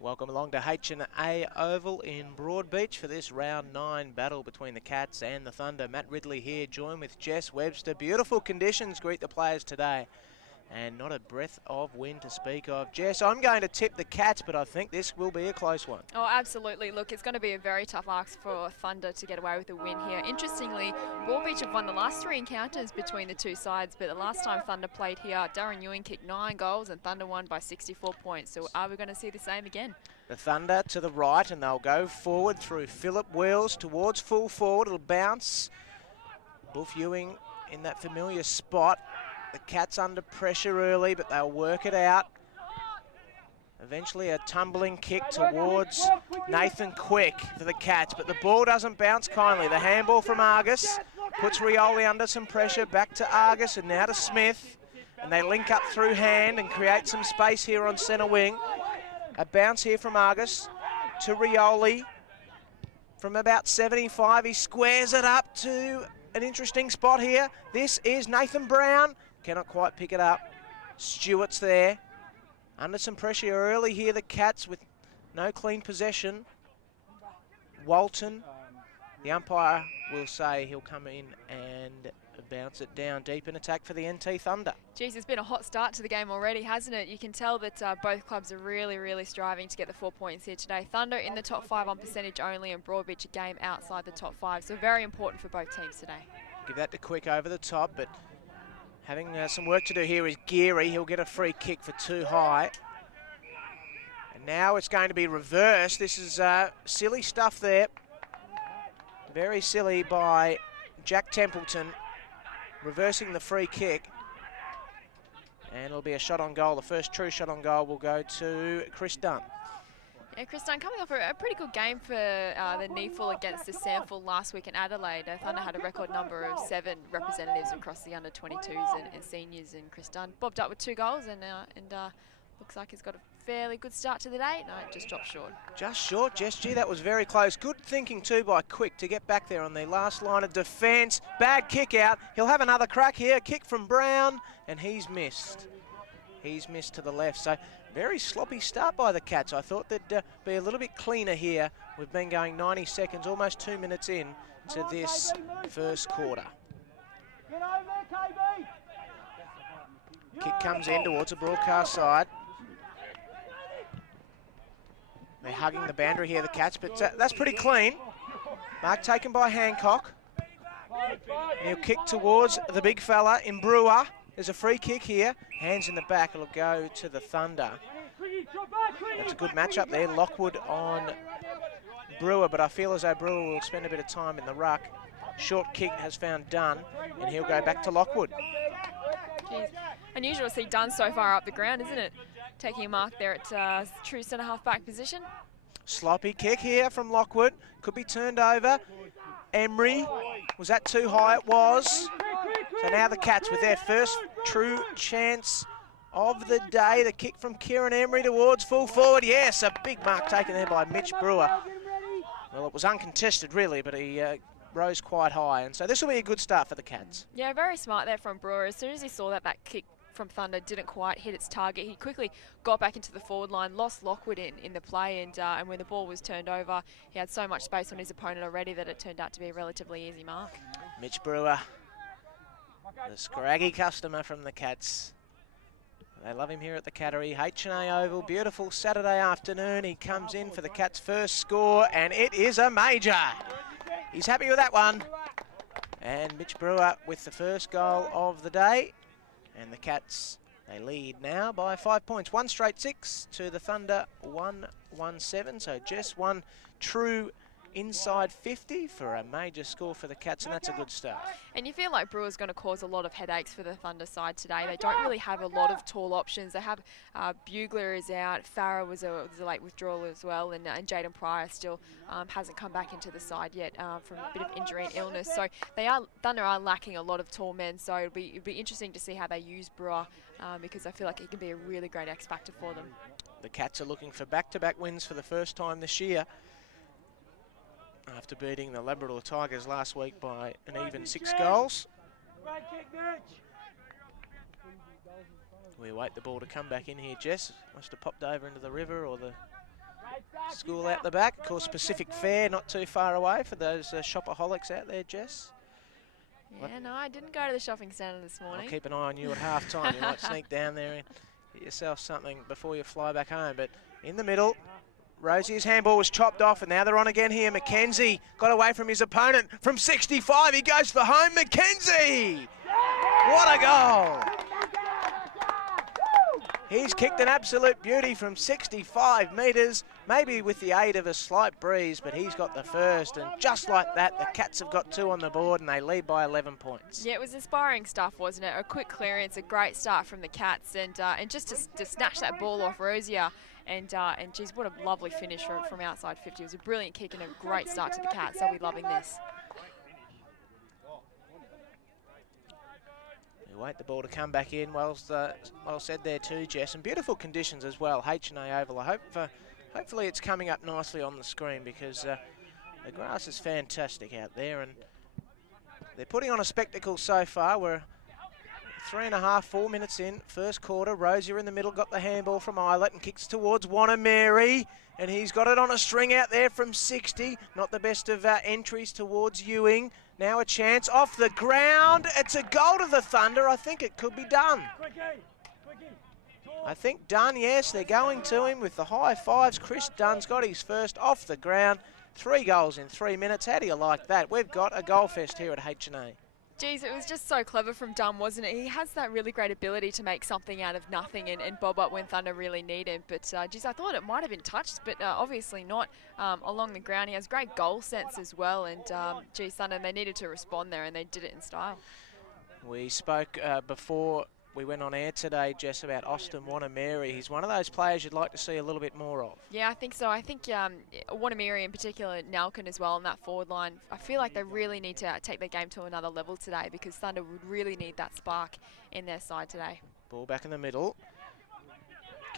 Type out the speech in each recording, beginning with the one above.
Welcome along to H&A Oval in Broadbeach for this round 9 battle between the Cats and the Thunder. Matt Ridley here, joined with Jess Webster. Beautiful conditions greet the players today, and not a breath of wind to speak of. Jess, I'm going to tip the Cats, but I think this will be a close one. Oh, absolutely. Look, it's going to be a very tough ask for Thunder to get away with a win here. Interestingly, Broadbeach have won the last 3 encounters between the two sides, but the last time Thunder played here, Darren Ewing kicked 9 goals and Thunder won by 64 points. So are we going to see the same again? The Thunder to the right, and they'll go forward through Phillip Wheels towards full forward. It'll bounce. Wolf Ewing in that familiar spot. The Cats under pressure early, but they'll work it out. Eventually a tumbling kick towards Nathan Quick for the Cats, but the ball doesn't bounce kindly. The handball from Argus puts Rioli under some pressure. Back to Argus and now to Smith. And they link up through hand and create some space here on centre wing. A bounce here from Argus to Rioli. From about 75, he squares it up to an interesting spot here. This is Nathan Brown. Cannot quite pick it up. Stewart's there. Under some pressure early here, the Cats with no clean possession. Walton, the umpire will say he'll come in and bounce it down deep in attack for the NT Thunder. Geez, it's been a hot start to the game already, hasn't it? You can tell that both clubs are really striving to get the 4 points here today. Thunder in the top 5 on percentage only, and Broadbeach a game outside the top 5. So very important for both teams today. Give that to Quick over the top, but having some work to do here is Geary. He'll get a free kick for too high. And now it's going to be reversed. This is silly stuff there. Very silly by Jack Templeton, reversing the free kick. And it'll be a shot on goal. The first true shot on goal will go to Chris Dunn. Yeah, Chris Dunn coming off a pretty good game for the NEAFL against the Sample last week in Adelaide. Thunder had a record number of 7 representatives across the under-22s and seniors, and Chris Dunn bobbed up with 2 goals and looks like he's got a fairly good start to the day. No, just dropped short. Just short, Jess. Gee, that was very close. Good thinking too by Quick to get back there on the last line of defence. Bad kick out. He'll have another crack here. Kick from Brown, and he's missed. He's missed to the left. So very sloppy start by the Cats. I thought they'd be a little bit cleaner here. We've been going 90 seconds, almost 2 minutes in to this first quarter. Kick comes in towards the broadcast side. They're hugging the boundary here, the Cats, but that's pretty clean. Mark taken by Hancock. And he'll kick towards the big fella in Brewer. There's a free kick here. Hands in the back. It'll go to the Thunder. That's a good matchup there. Lockwood on Brewer, but I feel as though Brewer will spend a bit of time in the ruck. Short kick has found Dunn, and he'll go back to Lockwood. Jeez. Unusual to see Dunn so far up the ground, isn't it? Taking a mark there at true centre half back position. Sloppy kick here from Lockwood. Could be turned over. Emery. Was that too high? It was. So now the Cats with their first true chance of the day. The kick from Kieran Emery towards full forward. Yes, a big mark taken there by Mitch Brewer. Well, it was uncontested really, but he rose quite high. And so this will be a good start for the Cats. Yeah, very smart there from Brewer. As soon as he saw that kick from Thunder didn't quite hit its target, he quickly got back into the forward line, lost Lockwood in the play, and when the ball was turned over, he had so much space on his opponent already that it turned out to be a relatively easy mark. Mitch Brewer, the scraggy customer from the Cats. They love him here at the Cattery. H&A Oval, beautiful Saturday afternoon. He comes in for the Cats' first score, and it is a major. He's happy with that one. And Mitch Brewer with the first goal of the day. And the Cats, they lead now by 5 points. 1 straight 6 to the Thunder, 1-1-7. So just one true inside 50 for a major score for the Cats, and that's a good start. And you feel like Brewer's going to cause a lot of headaches for the Thunder side today. They don't really have a lot of tall options. They have Bugler is out, Farah was a late withdrawal as well, and Jaden Pryor still hasn't come back into the side yet from a bit of injury and illness. So Thunder are lacking a lot of tall men, so it'll be interesting to see how they use Brewer because I feel like he can be a really great X factor for them. The Cats are looking for back-to-back wins for the first time this year, after beating the Labrador Tigers last week by an even 6 goals. We wait the ball to come back in here, Jess. Must have popped over into the river or the School out the back. Of course, Pacific Fair not too far away for those shopaholics out there, Jess. Yeah, no, I didn't go to the shopping centre this morning. I'll keep an eye on you at half-time. You might sneak down there and get yourself something before you fly back home. But in the middle, Rosie's handball was chopped off, and now they're on again here. Mackenzie got away from his opponent from 65. He goes for home. Mackenzie! What a goal! He's kicked an absolute beauty from 65 metres, maybe with the aid of a slight breeze, but he's got the first, and just like that, the Cats have got 2 on the board, and they lead by 11 points. Yeah, it was inspiring stuff, wasn't it? A quick clearance, a great start from the Cats, and just to snatch that ball off Rosia, and geez, what a lovely finish from outside 50. It was a brilliant kick and a great start to the Cats. They'll be loving this. We wait the ball to come back in. Well said there too, Jess. And beautiful conditions as well. H&A Oval. Hopefully it's coming up nicely on the screen, because the grass is fantastic out there, and they're putting on a spectacle so far. We're 3.5, 4 minutes in, first quarter. Rozier in the middle, got the handball from Islet and kicks towards Wanameri, and he's got it on a string out there from 60. Not the best of entries towards Ewing. Now a chance off the ground. It's a goal to the Thunder. I think it could be done. I think done, yes. They're going to him with the high fives. Chris Dunn's got his first off the ground. 3 goals in 3 minutes. How do you like that? We've got a goal fest here at H&A. Geez, it was just so clever from Dunn, wasn't it? He has that really great ability to make something out of nothing and bob up when Thunder really need him. But, geez, I thought it might have been touched, but obviously not along the ground. He has great goal sense as well. And, geez, Thunder, they needed to respond there, and they did it in style. We spoke before we went on air today, Jess, about Austin Wanameri. He's one of those players you'd like to see a little bit more of. Yeah, I think so. I think Wanameri in particular, Nalkin as well on that forward line, I feel like they really need to take their game to another level today, because Thunder would really need that spark in their side today. Ball back in the middle.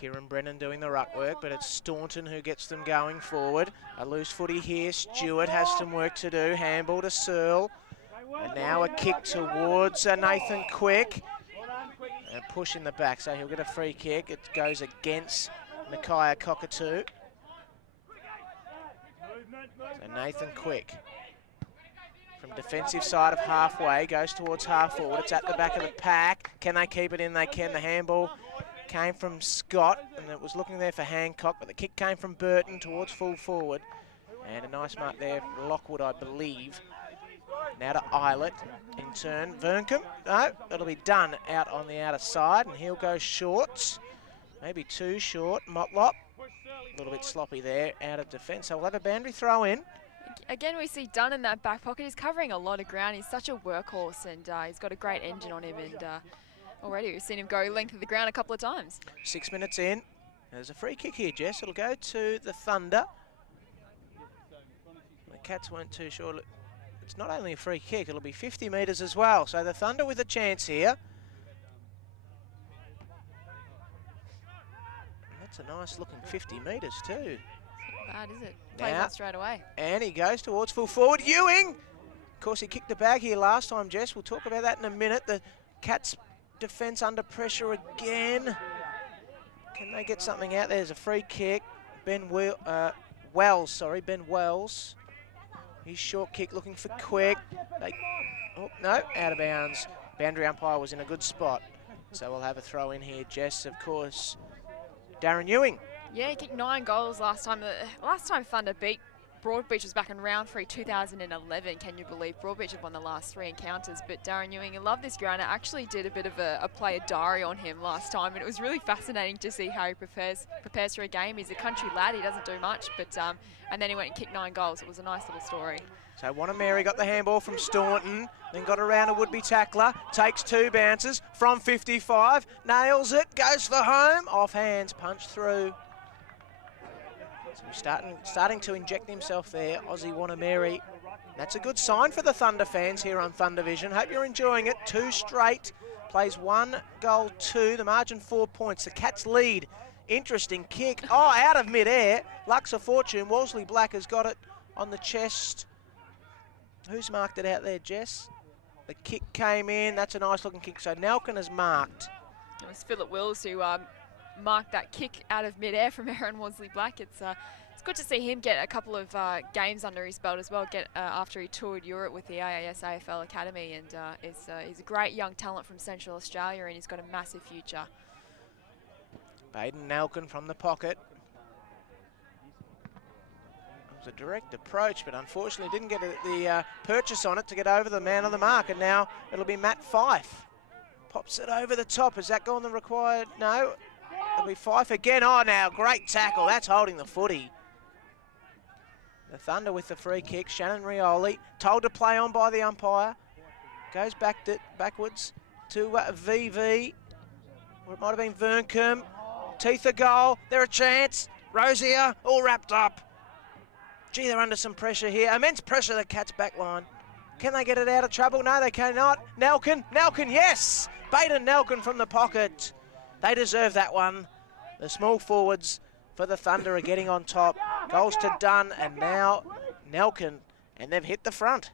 Kieran Brennan doing the ruck work, but it's Staunton who gets them going forward. A loose footy here. Stewart has some work to do. Handball to Searle. And now a kick towards Nathan Quick. And a push in the back, so he'll get a free kick. It goes against Micaiah Cockatoo. So Nathan Quick from defensive side of halfway goes towards half forward. It's at the back of the pack. Can they keep it in? They can. The handball came from Scott, and it was looking there for Hancock, but the kick came from Burton towards full forward. And a nice mark there for Lockwood, I believe. Now to Islet in turn. Vernkom, no, it'll be done out on the outer side, and he'll go short. Maybe too short. Motlop, a little bit sloppy there, out of defence. So we'll have a boundary throw in. Again, we see Dunn in that back pocket. He's covering a lot of ground. He's such a workhorse, and he's got a great engine on him. And already we've seen him go length of the ground a couple of times. 6 minutes in. There's a free kick here, Jess. It'll go to the Thunder. The Cats weren't too sure. It's not only a free kick, it'll be 50 metres as well. So the Thunder with a chance here. And that's a nice looking 50 metres too. Not bad, is it? Plays that straight away. And he goes towards full forward. Ewing! Of course, he kicked the bag here last time, Jess. We'll talk about that in a minute. The Cats defence under pressure again. Can they get something out? There's a free kick. Ben Wells. His short kick looking for Quick. Oh, no, out of bounds. Boundary umpire was in a good spot. So we'll have a throw in here, Jess, of course. Darren Ewing. Yeah, he kicked 9 goals last time. Last time Thunder beat Broadbeach was back in round 3, 2011. Can you believe? Broadbeach have won the last 3 encounters. But Darren Ewing, I love this ground. I actually did a bit of a player diary on him last time, and it was really fascinating to see how he prepares for a game. He's a country lad. He doesn't do much, but and then he went and kicked 9 goals. It was a nice little story. So Wanameri got the handball from Staunton, then got around a would-be tackler, takes 2 bounces from 55, nails it, goes for home, off hands, punch through. So he's starting to inject himself there, Aussie Wanameri. That's a good sign for the Thunder fans here on Thunder Vision. Hope you're enjoying it. 2 straight, plays 1 goal 2, the margin 4 points. The Cats lead. Interesting kick. Oh, out of mid-air. Lux of Fortune. Wolseley Black has got it on the chest. Who's marked it out there, Jess? The kick came in. That's a nice-looking kick. So Nalkin has marked. It was Philip Wills who marked that kick out of mid-air from Aaron Wolseley Black. It's good to see him get a couple of games under his belt as well, after he toured Europe with the AAS AFL Academy, and he's a great young talent from Central Australia, and he's got a massive future. Baden Nelkin from the pocket. It was a direct approach, but unfortunately didn't get the purchase on it to get over the man on the mark, and now it'll be Matt Fife. Pops it over the top. Has that gone the required? No. It'll be Fife again. Oh, now, great tackle. That's holding the footy. The Thunder with the free kick. Shannon Rioli, told to play on by the umpire. Goes backwards to VV. Or it might have been Verncombe. Teeth a goal. They're a chance. Rosier, all wrapped up. Gee, they're under some pressure here. Immense pressure, the Cats back line. Can they get it out of trouble? No, they cannot. Nelkin, yes! Baden Nelkin from the pocket. They deserve that one. The small forwards for the Thunder are getting on top. Goals to Dunn, and now Nelkin, and they've hit the front.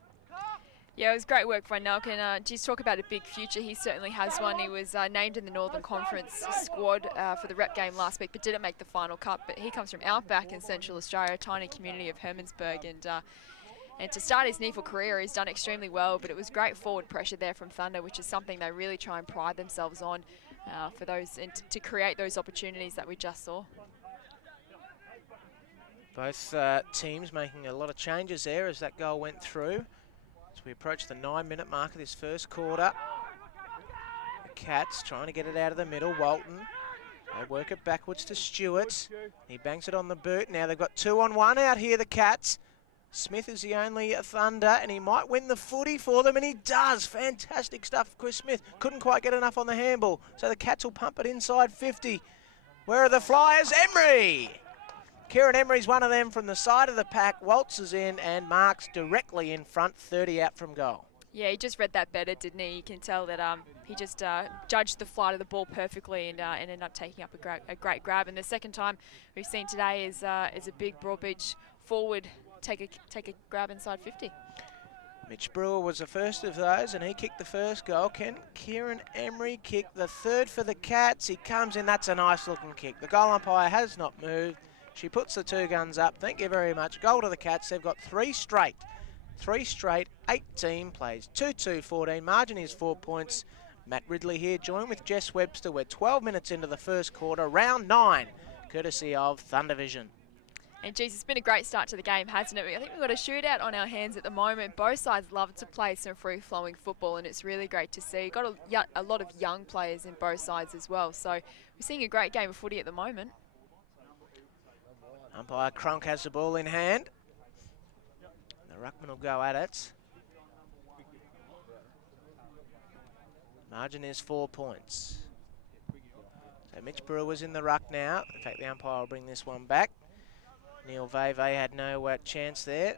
Yeah, it was great work by Nelkin. Just talk about a big future. He certainly has one. He was named in the Northern Conference squad for the rep game last week, but didn't make the final cut. But he comes from Outback in Central Australia, a tiny community of Hermannsburg, and to start his NEAFL career, he's done extremely well. But it was great forward pressure there from Thunder, which is something they really try and pride themselves on for those and to create those opportunities that we just saw. Both teams making a lot of changes there as that goal went through. As we approach the 9-minute mark of this first quarter. The Cats trying to get it out of the middle. Walton. They work it backwards to Stewart. He bangs it on the boot. Now they've got 2-on-1 out here, the Cats. Smith is the only Thunder, and he might win the footy for them, and he does. Fantastic stuff, Chris Smith. Couldn't quite get enough on the handball, so the Cats will pump it inside 50. Where are the Flyers? Emery! Kieran Emery's one of them from the side of the pack, waltzes in and marks directly in front, 30 out from goal. Yeah, he just read that better, didn't he? You can tell that he just judged the flight of the ball perfectly and ended up taking up a great grab. And the second time we've seen today is a big Broadbeach forward take a grab inside 50. Mitch Brewer was the first of those, and he kicked the first goal. Can Kieran Emery kick the third for the Cats? He comes in. That's a nice-looking kick. The goal umpire has not moved. She puts the two guns up. Thank you very much. Goal to the Cats. They've got three straight. 8-team plays. 2-2-14. Margin is 4 points. Matt Ridley here, joined with Jess Webster. We're 12 minutes into the first quarter. Round 9, courtesy of Thunder Vision. And geez, it's been a great start to the game, hasn't it? I think we've got a shootout on our hands at the moment. Both sides love to play some free-flowing football, and it's really great to see. Got a lot of young players in both sides as well. So we're seeing a great game of footy at the moment. Umpire Crunk has the ball in hand. The ruckman will go at it. Margin is 4 points. So Mitch Brewer's in the ruck now. In fact, the umpire will bring this one back. Neil Veve had no chance there.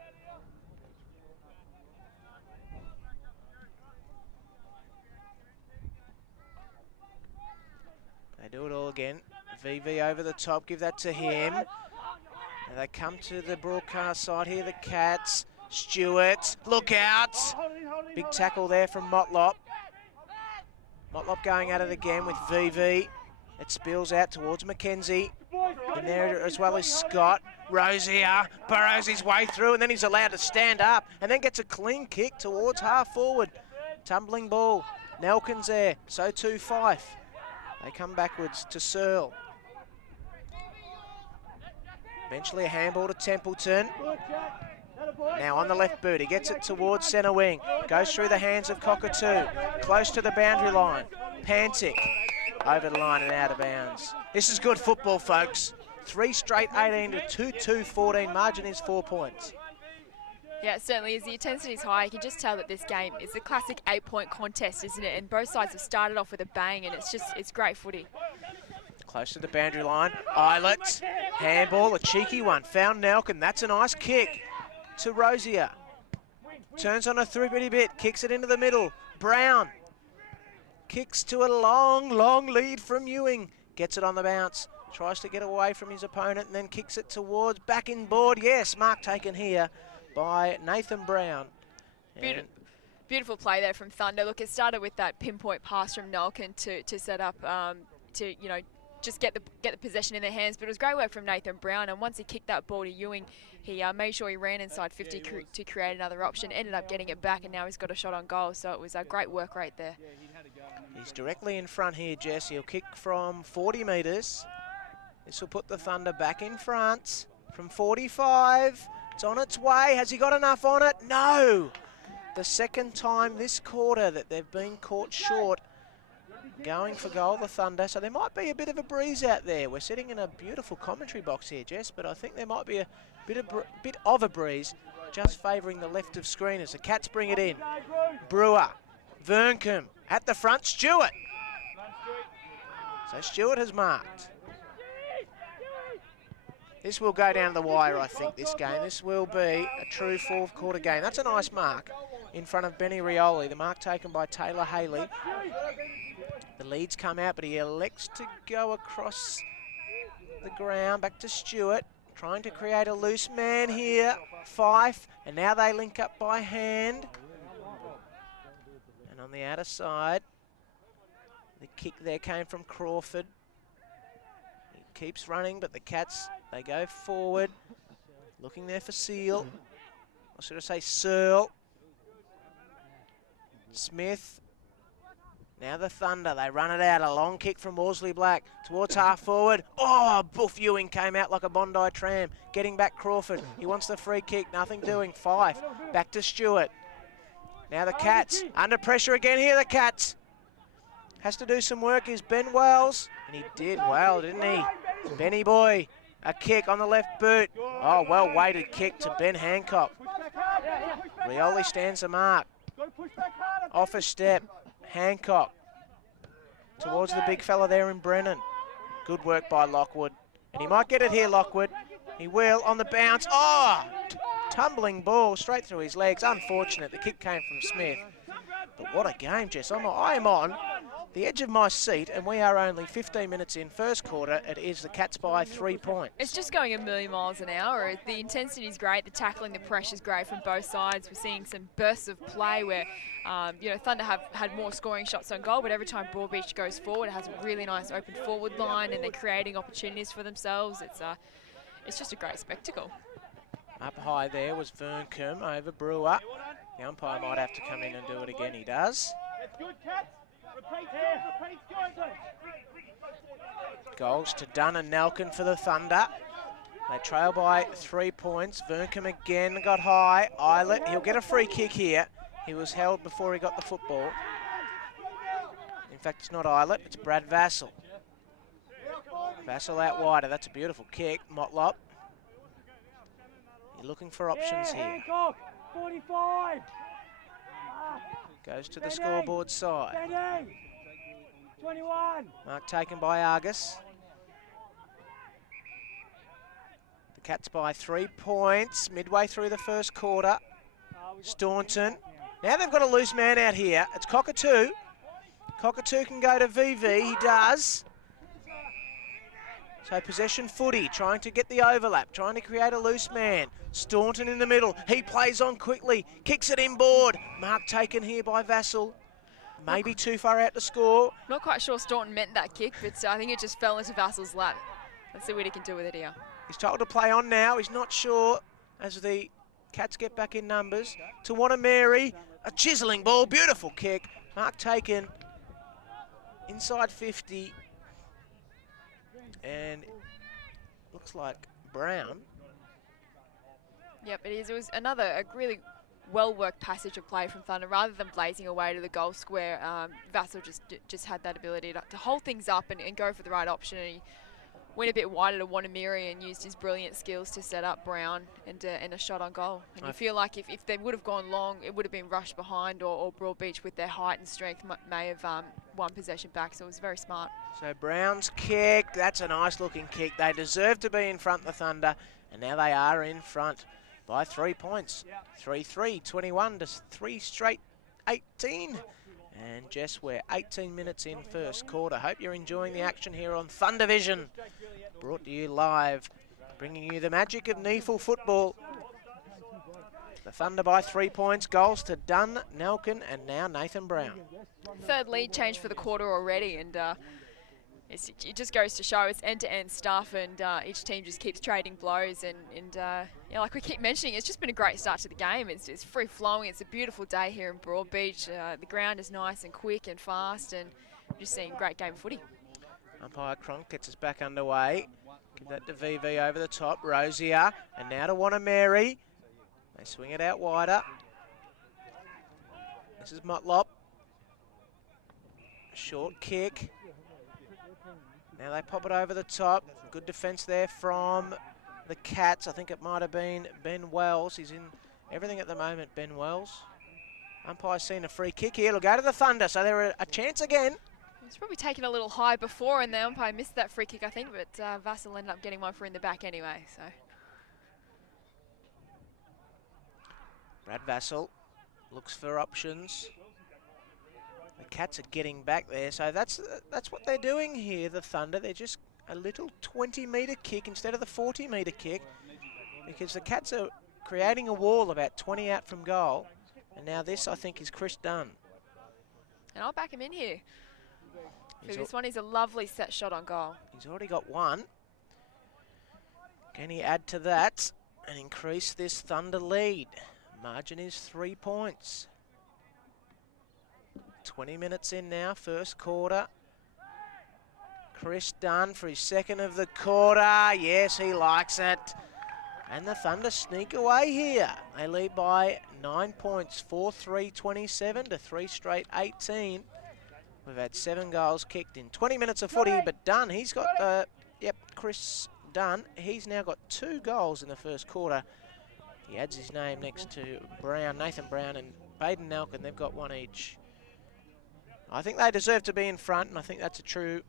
They do it all again. VV over the top, give that to him. And they come to the broadcast side here, the Cats. Stewart, look out! Big tackle there from Motlop. Motlop going at it again with VV. It spills out towards Mackenzie. In there as well as Scott. Rosier burrows his way through, and then he's allowed to stand up and then gets a clean kick towards half forward. Tumbling ball. Nelkin's there, so too Fife. They come backwards to Searle. Eventually a handball to Templeton. Now on the left boot, he gets it towards centre wing. Goes through the hands of Cockatoo. Close to the boundary line. Pantic. Over the line and out of bounds. This is good football, folks. 3 straight 18 to 2-2-14. Margin is 4 points. Yeah, it certainly is. The intensity is high. You can just tell that this game is a classic 8-point contest, isn't it? And both sides have started off with a bang, and it's great footy. Close to the boundary line. Eilert. Handball, a cheeky one. Found Nelkin. That's a nice kick to Rosier. Turns on a through-bitty bit. Kicks it into the middle. Brown. Kicks to a long lead from Ewing. Gets it on the bounce. Tries to get away from his opponent and then kicks it towards back in board. Yes, mark taken here by Nathan Brown. Beautiful play there from Thunder. Look, it started with that pinpoint pass from Nelkin to set up, just get the possession in their hands. But it was great work from Nathan Brown, and once he kicked that ball to Ewing, he made sure he ran inside 50 to create another option, ended up getting it back, and now he's got a shot on goal. So it was a great work right there. He's directly in front here, Jess. He'll kick from 40 metres. This will put the Thunder back in front from 45. It's on its way. Has he got enough on it? No! The second time this quarter that they've been caught short going for goal, the Thunder. So there might be a bit of a breeze out there. We're sitting in a beautiful commentary box here, Jess, but I think there might be a bit of a breeze just favouring the left of screen as the Cats bring it in. Brewer, Verncombe at the front, Stewart. So Stewart has marked. This will go down the wire, I think, this game. This will be a true fourth quarter game. That's a nice mark in front of Benny Rioli. The mark taken by Taylor Haley. The leads come out, but he elects to go across the ground. Back to Stewart, trying to create a loose man here. Fife, and now they link up by hand. And on the outer side, the kick there came from Crawford. He keeps running, but the Cats, they go forward, looking there for Seal. Or should I say Searle? Smith. Now the Thunder, they run it out. A long kick from Worsley Black towards half forward. Oh, Boof Ewing came out like a Bondi tram. Getting back Crawford. He wants the free kick. Nothing doing. Fife. Back to Stewart. Now the Cats. Under pressure again here, the Cats. Has to do some work is Ben Wells. And he did well, didn't he? Benny Boy. A kick on the left boot. Oh, well-weighted kick to Ben Hancock. Rioli stands the mark. Off a step. Hancock towards the big fella there in Brennan. Good work by Lockwood. And he might get it here, Lockwood. He will on the bounce. Oh! Tumbling ball straight through his legs. Unfortunate. The kick came from Smith. But what a game, Jess. I am on the edge of my seat, and we are only 15 minutes in first quarter. It is the Cats by 3 points. It's just going a million miles an hour. The intensity is great. The tackling, the pressure is great from both sides. We're seeing some bursts of play where, Thunder have had more scoring shots on goal, but every time Broadbeach goes forward, it has a really nice open forward line, and they're creating opportunities for themselves. It's just a great spectacle. Up high there was Verncombe over Brewer. The umpire might have to come in and do it again. He does. Goals to Dunn and Nelkin for the Thunder. They trail by 3 points. Verncombe again got high. Eilert, he'll get a free kick here. He was held before he got the football. In fact, it's not Eilert, it's Brad Vassell. Vassell out wider, that's a beautiful kick. Motlop. You're looking for options here. 45. Goes to the scoreboard side. 21. Mark taken by Argus. The Cats by 3 points, midway through the first quarter. Staunton. Now they've got a loose man out here. It's Cockatoo. Cockatoo can go to VV. He does. So possession footy, trying to get the overlap, trying to create a loose man. Staunton in the middle. He plays on quickly. Kicks it inboard. Mark taken here by Vassell. Maybe too far out to score. Not quite sure Staunton meant that kick, but I think it just fell into Vassell's lap. Let's see what he can do with it here. He's told to play on now. He's not sure as the Cats get back in numbers. To Wanameri. A chiselling ball. Beautiful kick. Mark taken inside 50. And looks like Brown. Yep, it is. It was a really well-worked passage of play from Thunder. Rather than blazing away to the goal square, Vassell just had that ability to hold things up and go for the right option. And he went a bit wider to Wanamiri and used his brilliant skills to set up Brown and a shot on goal. And you feel like if they would have gone long, it would have been rushed behind, or Broadbeach with their height and strength may have won possession back. So it was very smart. So Brown's kick, that's a nice looking kick. They deserve to be in front, the Thunder, and now they are in front by 3 points. 3-3, 21 to 3 straight 18. And Jess, we're 18 minutes in first quarter. Hope you're enjoying the action here on Thunder Vision. Brought to you live, bringing you the magic of NEAFL football. The Thunder by 3 points. Goals to Dunn, Nelkin, and now Nathan Brown. Third lead change for the quarter already, and it just goes to show it's end-to-end stuff, and each team just keeps trading blows. And like we keep mentioning, it's just been a great start to the game. It's free-flowing. It's a beautiful day here in Broadbeach. The ground is nice and quick and fast, and just seeing a great game of footy. Umpire Cronk gets us back underway. Give that to VV over the top. Rosier, and now to Wanameri. They swing it out wider. This is Motlop. Short kick. Now they pop it over the top. Good defence there from the Cats. I think it might have been Ben Wells. He's in everything at the moment, Ben Wells. Umpire's seen a free kick here. It'll go to the Thunder, so they're a chance again. It's probably taken a little high before, and the umpire missed that free kick, I think, but Vassal ended up getting one for in the back anyway. So Brad Vassal looks for options. The Cats are getting back there, so that's what they're doing here, the Thunder. They're just a little 20-metre kick instead of the 40-metre kick, because the Cats are creating a wall about 20 out from goal, and now this, I think, is Chris Dunn. And I'll back him in here. For this one is a lovely set shot on goal. He's already got one. Can he add to that and increase this Thunder lead? Margin is 3 points. 20 minutes in now, first quarter. Chris Dunn for his second of the quarter. Yes, he likes it. And the Thunder sneak away here. They lead by 9 points, 4-3-27 to 3 straight 18. We've had 7 goals kicked in 20 minutes of footy, but Dunn, he's got, Chris Dunn, he's now got 2 goals in the first quarter. He adds his name next to Brown, Nathan Brown and Baden Nelkin. They've got 1 each. I think they deserve to be in front, and I think that's a true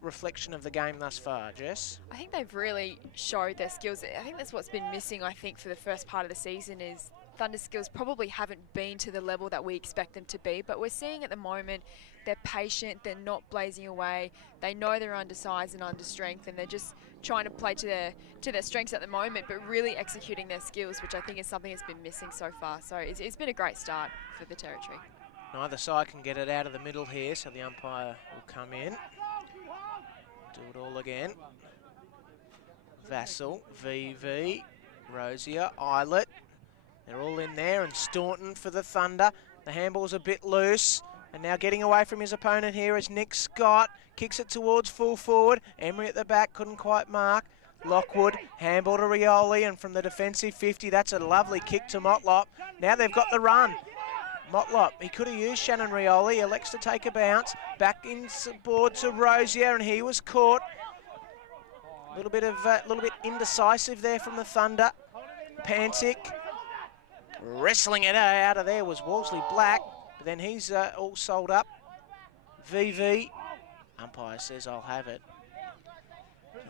reflection of the game thus far, Jess. I think they've really showed their skills. I think that's what's been missing, I think, for the first part of the season is Thunder skills probably haven't been to the level that we expect them to be, but we're seeing at the moment they're patient, they're not blazing away, they know they're undersized and under strength, and they're just trying to play to their strengths at the moment, but really executing their skills, which I think is something that's been missing so far. So it's been a great start for the Territory. Neither side can get it out of the middle here, so the umpire will come in. Do it all again. Vassal, VV, Rosier, Eilert. They're all in there, and Staunton for the Thunder. The handball's a bit loose, and now getting away from his opponent here is Nick Scott. Kicks it towards full forward. Emery at the back, couldn't quite mark. Lockwood, handball to Rioli, and from the defensive 50, that's a lovely kick to Motlop. Now they've got the run. Motlop, he could have used Shannon Rioli, elects to take a bounce. Back in board to Rosier, and he was caught. A little bit indecisive there from the Thunder. Pantic. Wrestling it out of there was Wolseley Black, but then he's all sold up. VV, umpire says I'll have it.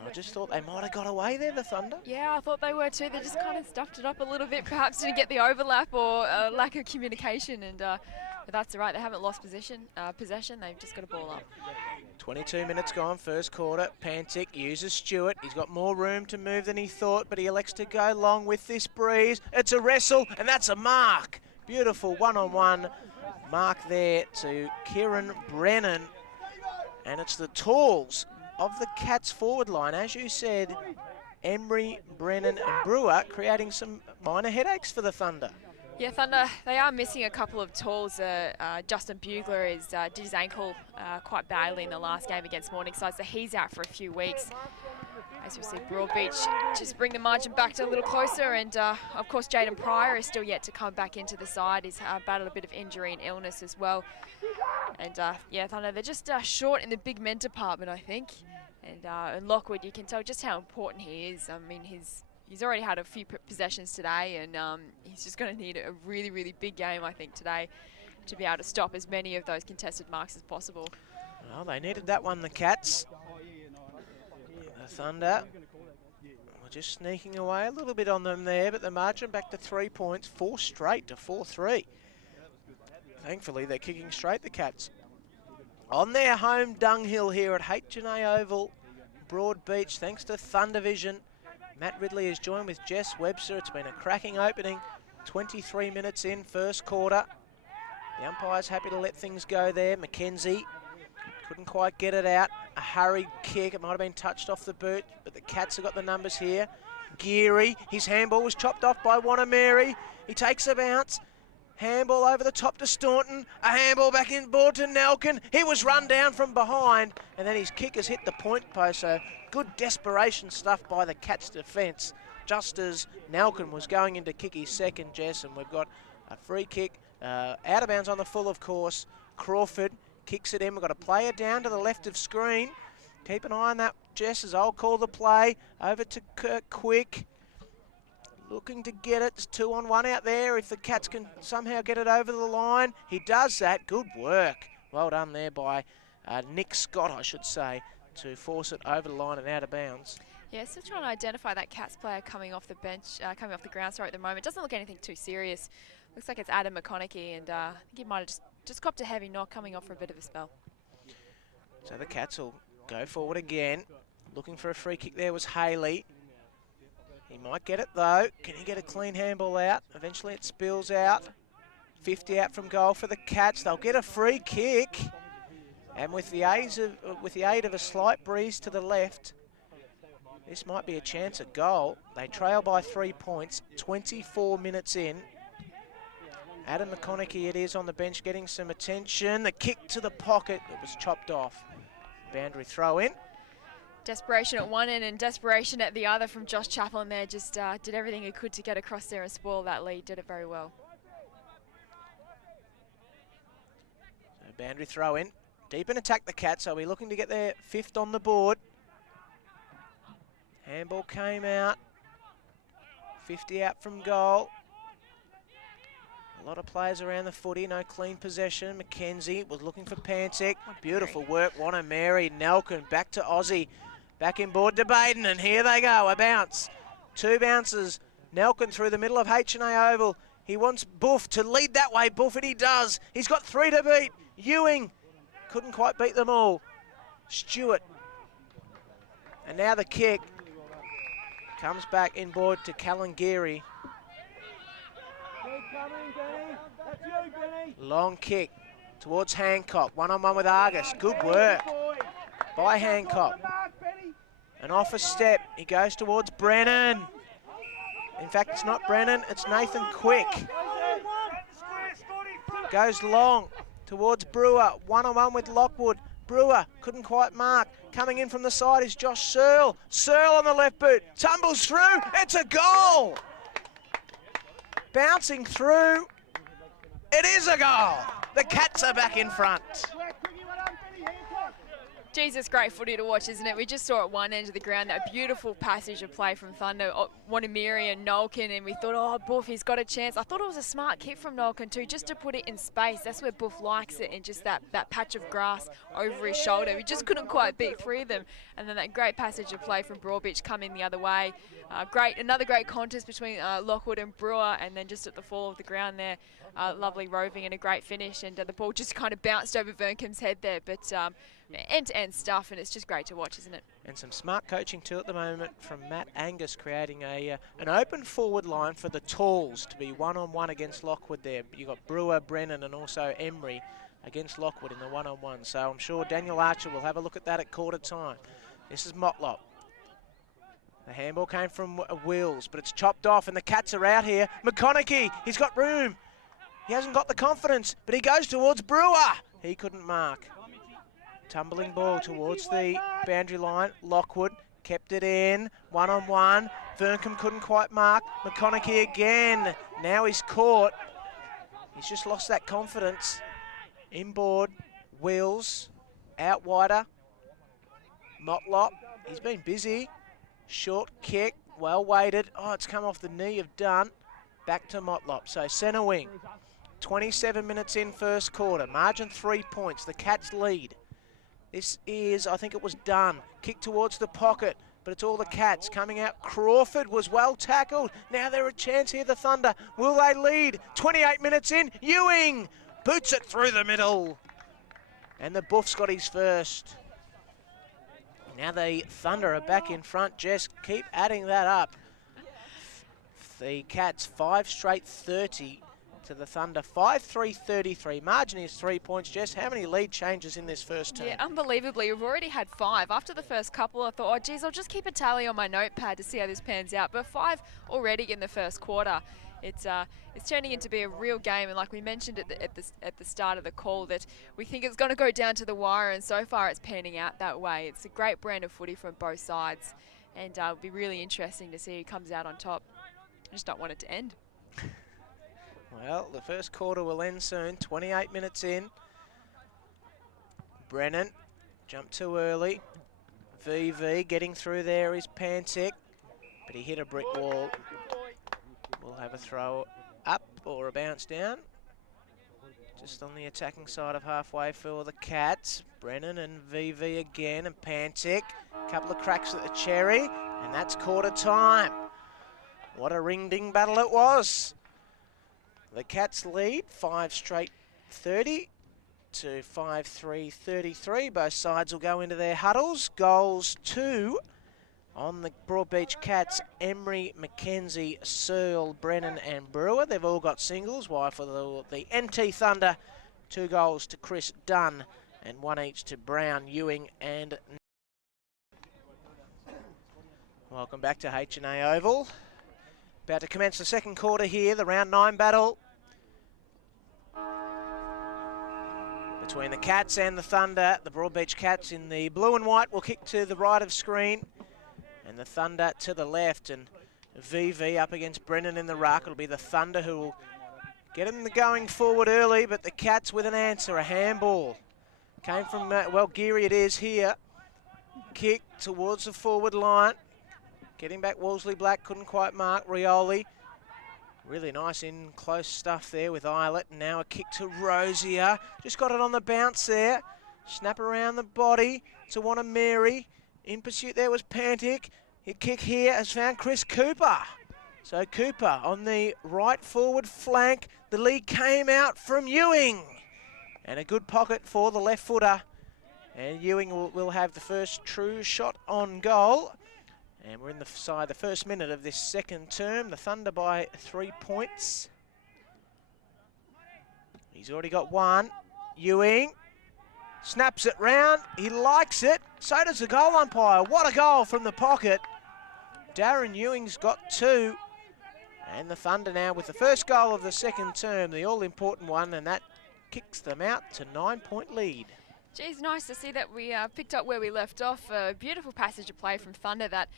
I just thought they might have got away there, the Thunder. Yeah, I thought they were too. They just kind of stuffed it up a little bit, perhaps to get the overlap or lack of communication, and but that's all right. They haven't lost possession. They've just got a ball up. 22 minutes gone, first quarter. Pantic uses Stewart. He's got more room to move than he thought, but he elects to go long with this breeze. It's a wrestle, and that's a mark. Beautiful one-on-one mark there to Kieran Brennan. And it's the talls of the Cats forward line. As you said, Emery, Brennan and Brewer creating some minor headaches for the Thunder. Yeah, Thunder, they are missing a couple of tools. Justin Bugler did his ankle quite badly in the last game against Morningside, so he's out for a few weeks. As we see, Broadbeach just bring the margin back to a little closer, and of course Jaden Pryor is still yet to come back into the side. He's battled a bit of injury and illness as well. And yeah, Thunder, they're just short in the big men department, I think. And Lockwood, you can tell just how important he is. I mean, he's already had a few possessions today, and he's just going to need a really, really big game, I think, today to be able to stop as many of those contested marks as possible. Well, they needed that one, the Cats. The Thunder were just sneaking away a little bit on them there, but the margin back to 3 points, 4 straight to 4-3. Thankfully, they're kicking straight, the Cats. On their home dunghill here at H&A Oval, Broadbeach, thanks to Thundervision. Matt Ridley is joined with Jess Webster. It's been a cracking opening. 23 minutes in, first quarter. The umpire's happy to let things go there. McKenzie couldn't quite get it out. a hurried kick. It might have been touched off the boot, but the Cats have got the numbers here. Geary, his handball was chopped off by Wanameri. He takes a bounce. Handball over the top to Staunton. A handball back in board to Nelkin. He was run down from behind, and then his kick has hit the point post. So good desperation stuff by the Cats defence, just as Nelkin was going in to kick his second, Jess, and we've got a free kick out of bounds on the full, of course. Crawford kicks it in. We've got a player down to the left of screen. Keep an eye on that, Jess, as I'll call the play. Over to Kirk Quick. Looking to get it. It's 2-on-1 out there. If the Cats can somehow get it over the line. He does that. Good work. Well done there by Nick Scott, I should say, to force it over the line and out of bounds. Yeah, still trying to identify that Cats player coming off the bench, coming off the ground, sorry, at the moment. Doesn't look anything too serious. Looks like it's Adam McConaughey, and I think he might have just copped a heavy knock coming off for a bit of a spell. So the Cats will go forward again. Looking for a free kick there was Haley. He might get it though. Can he get a clean handball out? Eventually it spills out. 50 out from goal for the Cats. They'll get a free kick. And with the aid of a slight breeze to the left, this might be a chance at goal. They trail by 3 points, 24 minutes in. Adam McConaughey it is on the bench getting some attention. The kick to the pocket, it was chopped off. Boundary throw in. Desperation at one end and desperation at the other from Josh Chaplin there. Just did everything he could to get across there and spoil that lead. Did it very well. So boundary throw in. Deep in attack the Cats. Are we looking to get their fifth on the board? Handball came out. 50 out from goal. A lot of players around the footy, no clean possession. Mackenzie was looking for Pantic. Beautiful work, Wanameri. Nelkin back to Aussie. Back in board to Baden, and here they go, a bounce. 2 bounces. Nelkin through the middle of H&A Oval. He wants Buff to lead that way. Buff, and he does. He's got 3 to beat. Ewing couldn't quite beat them all. Stewart. And now the kick comes back in board to Callan Geary. Long kick towards Hancock. 1-on-1 with Argus. Good work by Hancock. And off a step, he goes towards Brennan. In fact, it's not Brennan, it's Nathan Quick. Goes long towards Brewer. 1-on-1 with Lockwood. Brewer couldn't quite mark. Coming in from the side is Josh Searle. Searle on the left boot. Tumbles through. It's a goal. Bouncing through. It is a goal. The Cats are back in front. Jesus, great footy to watch, isn't it? We just saw at one end of the ground that beautiful passage of play from Thunder, Wanameri and Nolkin, and we thought, oh, Buff, he's got a chance. I thought it was a smart kick from Nolkin too, just to put it in space. That's where Buff likes it, and just that patch of grass over his shoulder. We just couldn't quite beat 3 of them. And then that great passage of play from Broadbeach coming the other way. Another great contest between Lockwood and Brewer, and then just at the fall of the ground there, lovely roving and a great finish, and the ball just kind of bounced over Verncam's head there, but end-to-end stuff, and it's just great to watch, isn't it? And some smart coaching too at the moment from Matt Angus, creating an open forward line for the Talls to be 1-on-1 against Lockwood there. You've got Brewer, Brennan and also Emery against Lockwood in the 1-on-1. So I'm sure Daniel Archer will have a look at that at quarter time. This is Motlop. The handball came from Wills, but it's chopped off and the Cats are out here. McConaughey, he's got room. He hasn't got the confidence, but he goes towards Brewer. He couldn't mark. Tumbling ball towards the boundary line. Lockwood kept it in. 1-on-1. Verncam couldn't quite mark. McConaughey again. Now he's caught. He's just lost that confidence. Inboard. Wills. Out wider. Motlop. He's been busy. Short kick. Well weighted. Oh, it's come off the knee of Dunn. Back to Motlop. So centre wing. 27 minutes in first quarter. Margin 3 points. The Cats lead. This is, I think it was Dunn. Kick towards the pocket, but it's all the Cats coming out. Crawford was well tackled. Now they're a chance here, the Thunder. Will they lead? 28 minutes in. Ewing boots it through the middle. And the Buff's got his first. Now the Thunder are back in front. Jess, keep adding that up. The Cats 5 straight 30 to the Thunder. 5-3-33. Margin is 3 points. Jess, how many lead changes in this first term? Yeah, unbelievably, we've already had 5. After the first couple, I thought, oh, geez, I'll just keep a tally on my notepad to see how this pans out. But 5 already in the first quarter. It's turning into be a real game, and like we mentioned at the start of the call, that we think it's going to go down to the wire, and so far it's panning out that way. It's a great brand of footy from both sides, and it'll be really interesting to see who comes out on top. I just don't want it to end. Well, the first quarter will end soon. 28 minutes in. Brennan jumped too early. VV getting through there is Pancic, but he hit a brick wall. We'll have a throw up or a bounce down. Just on the attacking side of halfway for the Cats. Brennan and VV again, and Pancic. A couple of cracks at the cherry, and that's quarter time. What a ring-ding battle it was. The Cats lead 5 straight 30 to 5-3-33. Both sides will go into their huddles. Goals 2 on the Broadbeach Cats: Emery, McKenzie, Searle, Brennan and Brewer. They've all got singles, while for the NT Thunder, 2 goals to Chris Dunn and 1 each to Brown, Ewing and... Welcome back to H&A Oval. About to commence the second quarter here, the round 9 battle between the Cats and the Thunder. The Broadbeach Cats in the blue and white will kick to the right of screen, and the Thunder to the left, and VV up against Brennan in the ruck. It'll be the Thunder who will get them going forward early, but the Cats with an answer, a handball. Came from, well, Geary it is here. Kick towards the forward line. Getting back Wolseley Black, couldn't quite mark. Rioli, really nice in close stuff there with Eilert. And now a kick to Rosier. Just got it on the bounce there. Snap around the body to Wanameri. In pursuit there was Pantic. His kick here has found Chris Cooper. So Cooper on the right forward flank. The lead came out from Ewing. And a good pocket for the left footer. And Ewing will have the first true shot on goal. And we're in the first minute of this second term. The Thunder by 3 points. He's already got 1. Ewing snaps it round. He likes it. So does the goal umpire. What a goal from the pocket. Darren Ewing's got 2. And the Thunder now with the first goal of the second term, the all-important one, and that kicks them out to 9-point lead. Geez, nice to see that we picked up where we left off. A beautiful passage of play from Thunder that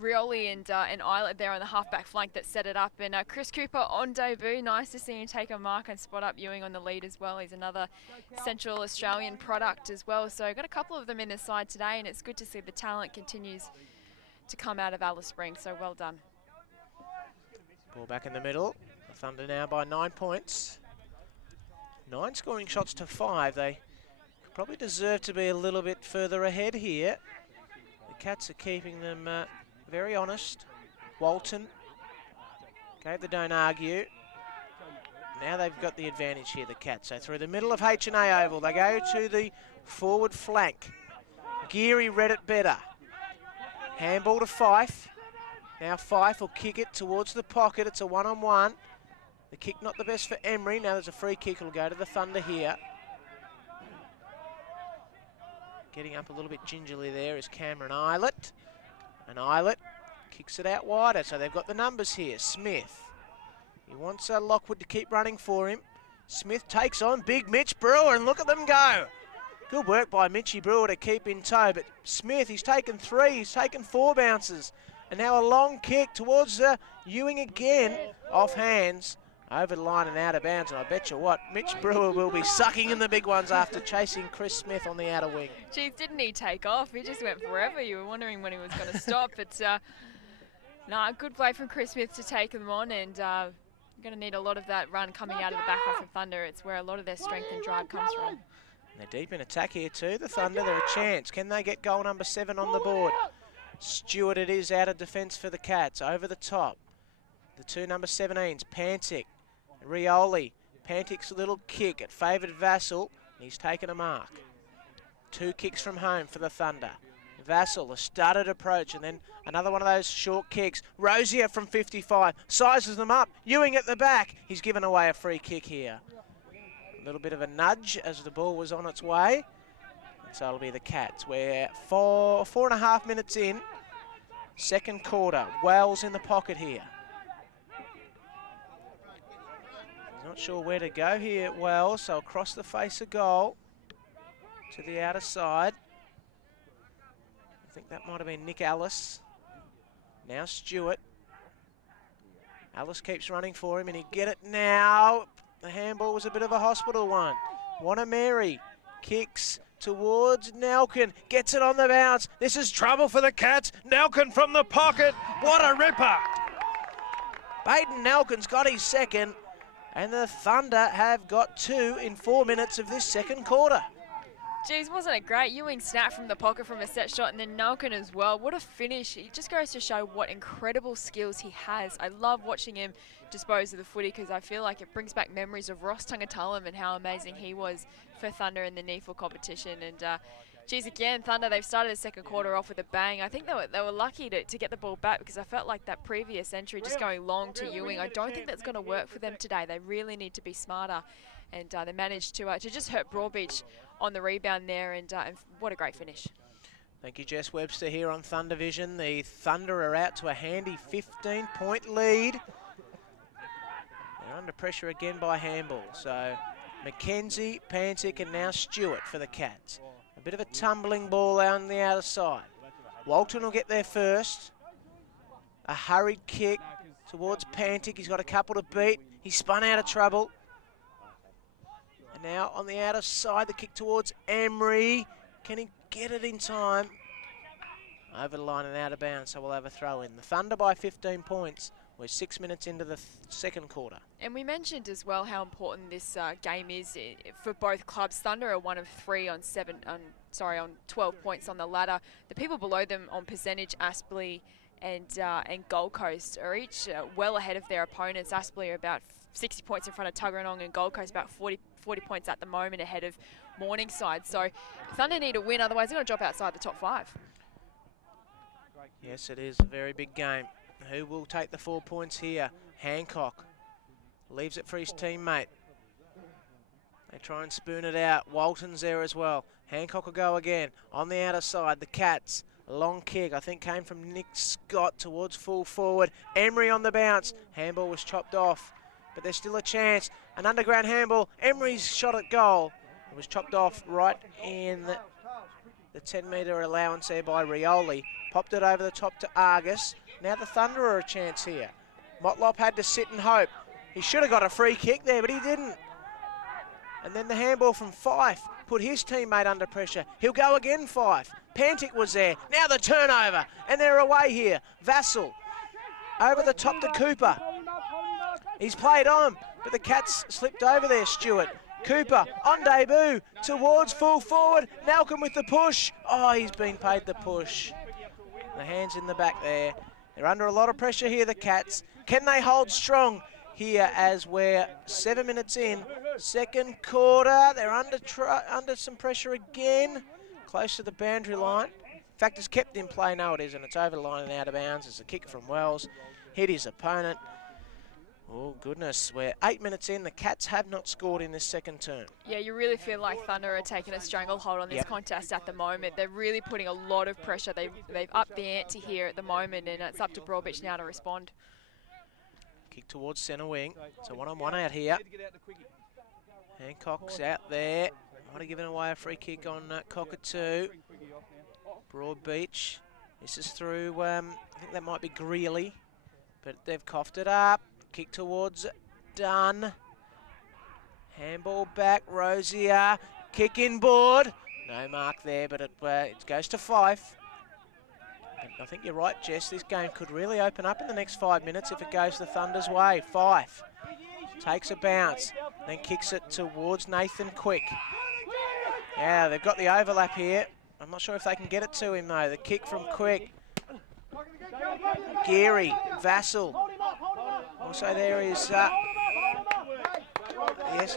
Rioli and Eilert there on the halfback flank that set it up. And Chris Cooper on debut. Nice to see him take a mark and spot up Ewing on the lead as well. He's another Central Australian product as well. So got a couple of them in the side today, and it's good to see the talent continues to come out of Alice Springs. So well done. Ball back in the middle. The Thunder now by 9 points. 9 scoring shots to 5. They probably deserve to be a little bit further ahead here. The Cats are keeping them very honest. Walton gave the don't argue. Now they've got the advantage here, the Cats. So through the middle of H&A Oval, they go to the forward flank. Geary read it better. Handball to Fife. Now Fife will kick it towards the pocket. It's a one-on-one. The kick not the best for Emery. Now there's a free kick. It'll go to the Thunder here. Getting up a little bit gingerly there is Cameron Eilert. And Eilert kicks it out wider. So they've got the numbers here. Smith. He wants Lockwood to keep running for him. Smith takes on big Mitch Brewer, and look at them go. Good work by Mitchy Brewer to keep in tow. But Smith, he's taken 3. He's taken 4 bounces. And now a long kick towards Ewing again. Off hands. Over the line and out of bounds, and I bet you what, Mitch Brewer will be sucking in the big ones after chasing Chris Smith on the outer wing. Geez, didn't he take off? He just went forever. You were wondering when he was going to stop. But good play from Chris Smith to take him on, and going to need a lot of that run coming out of the back half of Thunder. It's where a lot of their strength and drive comes from. They're deep in attack here too, the Thunder. They're a chance. Can they get goal number 7 on the board? Stewart it is out of defence for the Cats. Over the top. The 2 number 17s, Pantic. Rioli, Pantic's little kick. It favoured Vassell. He's taken a mark. 2 kicks from home for the Thunder. Vassal, a studded approach, and then another one of those short kicks. Rosier from 55, sizes them up. Ewing at the back. He's given away a free kick here. A little bit of a nudge as the ball was on its way. So it'll be the Cats. We're 4.5 minutes in. Second quarter. Wells in the pocket here. Not sure where to go here, Wells, so across the face of goal to the outer side. I think that might have been Nick Ellis. Now Stewart. Ellis keeps running for him, and he'd get it now. The handball was a bit of a hospital one. Wanameri kicks towards Nelkin, gets it on the bounce. This is trouble for the Cats. Nelkin from the pocket. What a ripper. Baden Nelkin's got his second, and the Thunder have got 2 in 4 minutes of this second quarter. Geez, wasn't it great? Ewing snapped from the pocket from a set shot, and then Nelkin as well. What a finish. It just goes to show what incredible skills he has. I love watching him dispose of the footy because I feel like it brings back memories of Ross Tungatulum and how amazing he was for Thunder in the NEAFL competition. And geez, again, Thunder, they've started the second quarter off with a bang. I think they were lucky to get the ball back because I felt like that previous entry just going long to Ewing, I don't think that's going to work for them today. They really need to be smarter. And they managed to just hurt Broadbeach on the rebound there, and what a great finish. Thank you, Jess Webster here on Thunder Vision. The Thunder are out to a handy 15-point lead. They're under pressure again by handball. So McKenzie, Pantic, and now Stewart for the Cats. A bit of a tumbling ball on the outer side. Walton will get there first. A hurried kick towards Pantic. He's got a couple to beat. He spun out of trouble. And now on the outer side, the kick towards Emery. Can he get it in time? Over the line and out of bounds, so we'll have a throw in. The Thunder by 15 points. We're 6 minutes into the second quarter. And we mentioned as well how important this game is for both clubs. Thunder are 1 of 3 on 12 points on the ladder. The people below them on percentage, Aspley and Gold Coast, are each well ahead of their opponents. Aspley are about 60 points in front of Tuggeranong, and Gold Coast about 40 points at the moment ahead of Morningside. So Thunder need a win, otherwise they're going to drop outside the top 5. Yes, it is a very big game. Who will take the 4 points here? Hancock leaves it for his teammate. They try and spoon it out. Walton's there as well. Hancock will go again. On the outer side, the Cats. A long kick, I think, came from Nick Scott towards full forward. Emery on the bounce. Handball was chopped off, but there's still a chance. An underground handball. Emery's shot at goal. It was chopped off right in the 10-metre allowance there by Rioli. Popped it over the top to Argus. Now the Thunder are a chance here. Motlop had to sit and hope. He should have got a free kick there, but he didn't. And then the handball from Fife put his teammate under pressure. He'll go again, Fife. Pantic was there. Now the turnover, and they're away here. Vassal over the top to Cooper. He's played on, but the Cats slipped over there, Stewart. Cooper on debut towards full forward. Malcolm with the push. Oh, he's been paid the push. The hands in the back there. They're under a lot of pressure here, the Cats. Can they hold strong here as we're 7 minutes in? Second quarter, they're under some pressure again. Close to the boundary line. In fact, it's kept in play. No, it isn't. It's over the line and out of bounds. It's a kick from Wells. Hit his opponent. Oh, goodness. We're 8 minutes in. The Cats have not scored in this second term. Yeah, you really feel like Thunder are taking a stranglehold on this contest at the moment. They're really putting a lot of pressure. They've upped the ante here at the moment, and it's up to Broadbeach now to respond. Kick towards centre wing. So one-on-one out here. Hancock's out there. Might have given away a free kick on Cockatoo. Broadbeach. This is through, I think that might be Greeley, but they've coughed it up. Kick towards Dunn. Handball back, Rosier. Kick in board. No mark there, but it goes to Fife. And I think you're right, Jess. This game could really open up in the next 5 minutes if it goes the Thunder's way. Fife takes a bounce, then kicks it towards Nathan Quick. Yeah, they've got the overlap here. I'm not sure if they can get it to him, though. The kick from Quick. Geary, Vassal. Also there is, yes,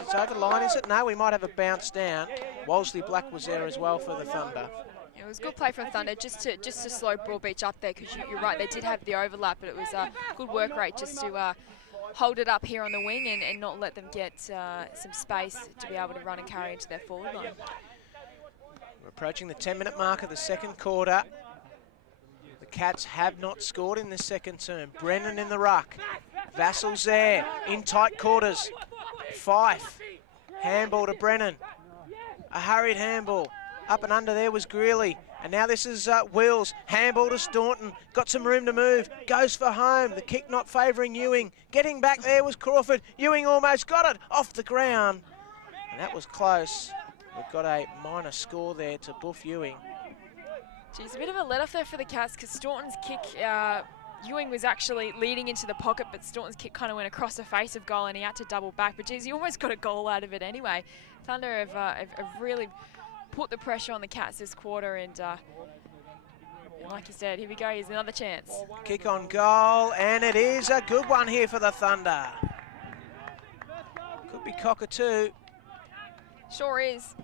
it's over the line, is it? No, we might have a bounce down. Wolseley Black was there as well for the Thunder. It It was good play from Thunder just to slow Broadbeach up there, because you're right, they did have the overlap, but it was a good work rate just to hold it up here on the wing and not let them get some space to be able to run and carry into their forward line. We're approaching the 10-minute mark of the second quarter. The Cats have not scored in this second term. Brennan in the ruck. Vassal's there in tight quarters. Fife. Handball to Brennan. A hurried handball. Up and under there was Greeley. And now this is Wills. Handball to Staunton. Got some room to move. Goes for home. The kick not favouring Ewing. Getting back there was Crawford. Ewing almost got it off the ground. And that was close. We've got a minor score there to Buff Ewing. Geez, a bit of a let-off there for the Cats, because Staunton's kick, Ewing was actually leading into the pocket, but Staunton's kick kind of went across the face of goal and he had to double back. But geez, he almost got a goal out of it anyway. Thunder have really put the pressure on the Cats this quarter, and like you said, here we go, here's another chance. Kick on goal, and it is a good one here for the Thunder. Could be Cockatoo. Sure is.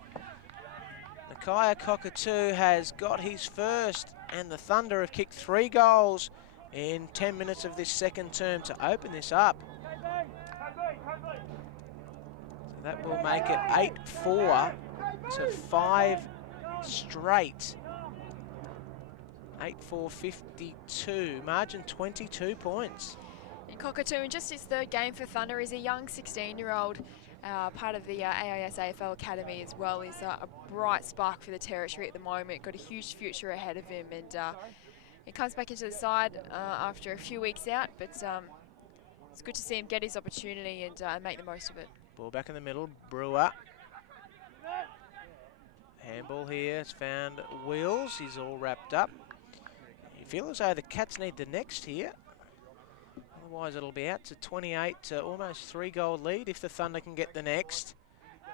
Nakia Cockatoo has got his first, and the Thunder have kicked 3 goals in 10 minutes of this second term to open this up. So that will make it 8-4 to 5 straight. 8-4-52, margin 22 points. And Cockatoo, in just his third game for Thunder, is a young 16-year-old. Part of the AIS AFL Academy as well. He's a bright spark for the territory at the moment, got a huge future ahead of him, and he comes back into the side after a few weeks out, but it's good to see him get his opportunity and make the most of it. Ball back in the middle, Brewer. Handball here, it's found Wills, he's all wrapped up. You feel as though the Cats need the next here. Otherwise it'll be out to 28, almost 3-goal lead if the Thunder can get the next.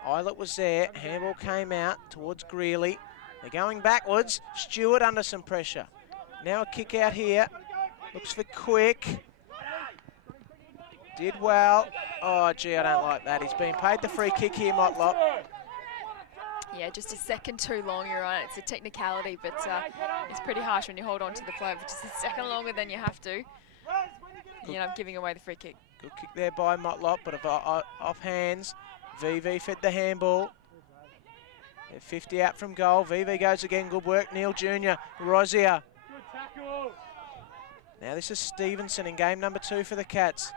Eilert was there, handball came out towards Greeley. They're going backwards, Stewart under some pressure. Now a kick out here, looks for Quick. Did well. Oh gee, I don't like that. He's been paid the free kick here, Motlop. Yeah, just a second too long, you're right. It's a technicality, but it's pretty harsh when you hold on to the play for just a second longer than you have to. You end up giving away the free kick. Good kick there by Motlop, but off hands. VV fed the handball. They're 50 out from goal. VV goes again. Good work, Neil Jr. Rosier. Now this is Stevenson in game number 2 for the Cats.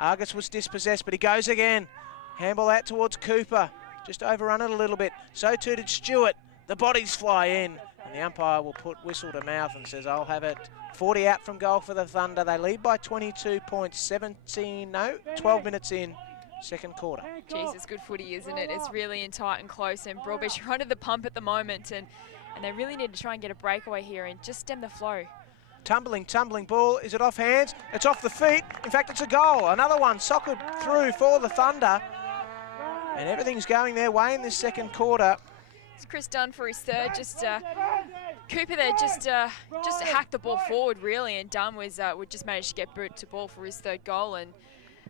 Argus was dispossessed, but he goes again. Handball out towards Cooper. Just overrun it a little bit. So too did Stewart. The bodies fly in, and the umpire will put whistle to mouth and says, I'll have it. 40 out from goal for the Thunder. They lead by 22 points, 12 minutes in, second quarter. Jeez, it's good footy, isn't it? It's really in tight and close, and Broadbeach are under the pump at the moment, and they really need to try and get a breakaway here and just stem the flow. Tumbling ball. Is it off hands? It's off the feet. In fact, it's a goal. Another one soccered through for the Thunder. And everything's going their way in this second quarter. It's Chris Dunn for his third. Cooper there just hacked the ball forward, really, and Dunn would just manage to get boot to ball for his third goal. And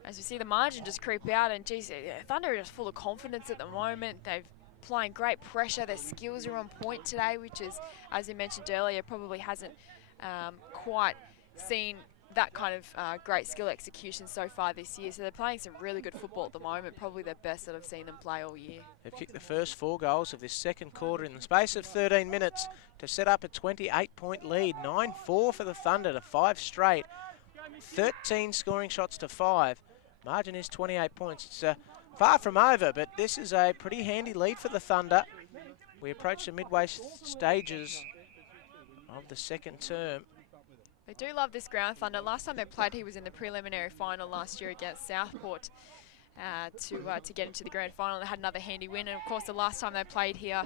as we see the margin just creep out, and geez, Thunder are just full of confidence at the moment. They've applying great pressure. Their skills are on point today, which is, as we mentioned earlier, probably hasn't quite seen that kind of great skill execution so far this year. So they're playing some really good football at the moment, probably the best that I've seen them play all year. They've kicked the first 4 goals of this second quarter in the space of 13 minutes to set up a 28-point lead. 9-4 for the Thunder to 5 straight. 13 scoring shots to 5. Margin is 28 points. It's far from over, but this is a pretty handy lead for the Thunder. We approach the midway stages of the second term. They do love this ground, Thunder. Last time they played, he was in the preliminary final last year against Southport to get into the grand final. They had another handy win, and of course the last time they played here,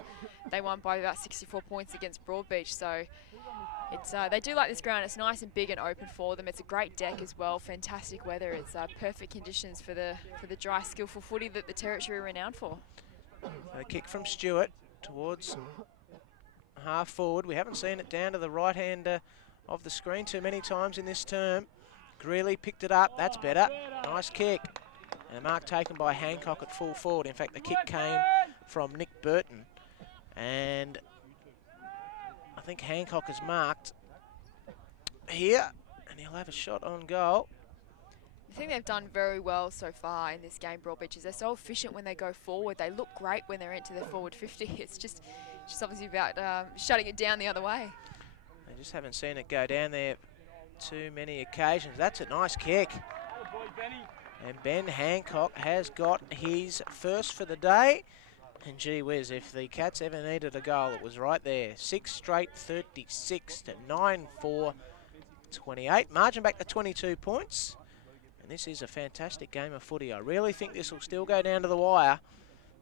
they won by about 64 points against Broadbeach. So it's they do like this ground. It's nice and big and open for them. It's a great deck as well. Fantastic weather. It's perfect conditions for the dry, skillful footy that the territory are renowned for. A kick from Stewart towards half forward. We haven't seen it down to the right hand of the screen too many times in this term. Greeley picked it up. That's better. Nice kick. And a mark taken by Hancock at full forward. In fact, the kick came from Nick Burton. And think Hancock is marked here, and he'll have a shot on goal. I think they've done very well so far in this game, Broadbeach, is they're so efficient when they go forward. They look great when they're into their forward 50. It's just obviously about shutting it down the other way. They just haven't seen it go down there too many occasions. That's a nice kick. And Ben Hancock has got his first for the day. And gee whiz, if the Cats ever needed a goal, it was right there. 6 straight, 36 to 9-4, 28. Margin back to 22 points. And this is a fantastic game of footy. I really think this will still go down to the wire.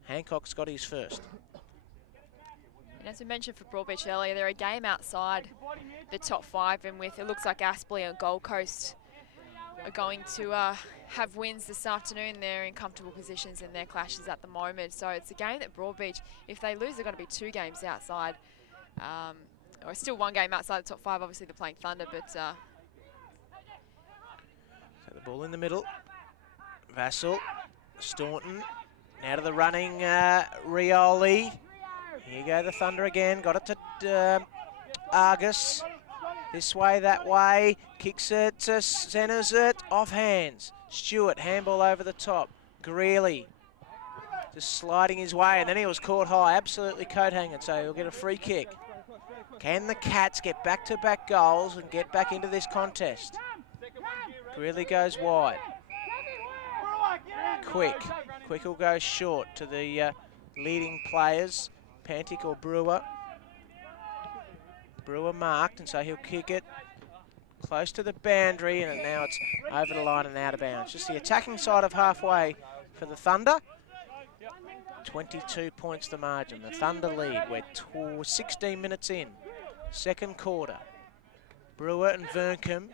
Hancock's got his first. And as we mentioned for Broadbeach earlier, they're a game outside the top 5, and with it looks like Aspley and Gold Coast are going to have wins this afternoon. They're in comfortable positions in their clashes at the moment. So it's a game that Broadbeach, if they lose, they're going to be 2 games outside, or still 1 game outside the top 5. Obviously, they're playing Thunder, but So the ball in the middle. Vassell, Staunton, now to the running Rioli. Here go the Thunder again. Got it to Argus. This way, that way. Kicks it, centres it, off hands. Stewart, handball over the top. Greeley just sliding his way, and then he was caught high. Absolutely coat hanging, so he'll get a free kick. Can the Cats get back-to-back goals and get back into this contest? Greeley goes wide. Quick will go short to the leading players, Pantic or Brewer. Brewer marked, and so he'll kick it close to the boundary, and now it's over the line and out of bounds. Just the attacking side of halfway for the Thunder. 22 points the margin. The Thunder lead. We're 16 minutes in. Second quarter. Brewer and Verncombe.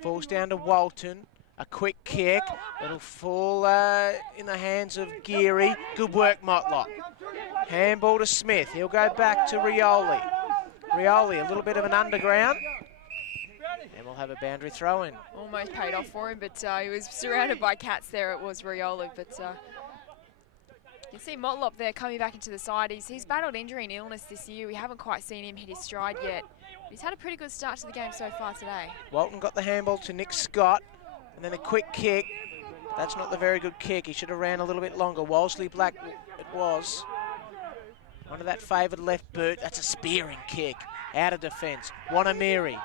Falls down to Walton. A quick kick. It'll fall in the hands of Geary. Good work, Motlop. Handball to Smith. He'll go back to Rioli. Rioli, a little bit of an underground. And we'll have a boundary throw in. almost paid off for him, but he was surrounded by Cats there. It was Rioli, but you see Motlop there coming back into the side. He's battled injury and illness this year. We haven't quite seen him hit his stride yet. He's had a pretty good start to the game so far today. Walton got the handball to Nick Scott, and then a quick kick. That's not the very good kick. He should have ran a little bit longer. Wolseley Black it was. Onto that favoured left boot. That's a spearing kick. Out of defence. Wanamiri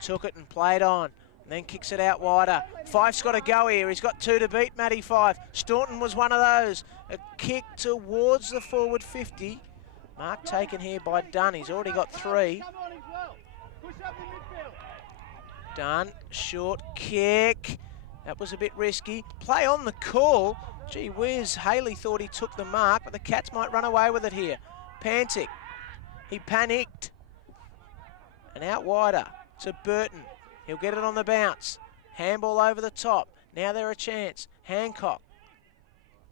took it and played on. And then kicks it out wider. Fife's got to go here. He's got 2 to beat Matty Fife. Staunton was one of those. A kick towards the forward 50. Mark taken here by Dunn. He's already got 3. Dunn, short kick. That was a bit risky. Play on the call. Gee whiz, Haley thought he took the mark, but the Cats might run away with it here. Pantic, he panicked. And out wider to Burton. He'll get it on the bounce. Handball over the top. Now they're a chance. Hancock.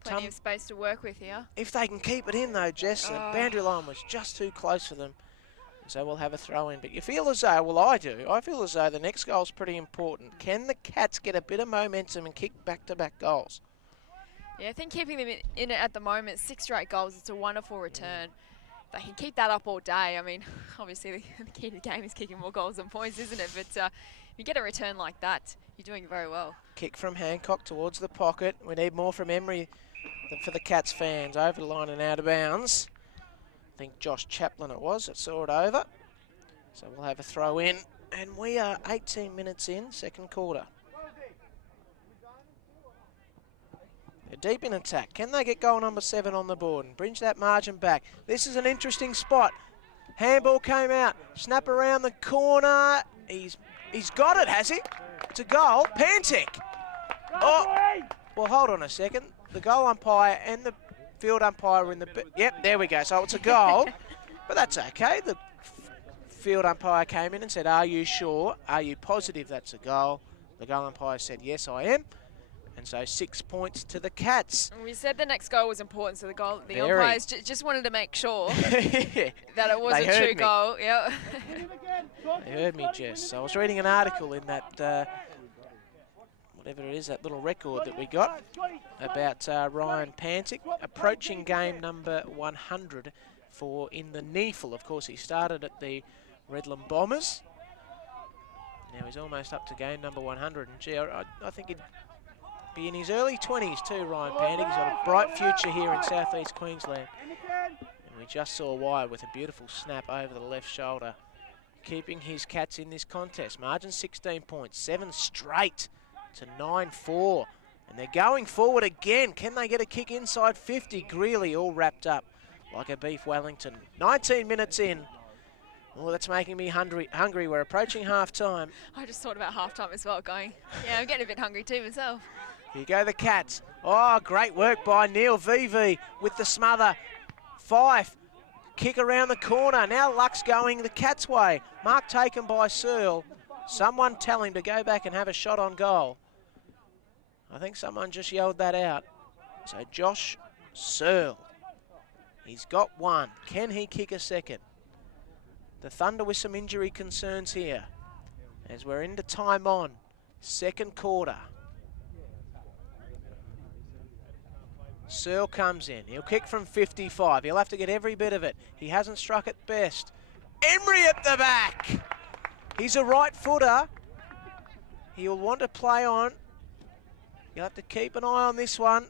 Plenty of space to work with here. If they can keep it in though, Jess, the boundary line was just too close for them. So we'll have a throw in. But you feel as though, well I do, I feel as though the next goal's pretty important. Can the Cats get a bit of momentum and kick back-to-back goals? Yeah, I think keeping them in it at the moment, 6 straight goals, it's a wonderful return. They can keep that up all day. I mean, obviously the key to the game is kicking more goals than points, isn't it? But if you get a return like that, you're doing very well. Kick from Hancock towards the pocket. We need more from Emery than for the Cats fans. Over the line and out of bounds. I think Josh Chaplin it was that saw it over. So we'll have a throw in. And we are 18 minutes in, second quarter. They're deep in attack. Can they get goal number 7 on the board and bridge that margin back? This is an interesting spot. Handball came out. Snap around the corner. He's got it, has he? It's a goal. Pantic. Oh, well, hold on a second. The goal umpire and the field umpire were in the... Yep, there we go. So it's a goal. But that's okay. The field umpire came in and said, are you sure? Are you positive that's a goal? The goal umpire said, yes, I am. And so 6 points to the Cats. We said the next goal was important, so the umpires just wanted to make sure that it was a true goal. Yep. They heard me, Jess. So I was reading an article in that, whatever it is, that little record that we got about Ryan Pantic approaching game number 100 in the NEAFL. Of course, he started at the Redland Bombers. Now he's almost up to game number 100. And gee, I think he'd be in his early 20s too, Ryan Pandy. He's got a bright future here in southeast Queensland. And we just saw why with a beautiful snap over the left shoulder, keeping his Cats in this contest. Margin 16 points, 7 straight to 9-4. And they're going forward again. Can they get a kick inside 50? Greeley all wrapped up like a beef Wellington. 19 minutes in. Oh, that's making me hungry. We're approaching half-time. I just thought about half-time as well, going, yeah, I'm getting a bit hungry too myself. Here go the Cats. Oh, great work by Neil VV with the smother. Fife, kick around the corner. Now luck's going the Cats' way. Mark taken by Searle. Someone tell him to go back and have a shot on goal. I think someone just yelled that out. So Josh Searle. He's got one. Can he kick a second? The Thunder with some injury concerns here as we're into time on. Second quarter. Searle comes in. He'll kick from 55. He'll have to get every bit of it. He hasn't struck it best. Emery at the back. He's a right footer. He'll want to play on. You'll have to keep an eye on this one.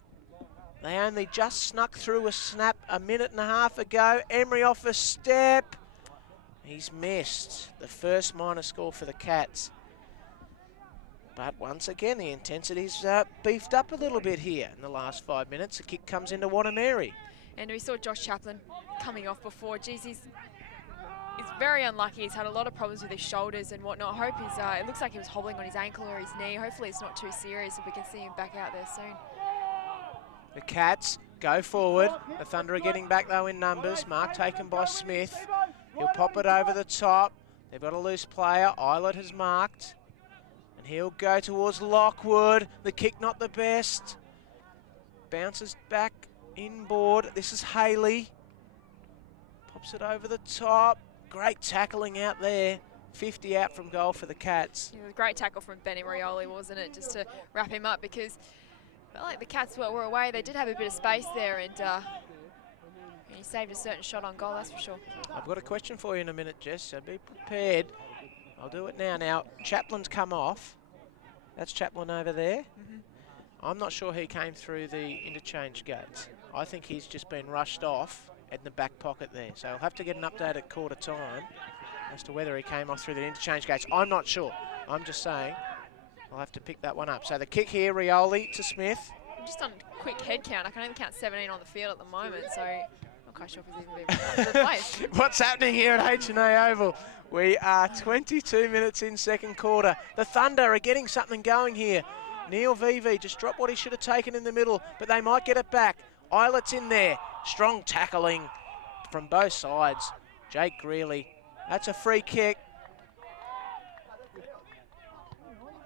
They only just snuck through a snap a minute and a half ago. Emery off a step. He's missed the first minor score for the Cats. But once again, the intensity's beefed up a little bit here in the last 5 minutes. The kick comes into Wannermary. And we saw Josh Chaplin coming off before. Geez, he's very unlucky. He's had a lot of problems with his shoulders and whatnot. I hope it looks like he was hobbling on his ankle or his knee. Hopefully it's not too serious if we can see him back out there soon. The Cats go forward. The Thunder are getting back though in numbers. Mark taken by Smith. He'll pop it over the top. They've got a loose player. Eilert has marked. And he'll go towards Lockwood. The kick not the best. Bounces back inboard. This is Haley. Pops it over the top. Great tackling out there. 50 out from goal for the Cats. It was a great tackle from Benny Rioli, wasn't it? Just to wrap him up because I felt like the Cats were away. They did have a bit of space there and he saved a certain shot on goal, that's for sure. I've got a question for you in a minute, Jess, so be prepared. I'll do it now. Now, Chaplin's come off. That's Chaplin over there. I'm not sure he came through the interchange gates. I think he's just been rushed off in the back pocket there. So I'll have to get an update at quarter time as to whether he came off through the interchange gates. I'm not sure. I'm just saying I'll have to pick that one up. So the kick here, Rioli to Smith. I've just done a quick head count. I can only count 17 on the field at the moment, so I'm not quite sure if he's even been to the place. What's happening here at H&A Oval? We are 22 minutes in second quarter. The Thunder are getting something going here. Neil VV just dropped what he should have taken in the middle, but they might get it back. Eilert's in there. Strong tackling from both sides. Jake Greeley. That's a free kick.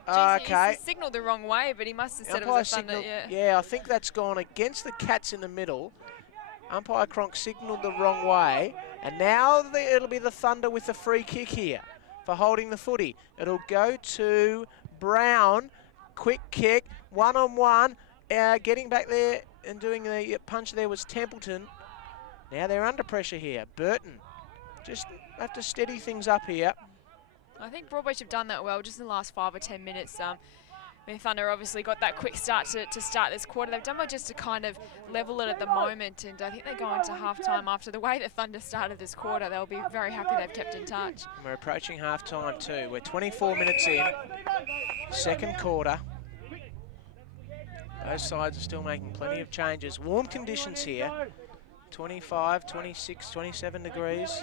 Okay. He signalled the wrong way, but he must have said it was a Thunder. Yeah, I think that's gone against the Cats in the middle. Umpire Cronk signalled the wrong way. And now it'll be the Thunder with the free kick here for holding the footy. It'll go to Brown. Quick kick, one-on-one. Getting back there and doing the punch there was Templeton. Now they're under pressure here. Burton just have to steady things up here. I think Broadbeach have done that well just in the last 5 or 10 minutes. Thunder obviously got that quick start to start this quarter. They've done well just to kind of level it at the moment, and I think they're going to half-time after the way that Thunder started this quarter. They'll be very happy they've kept in touch. We're approaching half-time too. We're 24 minutes in, second quarter. Both sides are still making plenty of changes. Warm conditions here. 25, 26, 27 degrees.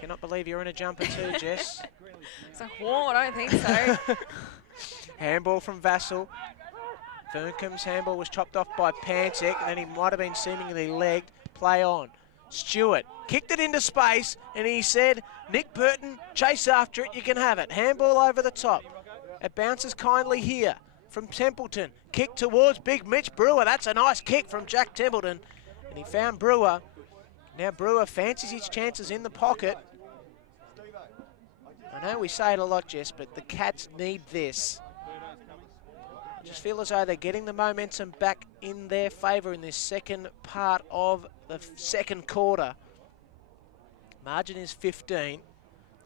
Cannot believe you're in a jumper too, Jess. It's like warm, I don't think so. Handball from Vassal. Verncombe's handball was chopped off by Pancic, and then he might have been seemingly legged. Play on. Stewart kicked it into space, and he said, Nick Burton, chase after it, you can have it. Handball over the top. It bounces kindly here from Templeton. Kick towards big Mitch Brewer. That's a nice kick from Jack Templeton. And he found Brewer. Now Brewer fancies his chances in the pocket. I know we say it a lot, Jess, but the Cats need this. I just feel as though they're getting the momentum back in their favour in this second part of the second quarter. Margin is 15.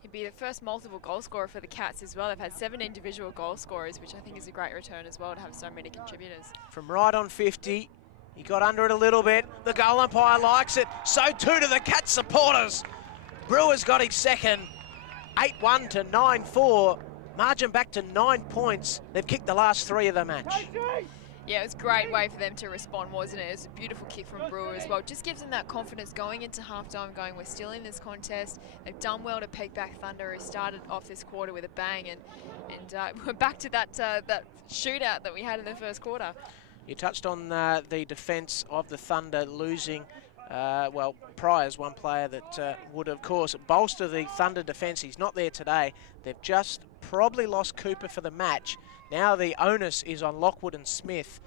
He'd be the first multiple goal scorer for the Cats as well. They've had 7 individual goal scorers, which I think is a great return as well to have so many contributors. From right on 50, he got under it a little bit. The goal umpire likes it. So too do the Cats supporters. Brewers got his second. 8-1 to 9-4. Margin back to 9 points. They've kicked the last 3 of the match. Yeah, it was a great way for them to respond, wasn't it? It was a beautiful kick from Brewer as well. Just gives them that confidence going into halftime, going, we're still in this contest. They've done well to peak back Thunder, who started off this quarter with a bang, and we're back to that that shootout that we had in the first quarter. You touched on the defence of the Thunder losing, well, Pryor's one player that would, of course, bolster the Thunder defence. He's not there today. They've just probably lost Cooper for the match. Now the onus is on Lockwood and Smith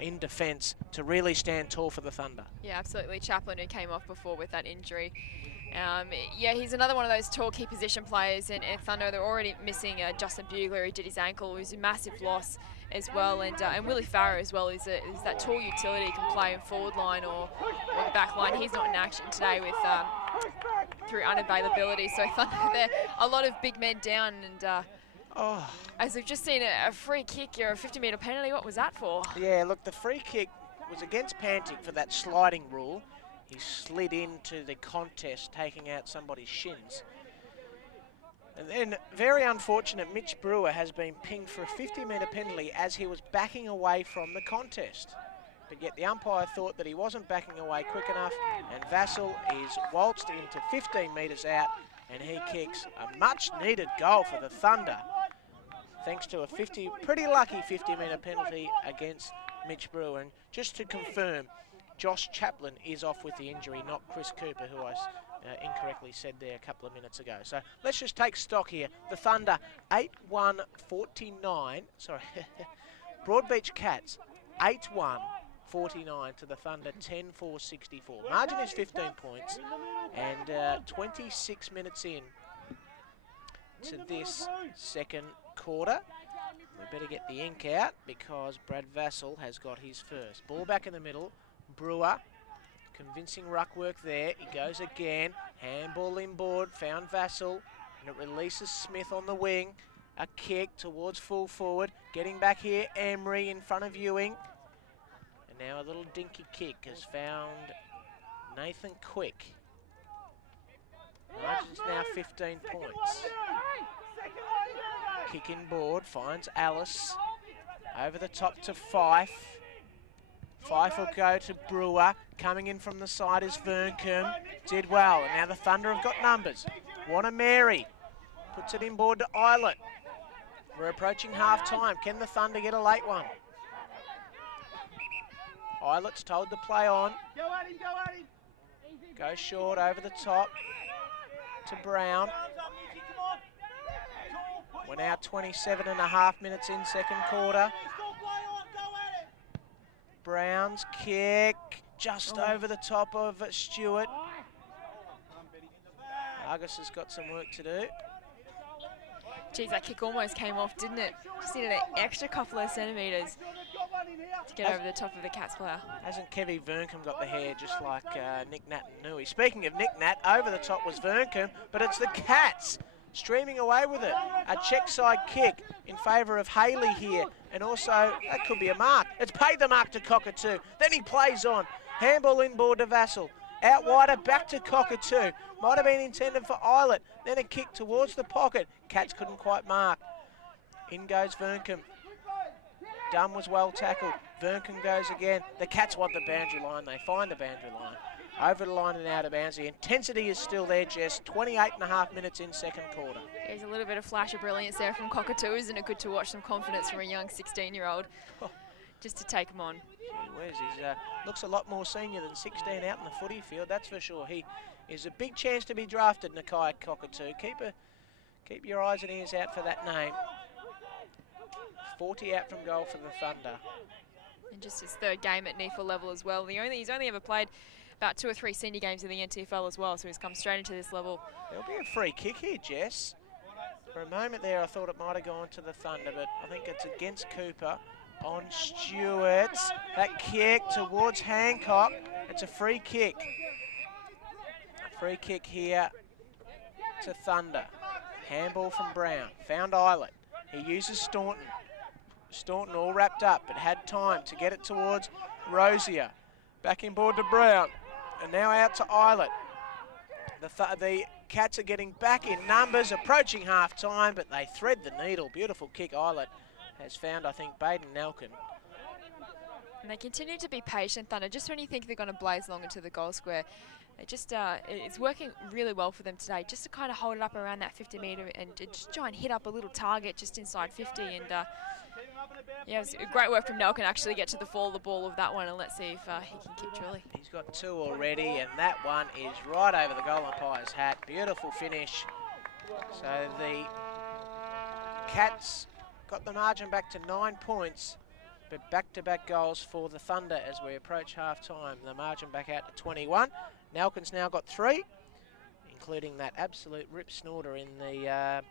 in defence to really stand tall for the Thunder. Yeah, absolutely. Chaplin, who came off before with that injury. Yeah, he's another one of those tall key position players, and Thunder, they're already missing Justin Bugler, who did his ankle, who's a massive loss as well, and Willie Farrer as well is that tall utility, he can play in forward line or the back line. He's not in action today with through unavailability, so Thunder, there a lot of big men down, and as we've just seen a free kick or a 50-metre penalty. What was that for? Yeah, look, the free kick was against Pantic for that sliding rule. He slid into the contest, taking out somebody's shins. And then, very unfortunate, Mitch Brewer has been pinged for a 50-metre penalty as he was backing away from the contest. But yet the umpire thought that he wasn't backing away quick enough, and Vassell is waltzed into 15 metres out, and he kicks a much-needed goal for the Thunder, thanks to a pretty lucky 50-metre penalty against Mitch Brewer. And just to confirm, Josh Chaplin is off with the injury, not Chris Cooper, who I incorrectly said there a couple of minutes ago. So let's just take stock here. The Thunder 8-1-49, sorry, Broadbeach Cats 8-1-49 to the Thunder 10-4-64. Margin is 15 points, and 26 minutes in to this second quarter. We better get the ink out because Brad Vassell has got his first. Ball back in the middle. Brewer, convincing ruck work there. He goes again. Handball inboard, found Vassell, and it releases Smith on the wing. A kick towards full forward. Getting back here, Emery in front of Ewing. And now a little dinky kick has found Nathan Quick. Margin's now 15 points. Kick inboard, finds Alice. Over the top to Fife. Fife will go to Brewer. Coming in from the side is Verncombe. Did well, and now the Thunder have got numbers. Wanamary puts it inboard to Islet. We're approaching half-time. Can the Thunder get a late one? Islet's told to play on. Goes short over the top to Brown. We're now 27.5 minutes in second quarter. Brown's kick just over the top of Stewart. Argus has got some work to do. Geez, that kick almost came off, didn't it? Just needed an extra couple of centimetres to get over the top of the Cats player. Hasn't Kevy Verncombe got the hair just like Nick Nat and Nui? Speaking of Nick Nat, over the top was Verncombe, but it's the Cats streaming away with it. A check side kick in favour of Haley here, and also that could be a mark. It's paid the mark to Cockatoo. Then he plays on. Handball inboard to Vassell. Out wider, back to Cockatoo. Might have been intended for Islet. Then a kick towards the pocket. Cats couldn't quite mark. In goes Verncombe. Dunn was well tackled. Verncombe goes again. The Cats want the boundary line. They find the boundary line. Over the line and out of bounds. The intensity is still there, Jess. 28.5 minutes in second quarter. There's a little bit of flash of brilliance there from Cockatoo. Isn't it good to watch some confidence from a young 16-year-old just to take him on? Where's he? Looks a lot more senior than 16 out in the footy field, that's for sure. He is a big chance to be drafted, Nakai Cockatoo. Keep your eyes and ears out for that name. 40 out from goal for the Thunder. And just his third game at NEAFL level as well. He's only ever played about 2 or 3 senior games in the NTFL as well, so he's come straight into this level. There'll be a free kick here, Jess. For a moment there, I thought it might have gone to the Thunder, but I think it's against Cooper. On Stewart, that kick towards Hancock. It's a free kick. A free kick here to Thunder. Handball from Brown. Found Eilert. He uses Staunton. Staunton all wrapped up, but had time to get it towards Rosier. Back inboard to Brown. And now out to Eilert. The Cats are getting back in numbers, approaching half-time, but they thread the needle. Beautiful kick. Eilert has found, I think, Baden Nelkin. And they continue to be patient, Thunder, just when you think they're going to blaze long into the goal square. It just it's working really well for them today, just to kind of hold it up around that 50 metre and just try and hit up a little target just inside 50. And yeah, it was great work from Nelkin, actually get to the fall of the ball of that one, and let's see if he can keep truly. He's got 2 already, and that one is right over the goal umpire's hat. Beautiful finish. So the Cats got the margin back to 9 points, but back-to-back goals for the Thunder as we approach half-time. The margin back out to 21. Nelkin's now got 3, including that absolute rip snorter in the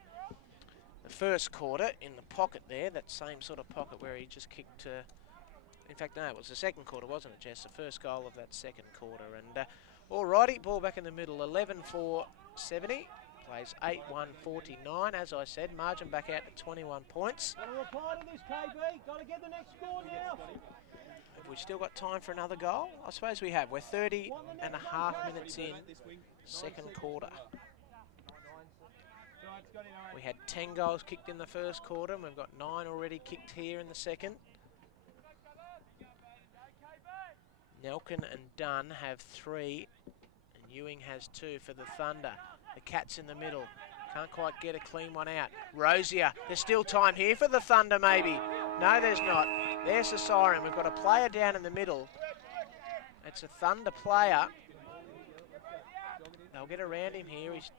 first quarter in the pocket there, that same sort of pocket where he just kicked in fact, no, it was the second quarter, wasn't it, Jess? The first goal of that second quarter. And alrighty, ball back in the middle, 11-4-70. Plays 8-1-49, as I said. Margin back out to 21 points. Got to reply to this, KB. Got to get the next score now. Have we still got time for another goal? I suppose we have. We're 30 and a half minutes in, second quarter. We had 10 goals kicked in the first quarter, and we've got 9 already kicked here in the second. Nelkin and Dunn have 3, and Ewing has 2 for the Thunder. The Cats in the middle. Can't quite get a clean one out. Rosier, there's still time here for the Thunder maybe. No, there's not. There's the siren. We've got a player down in the middle. It's a Thunder player. They'll get around him here. He's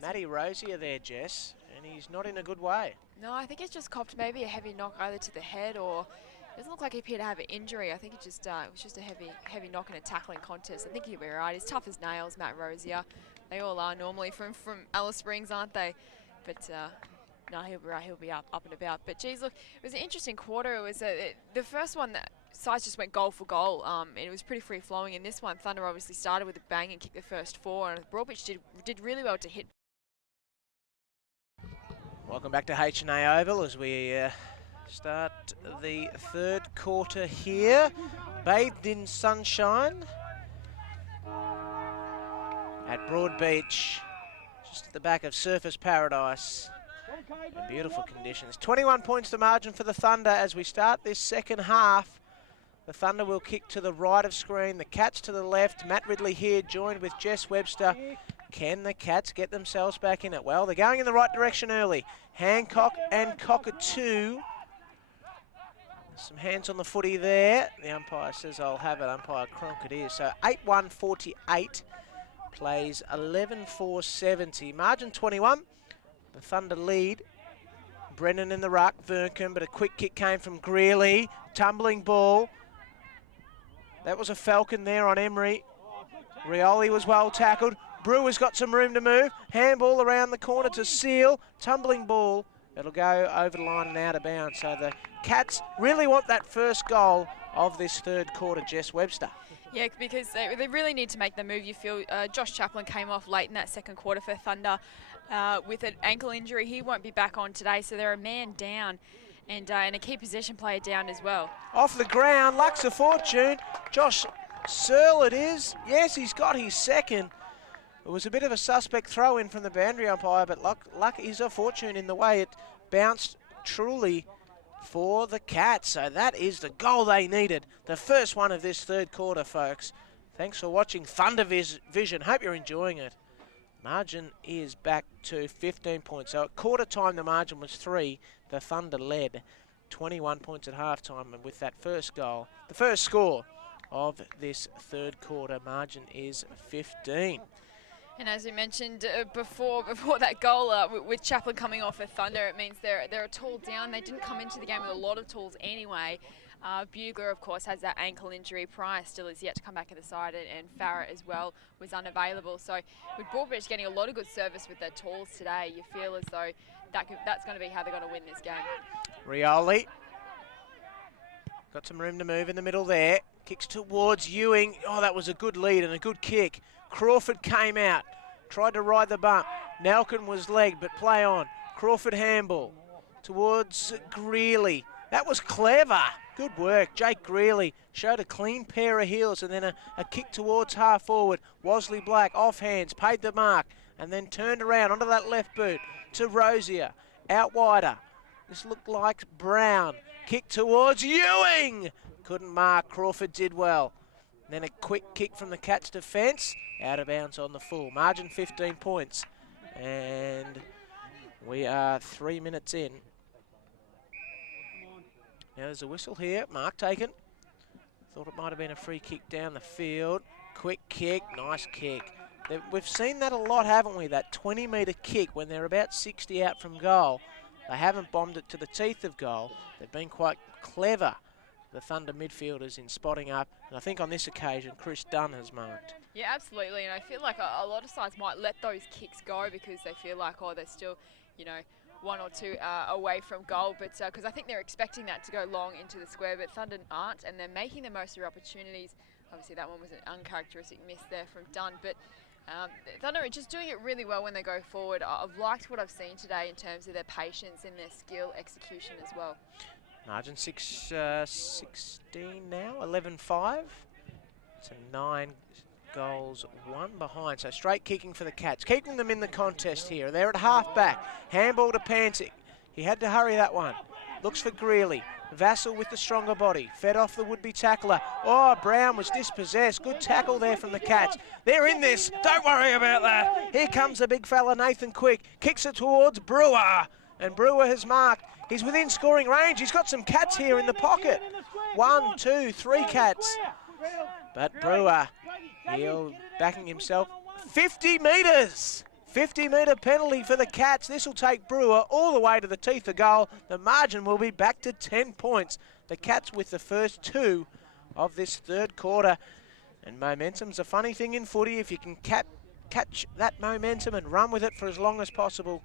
Matty Rosier there, Jess, and he's not in a good way. No, I think he's just copped maybe a heavy knock either to the head, or it doesn't look like he appeared to have an injury. I think it was just a heavy knock in a tackling contest. I think he'll be right. He's tough as nails, Matt Rosier. They all are normally from Alice Springs, aren't they? But no, he'll be right. He'll be up and about. But geez, look, it was an interesting quarter. It was the first one that sides just went goal for goal. And it was pretty free flowing. In this one, Thunder obviously started with a bang and kicked the first 4, and Broadbeach did really well to hit. Welcome back to H&A Oval as we start the third quarter here. Bathed in sunshine at Broadbeach, just at the back of Surfers Paradise. In beautiful conditions. 21 points to margin for the Thunder as we start this second half. The Thunder will kick to the right of screen, the Cats to the left. Matt Ridley here, joined with Jess Webster. Can the Cats get themselves back in it? Well, they're going in the right direction early. Hancock and Cockatoo. Some hands on the footy there. The umpire says I'll have it. Umpire Cronk it is. So 8-1-48. Plays 11-4-70. Margin 21. The Thunder lead. Brennan in the ruck. Vernken, but a quick kick came from Greeley. Tumbling ball. That was a Falcon there on Emery. Rioli was well tackled. Brewer's got some room to move. Handball around the corner to Seal. Tumbling ball. It'll go over the line and out of bounds. So the Cats really want that first goal of this third quarter, Jess Webster. Yeah, because they really need to make the move. You feel Josh Chaplin came off late in that second quarter for Thunder with an ankle injury. He won't be back on today, so they're a man down and a key possession player down as well. Off the ground, Lux of Fortune. Josh Searle it is. Yes, he's got his second. It was a bit of a suspect throw in from the boundary umpire, but luck is a fortune in the way it bounced truly for the Cats. So that is the goal they needed. The first one of this third quarter, folks. Thanks for watching Thunder Vision. Hope you're enjoying it. Margin is back to 15 points. So at quarter time, the margin was 3. The Thunder led 21 points at halftime. And with that first goal, the first score of this third quarter, margin is 15. And as we mentioned before that goal, with Chaplin coming off a Thunder, it means they're a tool down. They didn't come into the game with a lot of tools anyway. Bugler, of course, has that ankle injury. Price still is yet to come back in the side, and Farah as well was unavailable. So with Broadbeach getting a lot of good service with their tools today, you feel as though that's going to be how they're going to win this game. Rioli. Got some room to move in the middle there. Kicks towards Ewing. Oh, that was a good lead and a good kick. Crawford came out, tried to ride the bump. Nelkin was legged, but play on. Crawford handball towards Greeley. That was clever. Good work. Jake Greeley showed a clean pair of heels and then a kick towards half forward. Wosley Black off hands, paid the mark, and then turned around onto that left boot to Rosier. Out wider. This looked like Brown. Kick towards Ewing. Couldn't mark. Crawford did well. Then a quick kick from the Cats defence. Out of bounds on the full. Margin 15 points. And we are 3 minutes in. Now there's a whistle here. Mark taken. Thought it might have been a free kick down the field. Quick kick. Nice kick. We've seen that a lot, haven't we? That 20-metre kick when they're about 60 out from goal. They haven't bombed it to the teeth of goal. They've been quite clever, the Thunder midfielders, in spotting up. And I think on this occasion, Chris Dunn has marked. Yeah, absolutely. And I feel like a lot of sides might let those kicks go because they feel like, oh, they're still, you know, 1 or 2 away from goal. But because I think they're expecting that to go long into the square, but Thunder aren't, and they're making the most of their opportunities. Obviously, that one was an uncharacteristic miss there from Dunn. But Thunder are just doing it really well when they go forward. I've liked what I've seen today in terms of their patience and their skill execution as well. Margin 16 now, 11-5. It's a 9 goals, 1 behind. So straight kicking for the Cats, keeping them in the contest here. They're at half back. Handball to Pantic. He had to hurry that one. Looks for Greeley. Vassell with the stronger body. Fed off the would-be tackler. Oh, Brown was dispossessed. Good tackle there from the Cats. They're in this. Don't worry about that. Here comes the big fella, Nathan Quick. Kicks it towards Brewer. And Brewer has marked. He's within scoring range. He's got some Cats here in the pocket. 1, 2, 3 Cats. But Brewer, he'll backing himself. 50 metres. 50-metre penalty for the Cats. This will take Brewer all the way to the teeth of goal. The margin will be back to 10 points. The Cats with the first 2 of this third quarter. And momentum's a funny thing in footy. If you can catch that momentum and run with it for as long as possible,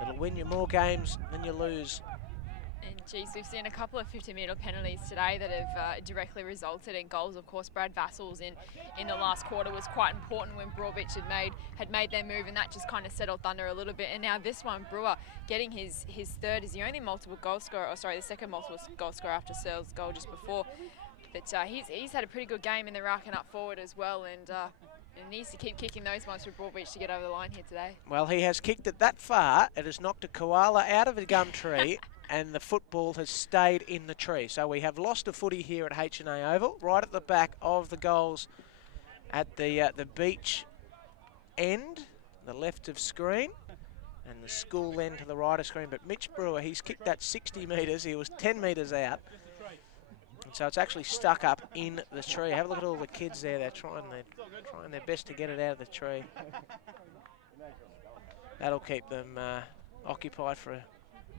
it'll win you more games than you lose. And geez, we've seen a couple of 50-metre penalties today that have directly resulted in goals. Of course, Brad Vassell's in the last quarter was quite important when Broadbeach had made their move, and that just kind of settled Thunder a little bit. And now this one, Brewer getting his third, is the only multiple goal scorer, or sorry, the second multiple goal scorer after Searle's goal just before. But he's had a pretty good game, and they're racking up forward as well. And he needs to keep kicking those ones for Broadbeach to get over the line here today. Well, he has kicked it that far, it has knocked a koala out of a gum tree, and the football has stayed in the tree. So we have lost a footy here at H&A Oval, right at the back of the goals at the beach end, the left of screen, and the school end to the right of screen. But Mitch Brewer, he's kicked that 60 metres. He was 10 metres out. And so it's actually stuck up in the tree. Have a look at all the kids there. They're trying their best to get it out of the tree. That'll keep them occupied for a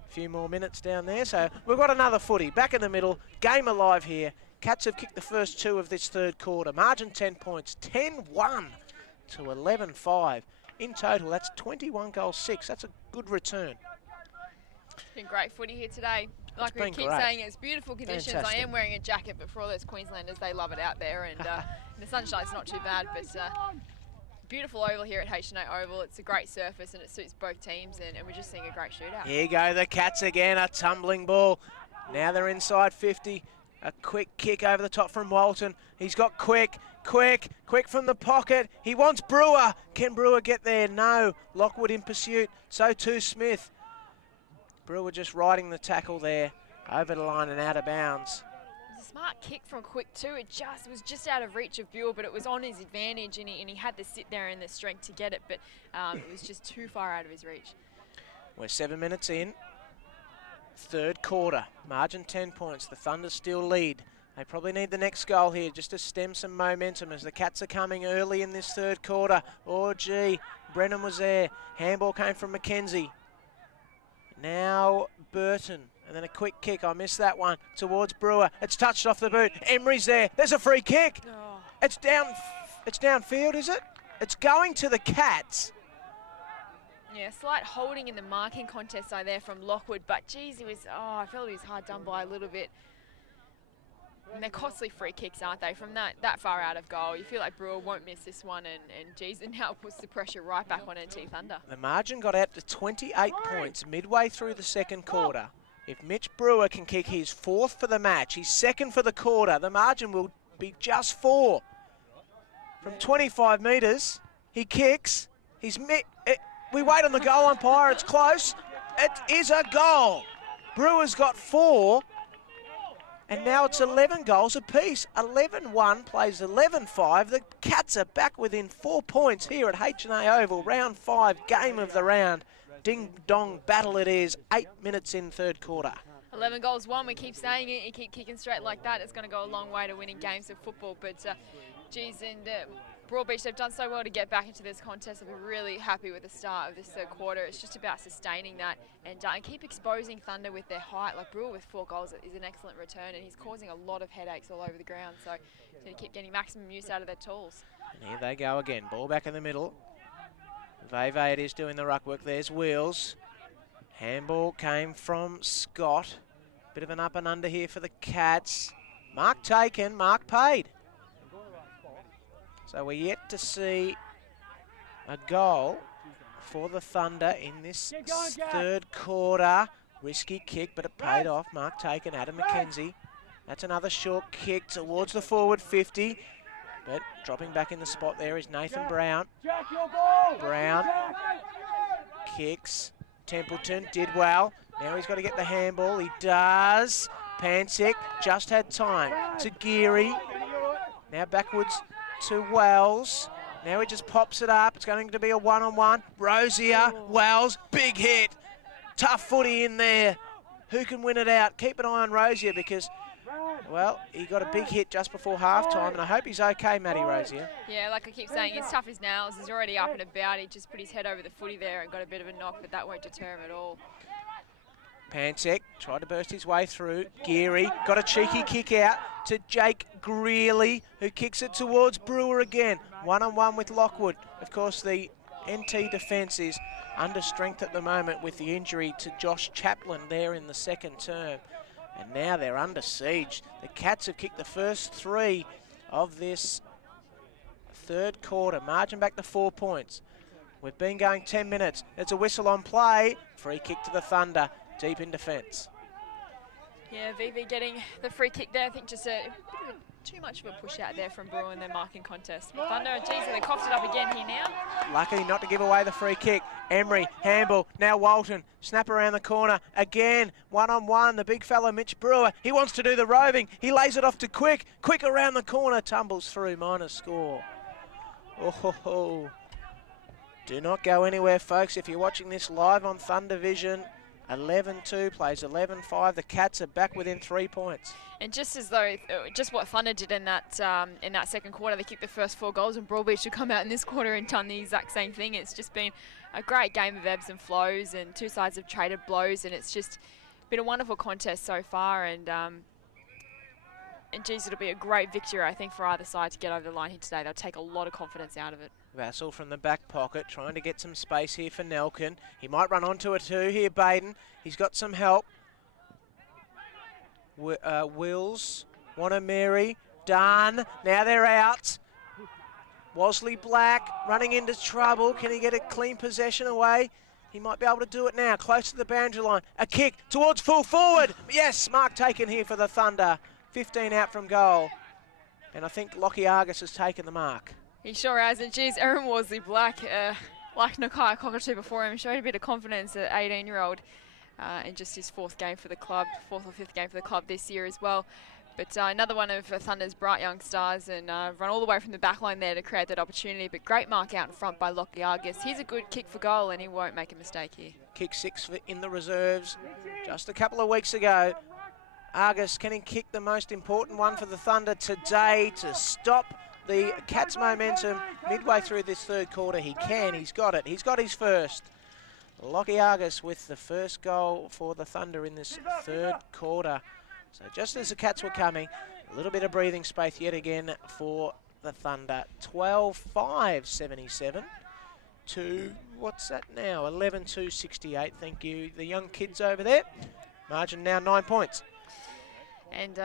few more minutes down there. So we've got another footy back in the middle. Game alive here. Cats have kicked the first 2 of this third quarter. Margin 10 points. 10-1 to 11-5. In total, that's 21 goals 6. That's a good return. It's been great footy here today. Like we keep saying, it's beautiful conditions. Fantastic. I am wearing a jacket, but for all those Queenslanders, they love it out there. And the sunshine's not too bad, but beautiful oval here at H&A Oval. It's a great surface and it suits both teams, and we're just seeing a great shootout. Here go the Cats again, a tumbling ball. Now they're inside 50. A quick kick over the top from Walton. He's got Quick from the pocket. He wants Brewer. Can Brewer get there? No. Lockwood in pursuit. So too Smith. Brewer just riding the tackle there. Over the line and out of bounds. It was a smart kick from Quick too. It was just out of reach of Buell, but it was on his advantage, and he had to sit there in the strength to get it, but it was just too far out of his reach. We're 7 minutes in. Third quarter. Margin 10 points. The Thunder still lead. They probably need the next goal here just to stem some momentum as the Cats are coming early in this third quarter. Oh, gee. Brennan was there. Handball came from McKenzie. Now Burton, and then a quick kick. I missed that one towards Brewer. It's touched off the boot. Emery's there. There's a free kick. Oh. It's downfield, is it? It's going to the Cats. Yeah, slight holding in the marking contest there from Lockwood, but geez, I felt he was hard done by a little bit. And they're costly free kicks, aren't they? From that far out of goal, you feel like Brewer won't miss this one, and geez, it now puts the pressure right back on NT Thunder. The margin got out to 28 points midway through the second quarter. If Mitch Brewer can kick his 4th for the match, his 2nd for the quarter, the margin will be just 4. From 25 metres, he kicks. We wait on the goal umpire, it's close. It is a goal. Brewer's got 4. And now it's 11 goals apiece. 11-1 plays 11-5. The Cats are back within 4 points here at H&A Oval. Round 5, game of the round. Ding-dong battle it is. 8 minutes in third quarter. 11 goals won. We keep saying it. You keep kicking straight like that, it's going to go a long way to winning games of football. But, geez, and Broadbeach, they've done so well to get back into this contest. I'm really happy with the start of this third quarter. It's just about sustaining that and keep exposing Thunder with their height. Like Brewer with 4 goals is an excellent return, and he's causing a lot of headaches all over the ground. So to keep getting maximum use out of their tools. And here they go again. Ball back in the middle. Veve it is doing the ruck work. There's Wheels. Handball came from Scott. Bit of an up and under here for the Cats. Mark taken, Mark paid. So we're yet to see a goal for the Thunder in this third quarter. Risky kick, but it paid off. Mark taken, Adam McKenzie. That's another short kick towards the forward 50. But dropping back in the spot there is Nathan Brown. Brown kicks. Templeton did well. Now he's got to get the handball. He does. Pancic just had time to Geary. Now backwards to Wells. Now he just pops it up. It's going to be a one-on-one. Rosier, Wells, big hit. Tough footy in there. Who can win it out? Keep an eye on Rosier because, well, he got a big hit just before halftime, and I hope he's okay, Matty Rosier. Yeah, like I keep saying, he's tough as nails. He's already up and about. He just put his head over the footy there and got a bit of a knock, but that won't deter him at all. Pancic tried to burst his way through. Geary got a cheeky kick out to Jake Greeley, who kicks it towards Brewer again. One-on-one with Lockwood. Of course, the NT defence is under strength at the moment with the injury to Josh Chaplin there in the second term. And now they're under siege. The Cats have kicked the first 3 of this third quarter. Margin back to 4 points. We've been going 10 minutes. It's a whistle on play. Free kick to the Thunder. Deep in defence. Yeah, VV getting the free kick there. I think just a bit of too much of a push out there from Brewer in their marking contest. But Thunder, geez, they coughed it up again here now. Lucky not to give away the free kick. Emery, handball, now Walton. Snap around the corner again. One-on-one, the big fella Mitch Brewer. He wants to do the roving. He lays it off to Quick. Quick around the corner, tumbles through, minus score. Oh, ho, ho. Do not go anywhere, folks. If you're watching this live on Thunder Vision, 11-2 plays 11-5. The Cats are back within 3 points. And just as though, just what Thunder did in that second quarter, they kicked the first 4 goals, and Broadbeach should come out in this quarter and done the exact same thing. It's just been a great game of ebbs and flows, and 2 sides have traded blows, and it's just been a wonderful contest so far. And geez, it'll be a great victory, I think, for either side to get over the line here today. They'll take a lot of confidence out of it. Vassell from the back pocket, trying to get some space here for Nelkin. He might run onto it too here, Baden. He's got some help. Wills, Wanameri, done. Now they're out. Wosley Black running into trouble. Can he get a clean possession away? He might be able to do it now. Close to the boundary line. A kick towards full forward. Yes, mark taken here for the Thunder. 15 out from goal. And I think Lockie Argus has taken the mark. He sure has. And geez, Aaron Wosley Black, like Nakai Cockatoo before him, showed a bit of confidence at 18-year-old in just his 4th game for the club, 4th or 5th game for the club this year as well. But another one of Thunder's bright young stars, and run all the way from the back line there to create that opportunity. But great mark out in front by Lockie Argus. He's a good kick for goal, and he won't make a mistake here. Kick 6 in the reserves just a couple of weeks ago. Argus, can he kick the most important one for the Thunder today to stop the Cats' momentum midway through this third quarter? He can. He's got it. He's got his first. Lockie Argus with the first goal for the Thunder in this third quarter. So just as the Cats were coming, a little bit of breathing space yet again for the Thunder. 12-5-77 to, what's that now? 11-2-68. Thank you, the young kids over there. Margin now 9 points. And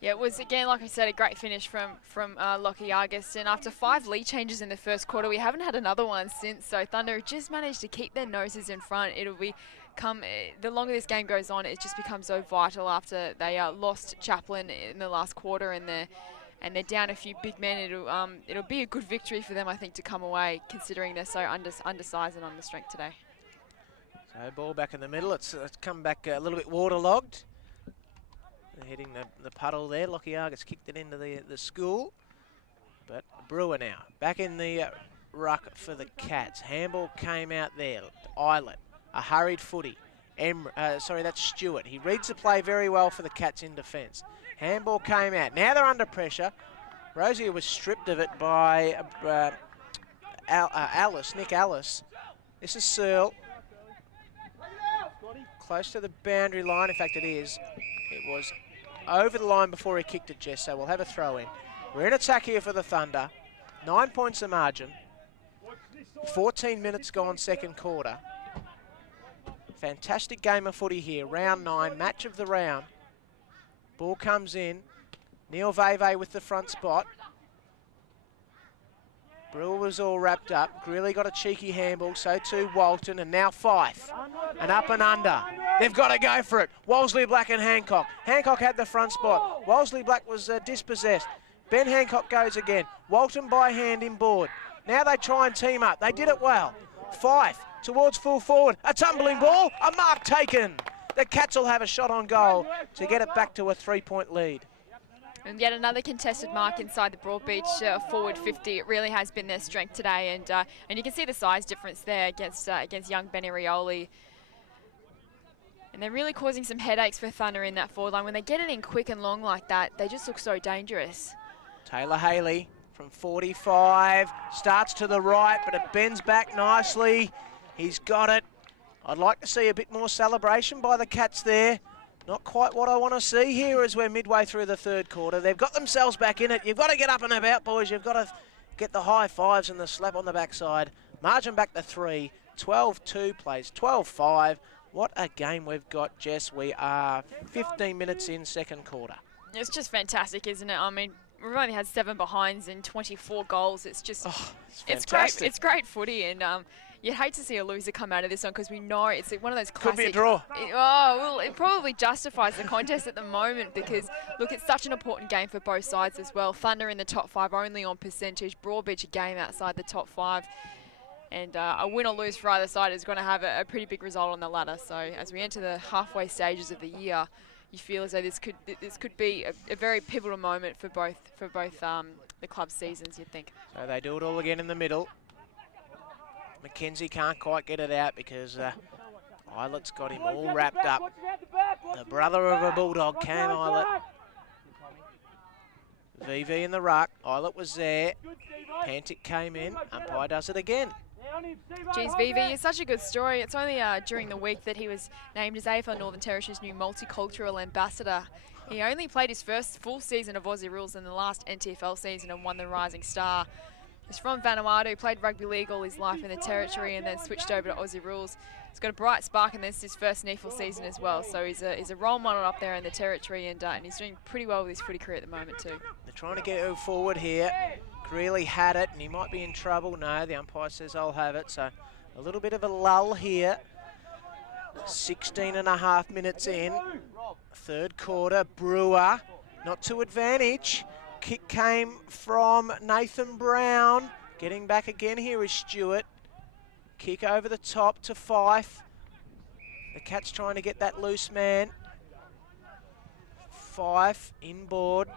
Yeah, it was, again, like I said, a great finish from Lockie Argus. And after 5 lead changes in the first quarter, we haven't had another one since. So Thunder just managed to keep their noses in front. It'll become, the longer this game goes on, it just becomes so vital after they lost Chaplin in the last quarter and they're down a few big men. It'll be a good victory for them, I think, to come away, considering they're so undersized and under strength today. So ball back in the middle. It's come back a little bit waterlogged. They're hitting the puddle there. Lockie Argus kicked it into the school. But Brewer now back in the ruck for the Cats. Handball came out there. Eilert, a hurried footy. Sorry, that's Stewart. He reads the play very well for the Cats in defence. Handball came out. Now they're under pressure. Rosier was stripped of it by Nick Ellis. This is Searle. Close to the boundary line. In fact, it is. It was over the line before he kicked it, Jess, so we'll have a throw in. We're in attack here for the Thunder. 9 points the margin. 14 minutes gone second quarter. Fantastic game of footy here. Round 9, match of the round. Ball comes in. Neil Veve with the front spot. Brewer was all wrapped up. Greeley got a cheeky handball, so too Walton, and now Fife. And up and under. They've got to go for it. Wolseley Black and Hancock. Hancock had the front spot. Wolseley Black was dispossessed. Ben Hancock goes again. Walton by hand inboard. Now they try and team up. They did it well. Fife towards full forward. A tumbling ball. A mark taken. The Cats will have a shot on goal to get it back to a 3-point lead. And yet another contested mark inside the Broadbeach forward 50. It really has been their strength today, and you can see the size difference there against young Benny Rioli. And they're really causing some headaches for Thunder in that forward line. When they get it in quick and long like that, they just look so dangerous. Taylor Haley from 45 starts to the right, but it bends back nicely. He's got it. I'd like to see a bit more celebration by the Cats there. Not quite what I want to see here as we're midway through the third quarter. They've got themselves back in it. You've got to get up and about, boys. You've got to get the high fives and the slap on the backside. Margin back to 3. 12-2 plays 12-5. What a game we've got, Jess. We are 15 minutes in second quarter. It's just fantastic, isn't it? I mean, we've only had 7 behinds and 24 goals. It's just, it's great. It's great footy, and you'd hate to see a loser come out of this one because we know it's one of those classic... Could be a draw. Well, it probably justifies the contest at the moment because, look, it's such an important game for both sides as well. Thunder in the top 5 only on percentage. Broadbeach a game outside the top 5. And a win or lose for either side is going to have a pretty big result on the ladder. So as we enter the halfway stages of the year, you feel as though this could be a very pivotal moment for both the club's seasons, you'd think. So they do it all again in the middle. McKenzie can't quite get it out because Eilert's got him all wrapped up. The brother of a Bulldog, Cam Eilert. VV in the ruck. Eilert was there. Pantic came in. Umpire does it again. Geez, VV is such a good story. It's only during the week that he was named as AFL Northern Territory's new multicultural ambassador. He only played his first full season of Aussie rules in the last NTFL season and won the Rising Star. He's from Vanuatu, played rugby league all his life in the Territory and then switched over to Aussie rules. He's got a bright spark and this is his first NEAFL season as well. So he's a role model up there in the Territory and he's doing pretty well with his footy career at the moment too. They're trying to get it forward here. Greeley had it and he might be in trouble. No, the umpire says I'll have it. So a little bit of a lull here. 16.5 minutes in. Third quarter, Brewer not to advantage. Kick came from Nathan Brown. Getting back again here is Stewart. Kick over the top to Fife. The Cats trying to get that loose man. Fife inboard.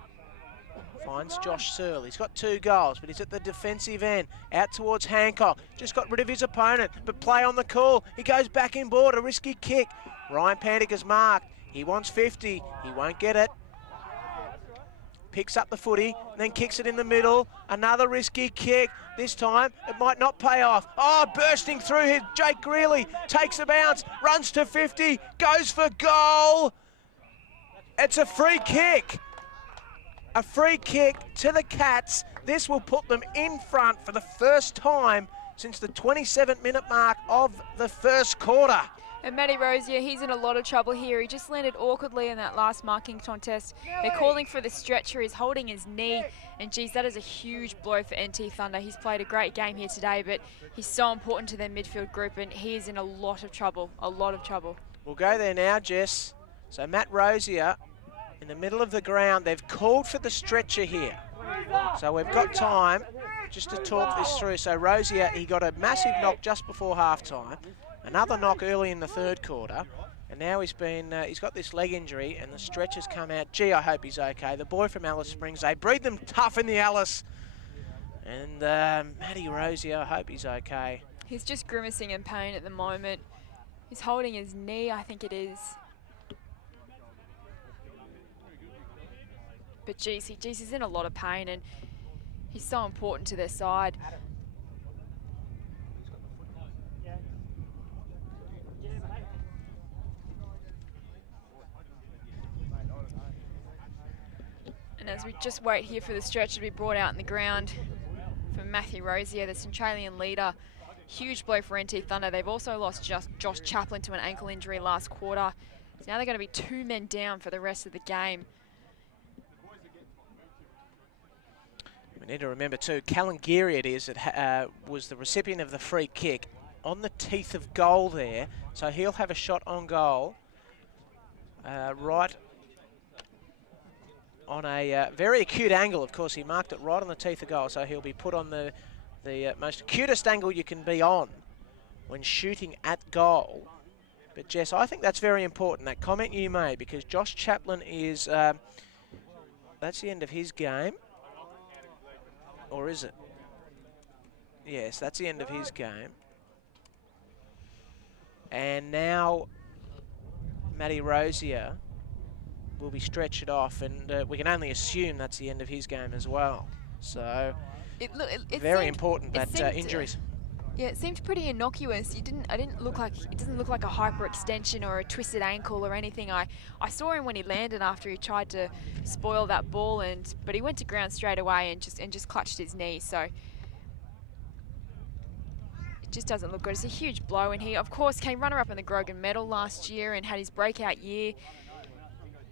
Finds Josh Searle. He's got 2 goals, but he's at the defensive end. Out towards Hancock. Just got rid of his opponent, but play on the call. He goes back inboard, a risky kick. Ryan Pantic is marked. He wants 50. He won't get it. Picks up the footy, and then kicks it in the middle. Another risky kick. This time, it might not pay off. Oh, bursting through here. Jake Greeley takes a bounce, runs to 50, goes for goal. It's a free kick. A free kick to the Cats. This will put them in front for the first time since the 27-minute mark of the first quarter. And Matty Rosier, he's in a lot of trouble here. He just landed awkwardly in that last marking contest. They're calling for the stretcher. He's holding his knee. And, geez, that is a huge blow for NT Thunder. He's played a great game here today, but he's so important to their midfield group, and he is in a lot of trouble, We'll go there now, Jess. So Matt Rosier in the middle of the ground. They've called for the stretcher here. So we've got time just to talk this through. So Rosier, he got a massive knock just before half-time. Another knock early in the third quarter, and now he's got this leg injury, and the stretcher's come out. Gee, I hope he's okay. The boy from Alice Springs, they breed them tough in the Alice. And Matty Rosier, I hope he's okay. He's just grimacing in pain at the moment. He's holding his knee, I think it is. But geez, he's in a lot of pain, and he's so important to their side. And as we just wait here for the stretcher to be brought out in the ground for Matthew Rosier, the Centralian leader, huge blow for NT Thunder. They've also lost Josh Chaplin to an ankle injury last quarter. So now they're going to be 2 men down for the rest of the game. We need to remember too, Calangiri it is that was the recipient of the free kick on the teeth of goal there. So he'll have a shot on goal right on a very acute angle. Of course, he marked it right on the teeth of goal, so he'll be put on the most acutest angle you can be on when shooting at goal. But Jess, I think that's very important, that comment you made, because Josh Chaplin is, that's the end of his game. Or is it? Yes, that's the end of his game. And now Matty Rosier will be stretched off, and we can only assume that's the end of his game as well. So very important that injuries. Yeah, it seemed pretty innocuous. It doesn't look like a hyperextension or a twisted ankle or anything. I saw him when he landed after he tried to spoil that ball, but he went to ground straight away and just clutched his knee. So it just doesn't look good. It's a huge blow, and he of course came runner-up in the Grogan Medal last year and had his breakout year.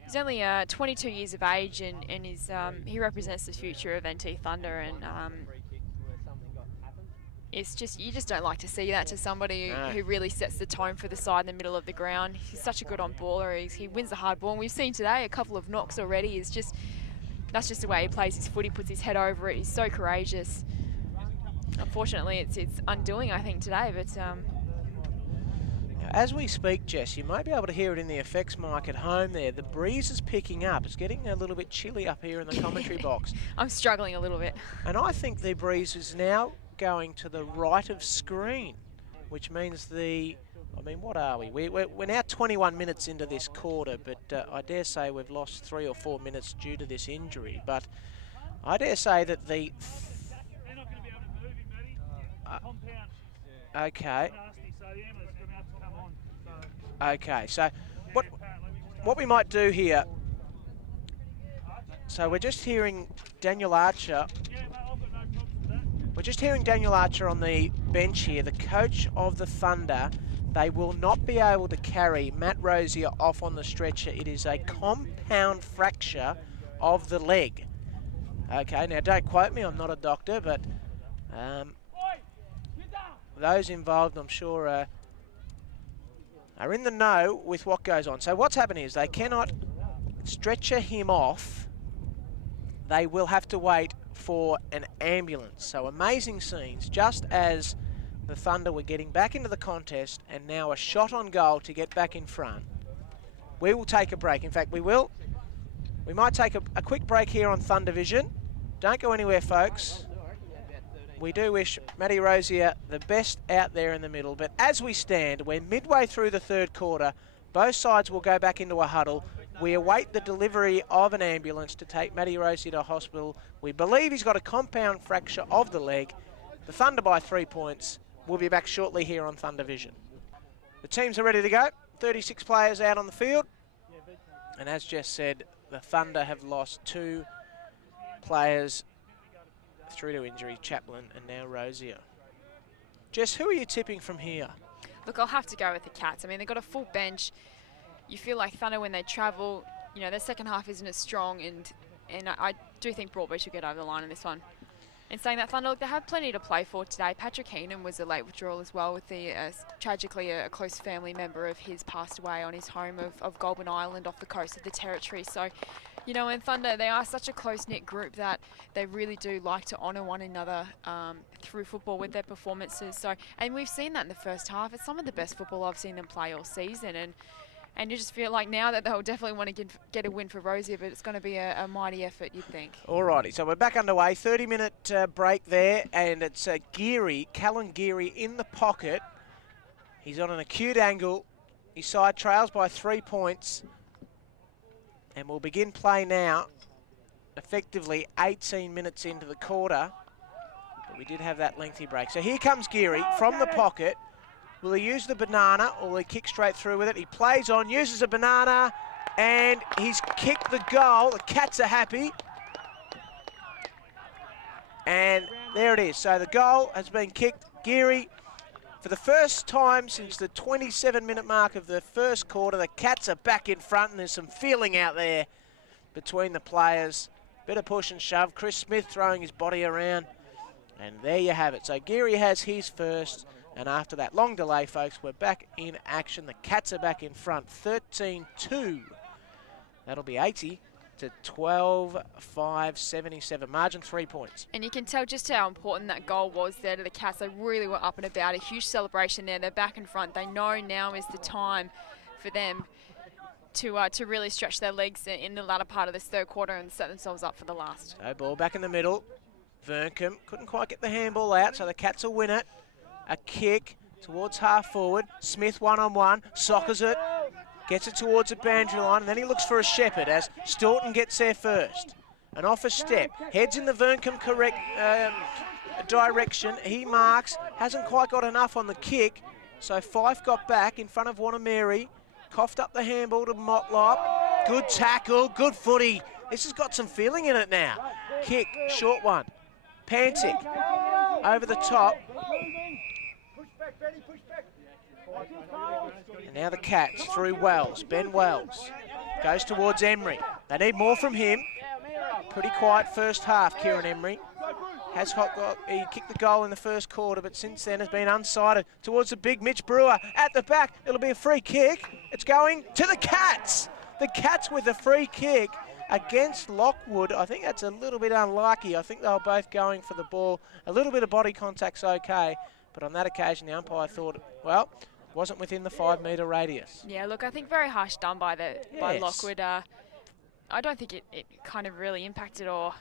He's only 22 years of age, and he represents the future of NT Thunder, and it's just, you just don't like to see that to somebody who really sets the tone for the side in the middle of the ground. He's such a good on baller. He wins the hard ball, and we've seen today a couple of knocks already. That's just the way he plays his foot. He puts his head over it. He's so courageous. Unfortunately, it's undoing, I think, today, but as we speak, Jess, you might be able to hear it in the effects mic at home there. The breeze is picking up. It's getting a little bit chilly up here in the commentary box. I'm struggling a little bit. And I think the breeze is now going to the right of screen, which means what are we? We're now 21 minutes into this quarter, but I dare say we've lost 3 or 4 minutes due to this injury. But I dare say that the... okay. Okay, so what we might do here, so we're just hearing Daniel Archer. We're just hearing Daniel Archer on the bench here, the coach of the Thunder. They will not be able to carry Matt Rosier off on the stretcher. It is a compound fracture of the leg. Okay, now don't quote me, I'm not a doctor, but those involved, I'm sure, are in the know with what goes on. So what's happening is they cannot stretcher him off. They will have to wait for an ambulance. So amazing scenes, just as the Thunder were getting back into the contest, and now a shot on goal to get back in front. We will take a break. In fact, we will. We might take a quick break here on Thunder Vision. Don't go anywhere, folks. We do wish Matty Rosier the best out there in the middle, but as we stand, we're midway through the third quarter. Both sides will go back into a huddle. We await the delivery of an ambulance to take Matty Rosier to hospital. We believe he's got a compound fracture of the leg. The Thunder by 3 points. We'll be back shortly here on Thunder Vision. The teams are ready to go. 36 players out on the field. And as Jess said, the Thunder have lost 2 players through to injury, Chaplin and now Rosier. Jess, who are you tipping from here? Look, I'll have to go with the Cats. I mean, they've got a full bench. You feel like Thunder, when they travel, you know, their second half isn't as strong, and I do think Broadbeach will get over the line in this one. In saying that, Thunder, look, they have plenty to play for today. Patrick Heenan was a late withdrawal as well, with the tragically a close family member of his passed away on his home of Goulburn Island off the coast of the Territory. So, you know, in Thunder, they are such a close-knit group that they really do like to honour one another through football with their performances. So, and we've seen that in the first half. It's some of the best football I've seen them play all season, and you just feel like now that they'll definitely want to get a win for Rosie, but it's going to be a mighty effort, you'd think. Alrighty, so we're back underway. 30-minute break there, and it's Geary, Callan Geary in the pocket. He's on an acute angle. His side trails by 3 points. And we'll begin play now, effectively 18 minutes into the quarter. But we did have that lengthy break. So here comes Geary from the pocket. Will he use the banana or will he kick straight through with it? He plays on, uses a banana, and he's kicked the goal. The Cats are happy. And there it is. So the goal has been kicked. Geary, for the first time since the 27-minute mark of the first quarter, the Cats are back in front, and there's some feeling out there between the players. Bit of push and shove. Chris Smith throwing his body around. And there you have it. So Geary has his first. And after that long delay, folks, we're back in action. The Cats are back in front, 13-2. That'll be 80 to 12-5-77. Margin 3 points. And you can tell just how important that goal was there to the Cats. They really were up and about. A huge celebration there. They're back in front. They know now is the time for them to really stretch their legs in the latter part of this third quarter and set themselves up for the last. So ball back in the middle. Verncombe couldn't quite get the handball out, so the Cats will win it. A kick towards half forward. Smith one-on-one, soccers it, gets it towards the boundary line, and then he looks for a shepherd as Staunton gets there first. And off a step, heads in the Verncombe direction. He marks, hasn't quite got enough on the kick, so Fife got back in front of Wanameri, coughed up the handball to Motlop. Good tackle, good footy. This has got some feeling in it now. Kick, short one. Pantic over the top. And now the Cats through Wells. Ben Wells goes towards Emery. They need more from him. Pretty quiet first half, Kieran Emery. He kicked the goal in the first quarter, but since then has been unsighted. Towards the big Mitch Brewer at the back. It'll be a free kick. It's going to the Cats. The Cats with a free kick against Lockwood. I think that's a little bit unlucky. I think they were both going for the ball. A little bit of body contact's okay. But on that occasion, the umpire thought, well, wasn't within the 5 metre radius. Yeah, look, I think very harsh done by Lockwood. I don't think it kind of really impacted or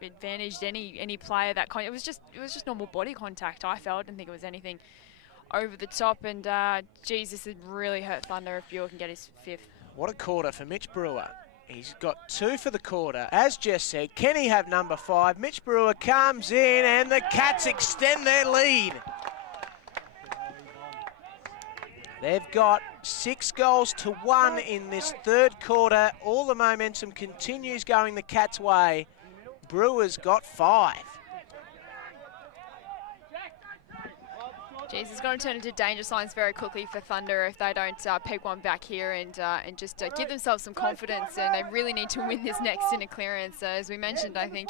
advantaged any player that kind. It was just normal body contact. I felt. I didn't think it was anything over the top. And geez, this would really hurt Thunder if Buell can get his 5th. What a quarter for Mitch Brewer. He's got 2 for the quarter. As Jess said, can he have number 5? Mitch Brewer comes in and the Cats extend their lead. They've got 6 goals to 1 in this third quarter. All the momentum continues going the Cats' way. Brewer's got 5. Jeez, it's going to turn into danger signs very quickly for Thunder if they don't peg one back here and just give themselves some confidence. And they really need to win this next inner clearance. As we mentioned, I think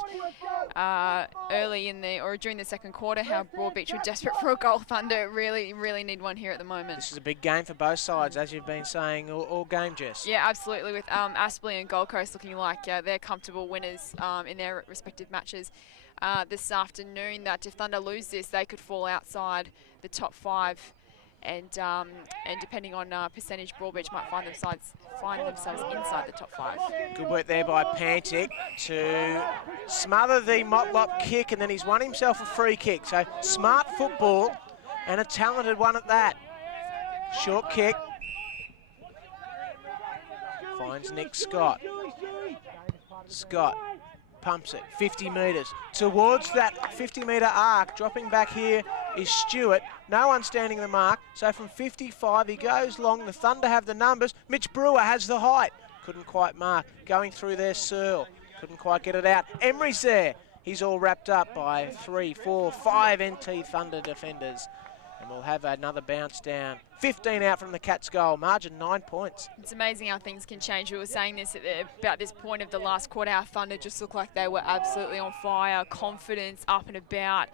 early in during the second quarter, how Broadbeach were desperate for a goal. Thunder really need one here at the moment. This is a big game for both sides, as you've been saying all game, Jess. Yeah, absolutely. With Aspley and Gold Coast looking like they're comfortable winners in their respective matches. This afternoon, that if Thunder lose this, they could fall outside the top 5, and depending on percentage, Broadbeach might find themselves inside the top 5. Good work there by Pantic to smother the Motlop kick, and then he's won himself a free kick. So smart football and a talented one at that. Short kick. Finds Nick Scott. Scott pumps it 50 metres towards that 50-metre arc. Dropping back here is Stewart. No one standing the mark. So from 55 he goes long. The Thunder have the numbers. Mitch Brewer has the height. Couldn't quite mark. Going through there, Searle. Couldn't quite get it out. Emery's there. He's all wrapped up by 3, 4, 5 NT Thunder defenders. And we'll have another bounce down. 15 out from the Cats' goal. Margin 9 points. It's amazing how things can change. We were saying this about this point of the last quarter. Our Thunder just looked like they were absolutely on fire. Confidence up and about.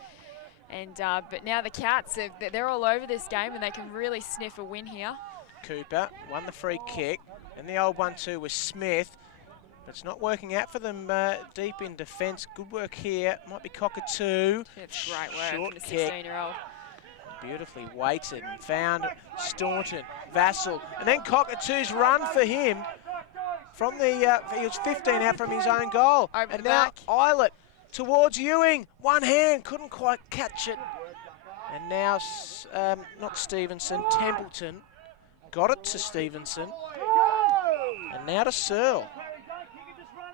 And but now the Cats, they're all over this game and they can really sniff a win here. Cooper won the free kick. And the old 1-2 was Smith. But it's not working out for them deep in defence. Good work here. Might be Cockatoo. It's great work Short from the kick. 16-year-old. Beautifully weighted and found Staunton, Vassell, and then Cockatoo's run for him from the, he was 15 out from his own goal. Over and the now back. Eilert towards Ewing, one hand, couldn't quite catch it. And now, not Stevenson, Templeton, got it to Stevenson, and now to Searle.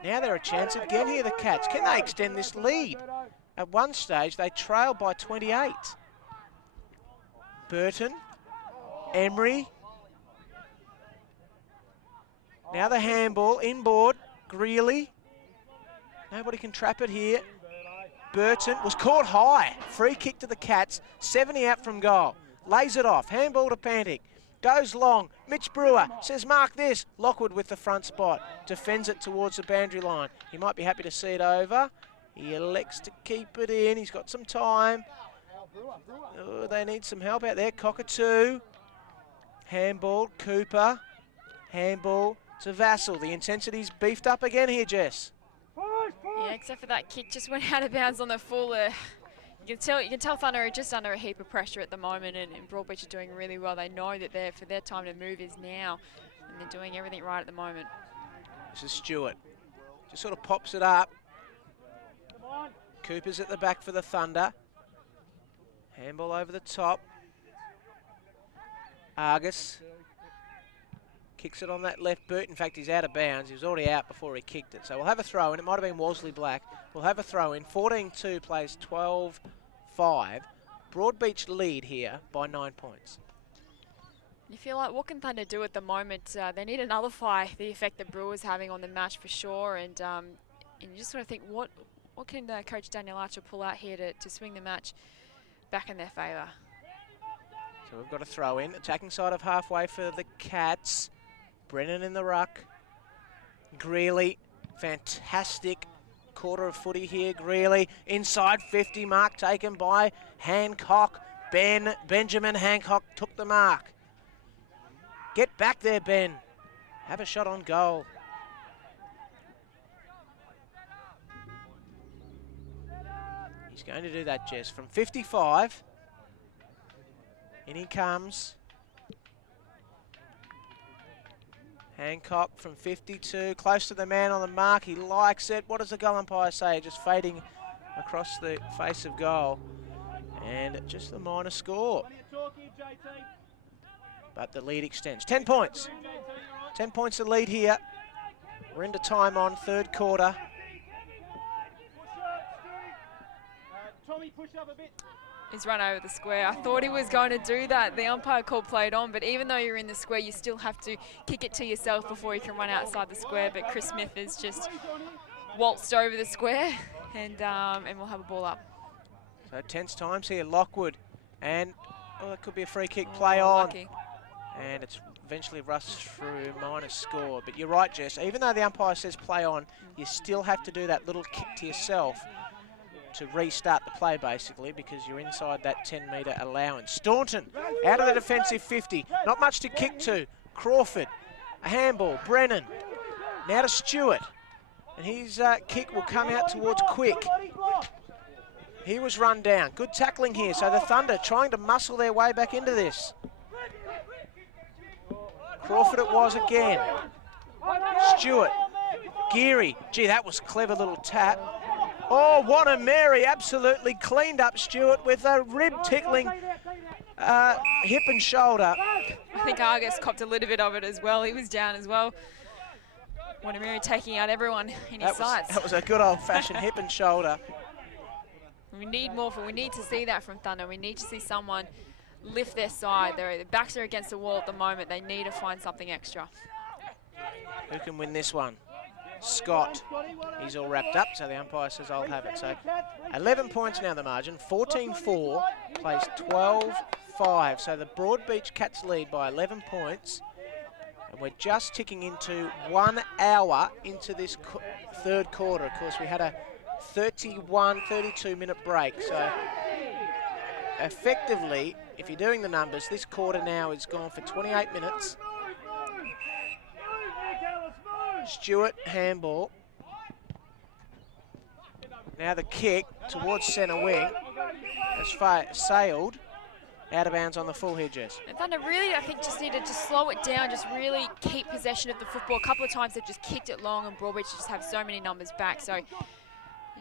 Now they're a chance again here, the Cats. Can they extend this lead? At one stage, they trailed by 28. Burton, Emery. Now the handball, inboard, Greeley. Nobody can trap it here. Burton was caught high. Free kick to the Cats, 70 out from goal. Lays it off, handball to Pantic. Goes long, Mitch Brewer says mark this. Lockwood with the front spot, defends it towards the boundary line. He might be happy to see it over. He elects to keep it in, he's got some time. Oh, they need some help out there. Cockatoo. Handball, Cooper. Handball to Vassell. The intensity's beefed up again here, Jess. Yeah, except for that kick just went out of bounds on the full. You can tell Thunder are just under a heap of pressure at the moment, and Broadbeach are doing really well. They know that for their time to move is now, and they're doing everything right at the moment. This is Stewart. Just sort of pops it up. Cooper's at the back for the Thunder. Handball over the top. Argus kicks it on that left boot. In fact, he's out of bounds. He was already out before he kicked it. So we'll have a throw in. It might have been Wolseley Black. We'll have a throw in. 14-2 plays 12-5. Broadbeach lead here by 9 points. You feel like, what can Thunder do at the moment? They need to nullify the effect the Brewers having on the match for sure. And you just sort of think, what can Coach Daniel Archer pull out here to swing the match back in their favour? So we've got a throw in. Attacking side of halfway for the Cats. Brennan in the ruck. Greeley, fantastic quarter of footy here. Greeley inside 50, mark taken by Hancock. Benjamin Hancock took the mark. Get back there, Ben. Have a shot on goal. He's going to do that, Jess. From 55, in he comes. Hancock from 52, close to the man on the mark. He likes it. What does the goal umpire say? Just fading across the face of goal. And just the minor score. But the lead extends. 10 points. 10 points the lead here. We're into time on, third quarter. Tommy, push up a bit. He's run over the square. I thought he was going to do that. The umpire called played on, but even though you're in the square, you still have to kick it to yourself before you can run outside the square. But Chris Smith has just waltzed over the square, and we'll have a ball up. So tense times here. Lockwood, and it could be a free kick. Play on, lucky. And it's eventually rushed through minor score. But you're right, Jess. Even though the umpire says play on, you still have to do that little kick to yourself to restart the play, basically, because you're inside that 10-metre allowance. Staunton out of the defensive 50. Not much to kick to. Crawford, a handball. Brennan, now to Stewart. And his kick will come out towards Quick. He was run down. Good tackling here. So the Thunder trying to muscle their way back into this. Crawford it was again. Stewart. Geary. Gee, that was a clever little tap. Oh, Wanameri absolutely cleaned up Stewart with a rib-tickling hip and shoulder. I think Argus copped a little bit of it as well. He was down as well. Wanameri taking out everyone in his sights. That was a good old-fashioned hip and shoulder. We need more. We need to see that from Thunder. We need to see someone lift their side. Their backs are against the wall at the moment. They need to find something extra. Who can win this one? Scott. He's all wrapped up, so the umpire says I'll have it. So 11 points now the margin. 14-4 plays 5. So the Broadbeach Cats lead by 11 points. And we're just ticking into 1 hour into this third quarter. Of course, we had a 32-minute break. So effectively, if you're doing the numbers, this quarter now is gone for 28 minutes. Stewart, handball. Now the kick towards centre wing has sailed out of bounds on the full here, Jess. And Thunder really, I think, just needed to slow it down, just really keep possession of the football. A couple of times they've just kicked it long, and Broadbeach just have so many numbers back. So you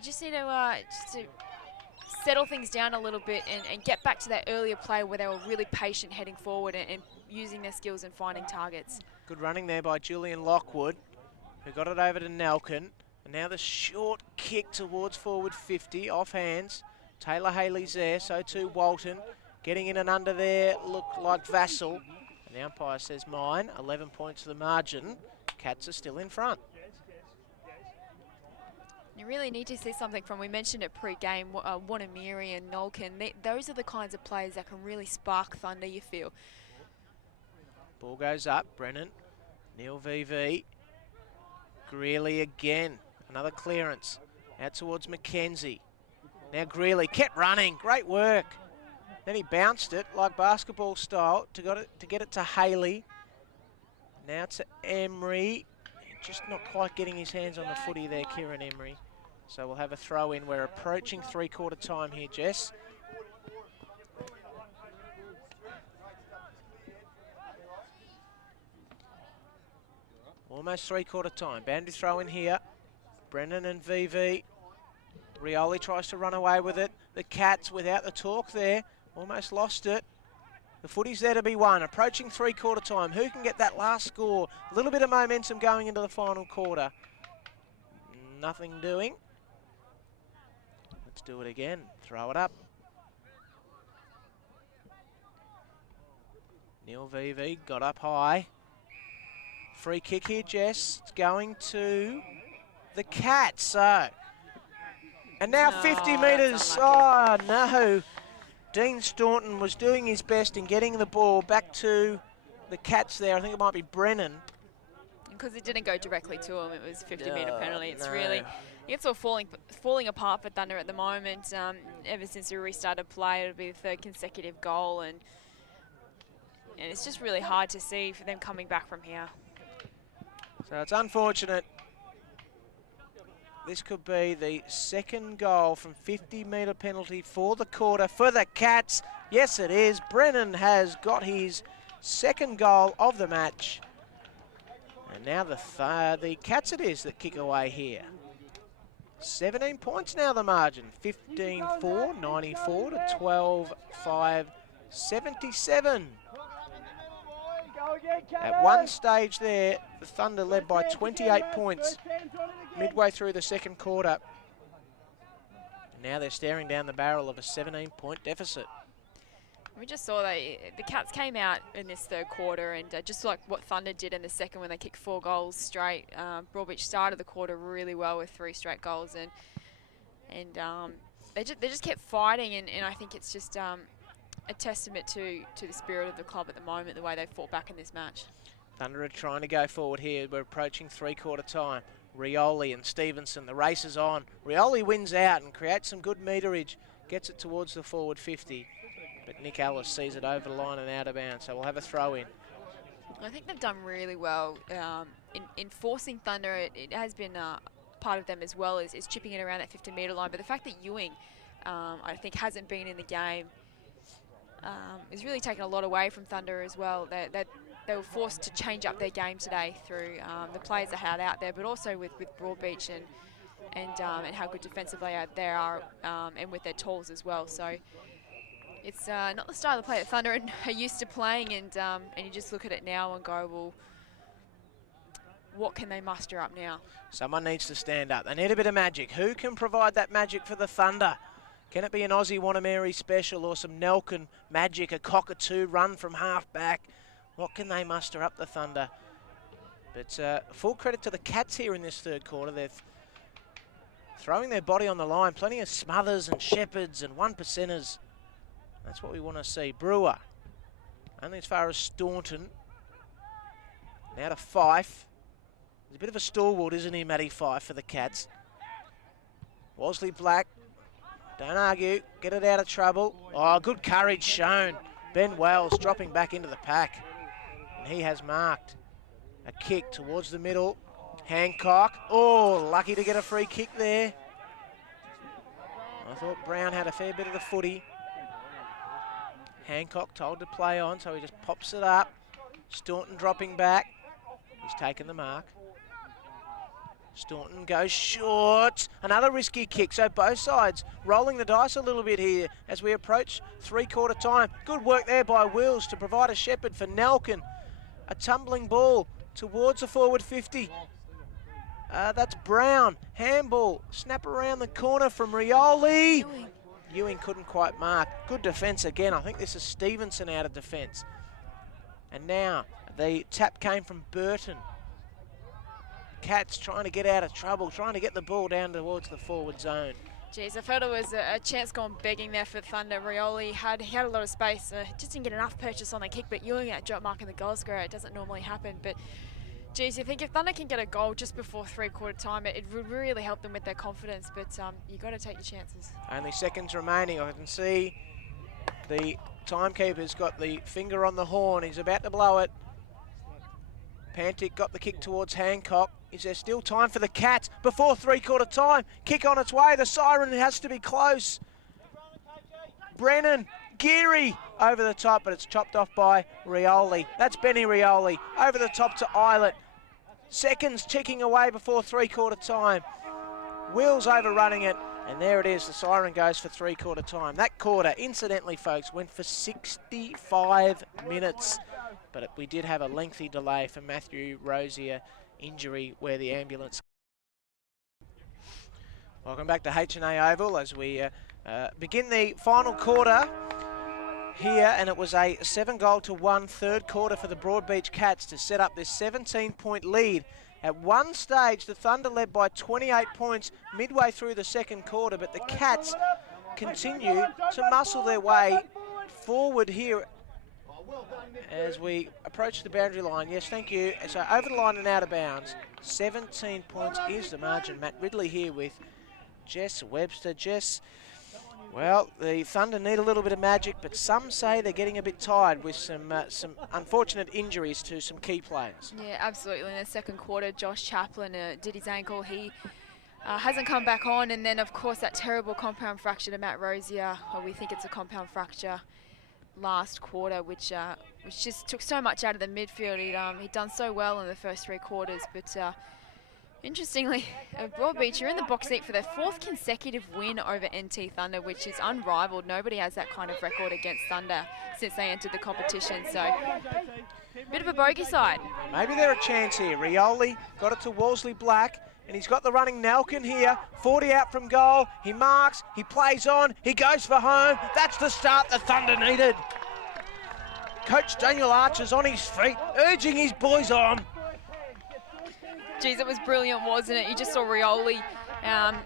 just need to settle things down a little bit and get back to that earlier play where they were really patient heading forward and using their skills and finding targets. Good running there by Julian Lockwood, who got it over to Nelkin. And now the short kick towards forward 50, off hands. Taylor Haley's there, so too Walton. Getting in and under there, looked like Vassal. And the umpire says mine, 11 points to the margin. Cats are still in front. You really need to see something from, we mentioned it pre-game, Wanamiri and Nolkin. Those are the kinds of players that can really spark Thunder, you feel. Ball goes up, Brennan. Neil VV. Greeley again. Another clearance. Out towards Mackenzie. Now Greeley kept running. Great work. Then he bounced it like basketball style to get it to Haley. Now to Emery. Just not quite getting his hands on the footy there, Kieran Emery. So we'll have a throw in. We're approaching three-quarter time here, Jess. Almost three-quarter time. Boundary throw in here. Brennan and VV. Rioli tries to run away with it. The Cats, without the talk there, almost lost it. The footy's there to be won. Approaching three-quarter time. Who can get that last score? A little bit of momentum going into the final quarter. Nothing doing. Let's do it again. Throw it up. Neil VV got up high. Free kick here, Jess. It's going to the Cats. So, and now 50 metres. Oh, no. Dean Staunton was doing his best in getting the ball back to the Cats there. I think it might be Brennan. Because it didn't go directly to him, it was a 50-metre penalty. It's really, it's all falling apart for Thunder at the moment. Ever since we restarted play, it'll be the third consecutive goal, and it's just really hard to see for them coming back from here. So it's unfortunate. This could be the second goal from 50-metre penalty for the quarter for the Cats. Yes, it is. Brennan has got his second goal of the match. And now the Cats it is that kick away here. 17 points now the margin. 15-4, 94 to 12-5, 77. At one stage there, the Thunder led by 28 points midway through the second quarter. Now they're staring down the barrel of a 17-point deficit. We just saw that the Cats came out in this third quarter, and just like what Thunder did in the second when they kicked 4 goals straight, Broadbeach started the quarter really well with 3 straight goals, and they just kept fighting, and I think it's just a testament to the spirit of the club at the moment, the way they fought back in this match. Thunder are trying to go forward here. We're approaching three-quarter time. Rioli and Stevenson, the race is on. Rioli wins out and creates some good meterage, gets it towards the forward 50. But Nick Ellis sees it over the line and out of bounds, so we'll have a throw in. I think they've done really well in forcing Thunder. It has been part of them as well as chipping it around that 50-metre line. But the fact that Ewing, I think, hasn't been in the game is really taken a lot away from Thunder as well. They were forced to change up their game today through the players that had out there, but also with Broadbeach and how good defensively they are, and with their tools as well. So it's not the style of play that Thunder are used to playing, and you just look at it now and go, well, what can they muster up now? Someone needs to stand up. They need a bit of magic. Who can provide that magic for the Thunder? Can it be an Aussie Wanameri special or some Nelkin magic, a cockatoo run from half-back? What can they muster up, the Thunder? But full credit to the Cats here in this third quarter. They're throwing their body on the line. Plenty of smothers and shepherds and one-percenters. That's what we want to see. Brewer, only as far as Staunton. Now to Fife. He's a bit of a stalwart, isn't he, Matty Fife, for the Cats. Wosley Black, don't argue, get it out of trouble. Oh, good courage shown. Ben Wells dropping back into the pack. And he has marked a kick towards the middle. Hancock, oh, lucky to get a free kick there. I thought Brown had a fair bit of the footy. Hancock told to play on, so he just pops it up. Staunton dropping back. He's taken the mark. Staunton goes short. Another risky kick, so both sides rolling the dice a little bit here as we approach three-quarter time. Good work there by Wills to provide a shepherd for Nelkin. A tumbling ball towards the forward 50. That's Brown. Handball. Snap around the corner from Rioli. Ewing couldn't quite mark. Good defence again. I think this is Stevenson out of defence. And now the tap came from Burton. Cats trying to get out of trouble, trying to get the ball down towards the forward zone. Geez, I felt it was a chance gone begging there for Thunder. Rioli had a lot of space. Just didn't get enough purchase on the kick, but Ewing at drop mark in the goal scorer, it doesn't normally happen. But geez, you think if Thunder can get a goal just before three-quarter time, it would really help them with their confidence. But you got to take your chances. Only seconds remaining. I can see the timekeeper's got the finger on the horn. He's about to blow it. Pantic got the kick towards Hancock. Is there still time for the Cats before three-quarter time? Kick on its way. The siren has to be close. Brennan, Geary over the top, but it's chopped off by Rioli. That's Benny Rioli over the top to Eilert. Seconds ticking away before three-quarter time. Wills overrunning it, and there it is. The siren goes for three-quarter time. That quarter, incidentally, folks, went for 65 minutes, but we did have a lengthy delay for Matthew Rosier injury where the ambulance. Welcome back to H&A Oval as we begin the final quarter here, and it was a 7-goal-to-1 third quarter for the Broadbeach Cats to set up this 17-point lead. At one stage, the Thunder led by 28 points midway through the second quarter, but the Cats continue to muscle their way forward here as we approach the boundary line. Yes, thank you. So over the line and out of bounds. 17 points is the margin. Matt Ridley here with Jess Webster. Jess, well, the Thunder need a little bit of magic, but some say they're getting a bit tired with some unfortunate injuries to some key players. Yeah, absolutely. In the second quarter, Josh Chaplin did his ankle. He hasn't come back on, and then, of course, that terrible compound fracture to Matt Rosier. We think it's a compound fracture last quarter, which just took so much out of the midfield. He'd done so well in the first three quarters, but interestingly, Broadbeach are in the box seat for their fourth consecutive win over NT Thunder, which is unrivaled. Nobody has that kind of record against Thunder since they entered the competition, so bit of a bogey side. Maybe they're a chance here. Rioli got it to Wolseley Black, and he's got the running Nelkin here. 40 out from goal. He marks, he plays on, he goes for home. That's the start the Thunder needed. Coach Daniel Archer's on his feet, urging his boys on. Geez, it was brilliant, wasn't it? You just saw Rioli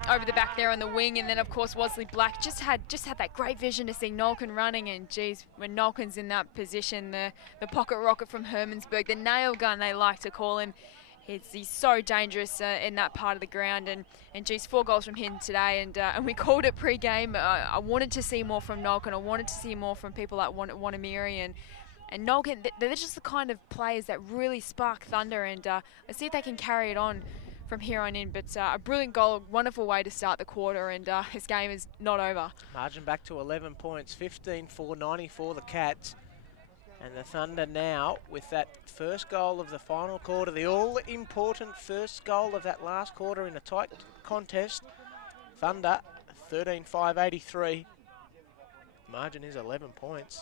over the back there on the wing, and then of course Wosley Black just had that great vision to see Nolkin running, and geez, when Nolkin's in that position, the pocket rocket from Hermansburg, the nail gun they like to call him, he's so dangerous in that part of the ground, and geez, 4 goals from him today, and we called it pre-game. I wanted to see more from Nolkin. I wanted to see more from people like Wanamiri and Nolkin. They're just the kind of players that really spark Thunder, and let's see if they can carry it on from here on in. But a brilliant goal, wonderful way to start the quarter, and this game is not over. Margin back to 11 points, 15-4-94 the Cats. And the Thunder now, with that first goal of the final quarter, the all-important first goal of that last quarter in a tight contest. Thunder, 13-5-83. Margin is 11 points.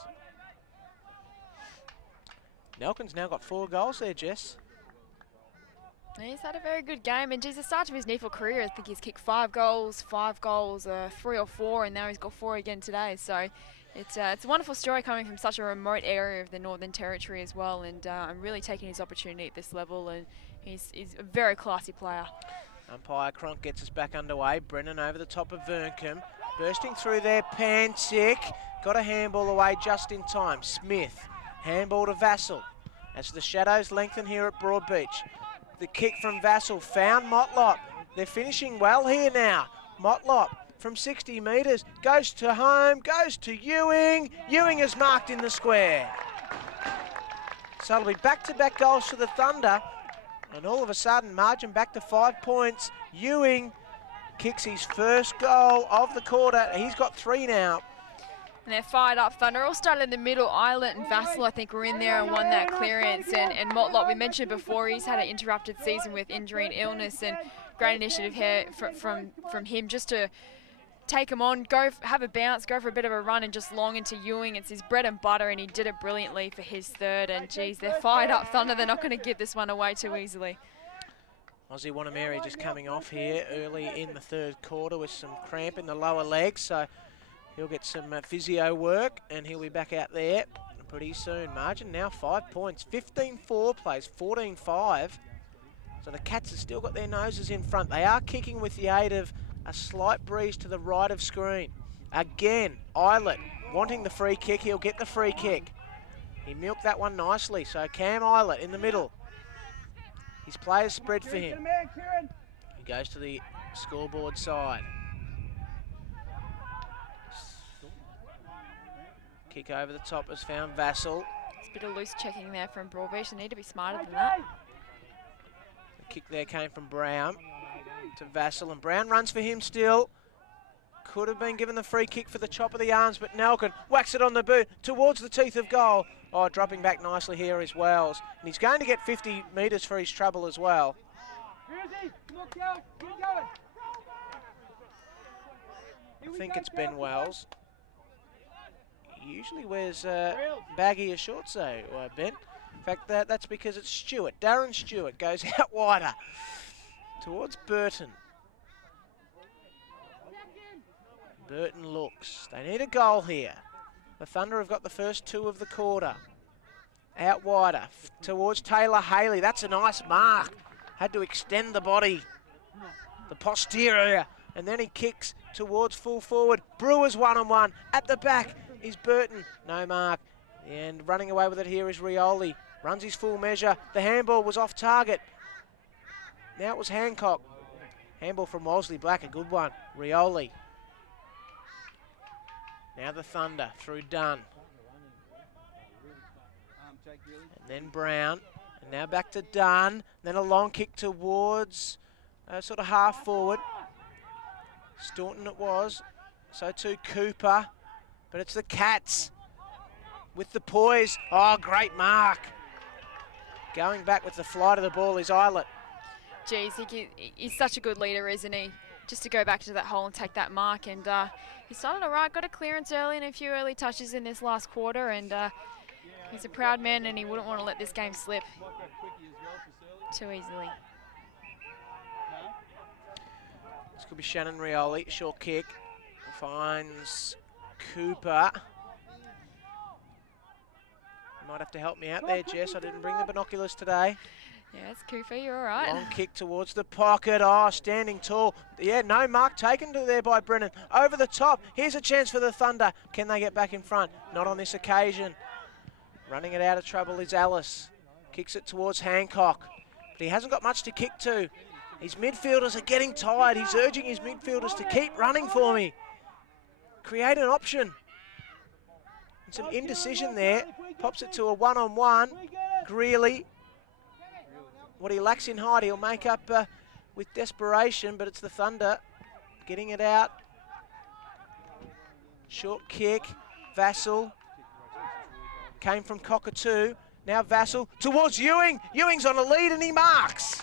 Nelkin's now got 4 goals there, Jess. He's had a very good game, and geez, the start of his NEAFL career, I think he's kicked 5 goals, 3 or 4, and now he's got 4 again today. So it's a wonderful story coming from such a remote area of the Northern Territory as well, and I'm really taking his opportunity at this level, and he's a very classy player. Umpire Cronk gets us back underway. Brennan over the top of Verncombe. Bursting through there, Pantic. Got a handball away just in time. Smith, handball to Vassell. As the shadows lengthen here at Broadbeach. The kick from Vassell found Motlop. They're finishing well here now. Motlop from 60 metres, goes to home, goes to Ewing. Ewing is marked in the square. So it'll be back-to-back goals for the Thunder. And all of a sudden, margin back to 5 points. Ewing kicks his first goal of the quarter. He's got 3 now. And they're fired up. Thunder all started in the middle. Islet and Vassell, I think, were in there and won that clearance. And Motlop, we mentioned before, he's had an interrupted season with injury and illness, and great initiative here from him just to take him on, go have a bounce, go for a bit of a run and just long into Ewing. It's his bread and butter, and he did it brilliantly for his third. And geez, they're fired up, Thunder. They're not going to give this one away too easily. Aussie Wanameri just coming off here early in the third quarter with some cramp in the lower legs, so he'll get some physio work and he'll be back out there pretty soon. Margin now 5 points, 15-4 plays, 14-5. So the Cats have still got their noses in front. They are kicking with the aid of a slight breeze to the right of screen. Again, Islet wanting the free kick. He'll get the free kick. He milked that one nicely. So Cam Islet in the middle. His players spread for him. He goes to the scoreboard side. Kick over the top has found Vassell. It's a bit of loose checking there from Broadbeach. They need to be smarter than that. The kick there came from Brown to Vassell, and Brown runs for him still. Could have been given the free kick for the chop of the arms, but Nelkin whacks it on the boot towards the teeth of goal. Oh, dropping back nicely here is Wells. And he's going to get 50 metres for his trouble as well. I think it's Ben Wells. He usually wears baggier shorts though, Ben. In fact, that's because it's Stewart. Darren Stewart goes out wider towards Burton. Burton looks. They need a goal here. The Thunder have got the first 2 of the quarter. Out wider towards Taylor Haley. That's a nice mark. Had to extend the body, the posterior, and then he kicks towards full forward. Brewers 1-on-1. At the back is Burton. No mark. And running away with it here is Rioli. Runs his full measure. The handball was off target. Now it was Hancock. Handball from Wolseley Black, a good one. Rioli. Now the Thunder through Dunn. And then Brown. And now back to Dunn. Then a long kick towards sort of half forward. Staunton it was. So too Cooper. But it's the Cats with the poise. Oh, great mark. Going back with the flight of the ball is Islet. Geez, he's such a good leader, isn't he? Just to go back to that hole and take that mark. And he started all right, got a clearance early and a few early touches in this last quarter. And he's a proud man and he wouldn't want to let this game slip too easily. This could be Shannon Rioli. Short kick. Finds Cooper. You might have to help me out there, Jess. I didn't bring the binoculars today. Yeah, it's Cooper, you're all right. Long kick towards the pocket. Oh, standing tall. Yeah, no mark taken to there by Brennan. Over the top. Here's a chance for the Thunder. Can they get back in front? Not on this occasion. Running it out of trouble is Ellis. Kicks it towards Hancock. But he hasn't got much to kick to. His midfielders are getting tired. He's urging his midfielders to keep running for me. Create an option. And some indecision there. Pops it to a 1-on-1. Greeley. What he lacks in height, he'll make up with desperation, but it's the Thunder getting it out. Short kick. Vassell. Came from Cockatoo. Now Vassell towards Ewing. Ewing's on a lead and he marks.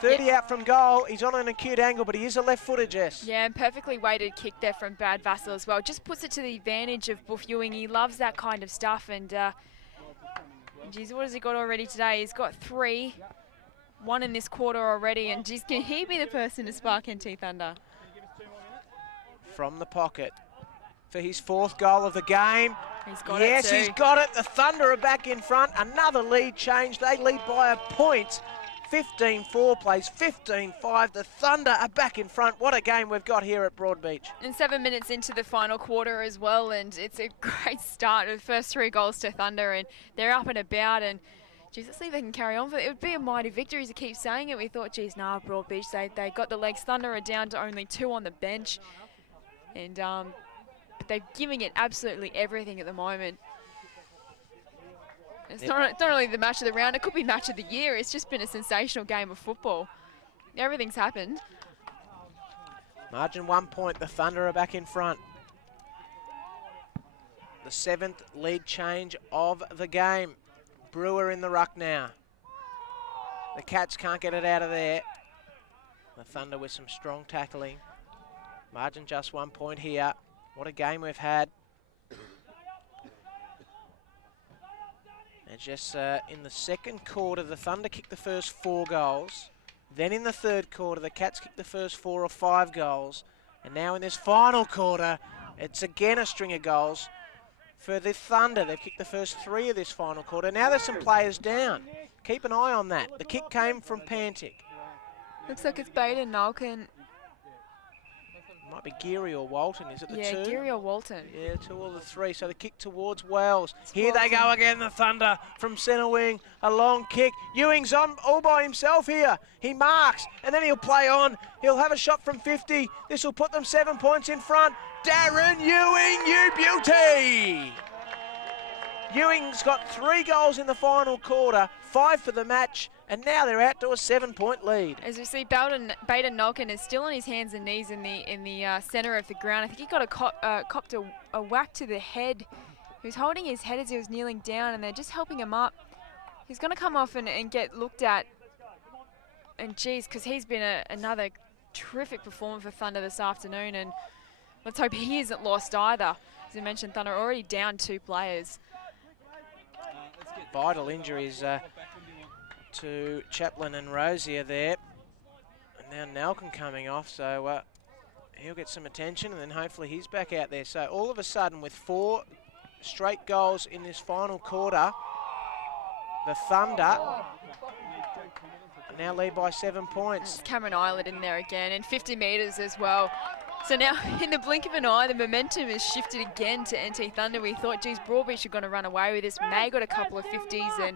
30 out from goal. He's on an acute angle, but he is a left-footer, Jess. Yeah, and perfectly weighted kick there from Brad Vassell as well. Just puts it to the advantage of Buff Ewing. He loves that kind of stuff. And, geez, what has he got already today? He's got 3. 1 in this quarter already. And, geez, can he be the person to spark NT Thunder? From the pocket for his 4th goal of the game. He's got it, he's got it. The Thunder are back in front. Another lead change. They lead by a point. 15-4 plays 15-5. The Thunder are back in front. What a game we've got here at Broadbeach. And 7 minutes into the final quarter as well, and it's a great start. The first 3 goals to Thunder, and they're up and about, and geez, let's see if they can carry on. It would be a mighty victory to keep saying it. We thought, geez, nah, Broadbeach, they got the legs. Thunder are down to only 2 on the bench, and but they're giving it absolutely everything at the moment. It's not only the match of the round, it could be match of the year. It's just been a sensational game of football. Everything's happened. Margin 1 point, the Thunder are back in front. The 7th lead change of the game. Brewer in the ruck now. The Cats can't get it out of there. The Thunder with some strong tackling. Margin just 1 point here. What a game we've had. And just in the second quarter, the Thunder kicked the first 4 goals. Then in the third quarter, the Cats kicked the first 4 or 5 goals. And now in this final quarter, it's again a string of goals for the Thunder. They've kicked the first 3 of this final quarter. Now there's some players down. Keep an eye on that. The kick came from Pantic. Looks like it's Baden Nalkin. Might be Geary or Walton. Is it the 2? Yeah, Geary or Walton. Yeah, 2 or the 3. So the kick towards Wells. Here they go again, the Thunder from centre wing. A long kick. Ewing's on all by himself here. He marks and then he'll play on. He'll have a shot from 50. This will put them 7 points in front. Darren Ewing, you beauty! Ewing's got 3 goals in the final quarter, 5 for the match, and now they're out to a 7-point lead. As we see, Baden Nalkin is still on his hands and knees in the centre of the ground. I think he got copped a whack to the head. He was holding his head as he was kneeling down, and they're just helping him up. He's going to come off and get looked at. And geez, because he's been another terrific performer for Thunder this afternoon, and let's hope he isn't lost either. As I mentioned, Thunder already down 2 players. Vital injuries to Chaplin and Rosier there. And now Nalkin coming off, so he'll get some attention, and then hopefully he's back out there. So all of a sudden, with 4 straight goals in this final quarter, the Thunder now lead by 7 points. Cameron Islet in there again, and 50 metres as well. So now, in the blink of an eye, the momentum has shifted again to NT Thunder. We thought, geez, Broadbeach are going to run away with this. May got a couple of 50s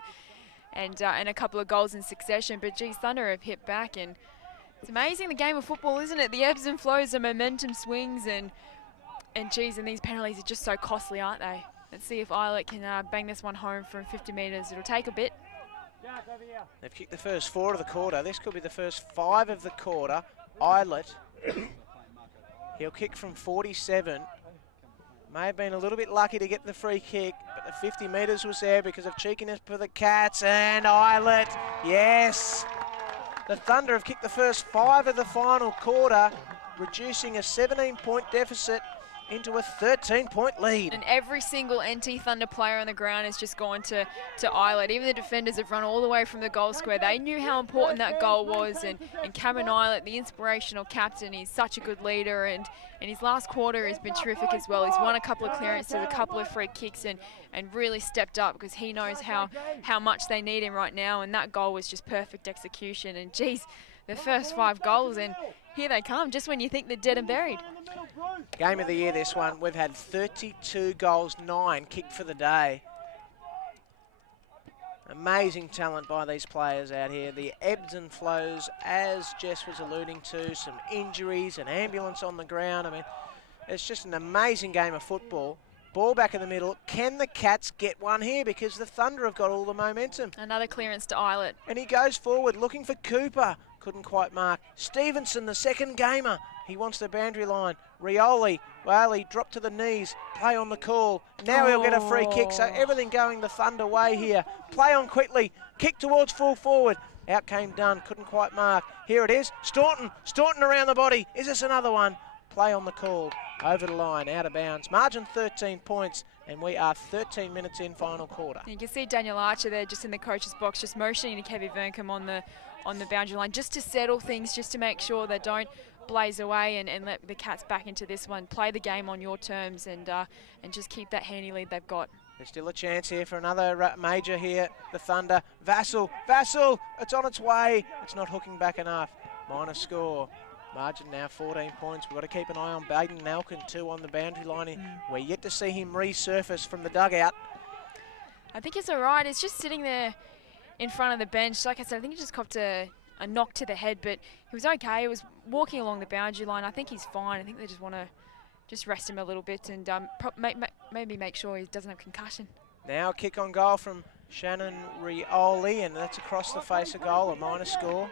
and a couple of goals in succession, but geez, Thunder have hit back, and it's amazing the game of football, isn't it? The ebbs and flows, the momentum swings, and geez, and these penalties are just so costly, aren't they? Let's see if Islet can bang this one home from 50 metres. It'll take a bit. They've kicked the first 4 of the quarter. This could be the first 5 of the quarter. Islet. He'll kick from 47. May have been a little bit lucky to get the free kick, but the 50 metres was there because of cheekiness for the Cats. And Islet, yes! The Thunder have kicked the first 5 of the final quarter, reducing a 17-point deficit into a 13-point lead. And every single NT Thunder player on the ground has just gone to Islet. Even the defenders have run all the way from the goal square. They knew how important that goal was, and Cameron Islet, the inspirational captain, he's such a good leader, and his last quarter has been terrific as well. He's won a couple of clearances, a couple of free kicks, and really stepped up because he knows how much they need him right now, and that goal was just perfect execution. And geez, the first 5 goals, and here they come, just when you think they're dead and buried. Game of the year, this one. We've had 32 goals, 9 kicked for the day. Amazing talent by these players out here. The ebbs and flows, as Jess was alluding to, some injuries, an ambulance on the ground. I mean, it's just an amazing game of football. Ball back in the middle. Can the Cats get one here? Because the Thunder have got all the momentum. Another clearance to Islet. And he goes forward looking for Cooper. Couldn't quite mark. Stevenson, the second gamer. He wants the boundary line. Rioli, well, he dropped to the knees. Play on the call. Now he'll get a free kick. So everything going the Thunder way here. Play on quickly. Kick towards full forward. Out came Dunn. Couldn't quite mark. Here it is. Staunton. Staunton around the body. Is this another one? Play on the call. Over the line. Out of bounds. Margin 13 points. And we are 13 minutes in final quarter. You can see Daniel Archer there just in the coach's box, just motioning to Kevin Verncombe on the boundary line, just to settle things, just to make sure they don't blaze away and let the Cats back into this one. Play the game on your terms and just keep that handy lead they've got. There's still a chance here for another major here. The Thunder. Vassal, it's on its way. It's not hooking back enough. Minor score. Margin now 14 points. We've got to keep an eye on Baden Nalkin too on the boundary line. We're yet to see him resurface from the dugout. I think he's all right. He's just sitting there in front of the bench. Like I said, I think he just copped a knock to the head, but he was okay. He was walking along the boundary line. I think he's fine. I think they just want to just rest him a little bit and maybe make sure he doesn't have concussion. Now a kick on goal from Shannon Rioli, and that's across the face of goal, a minor score.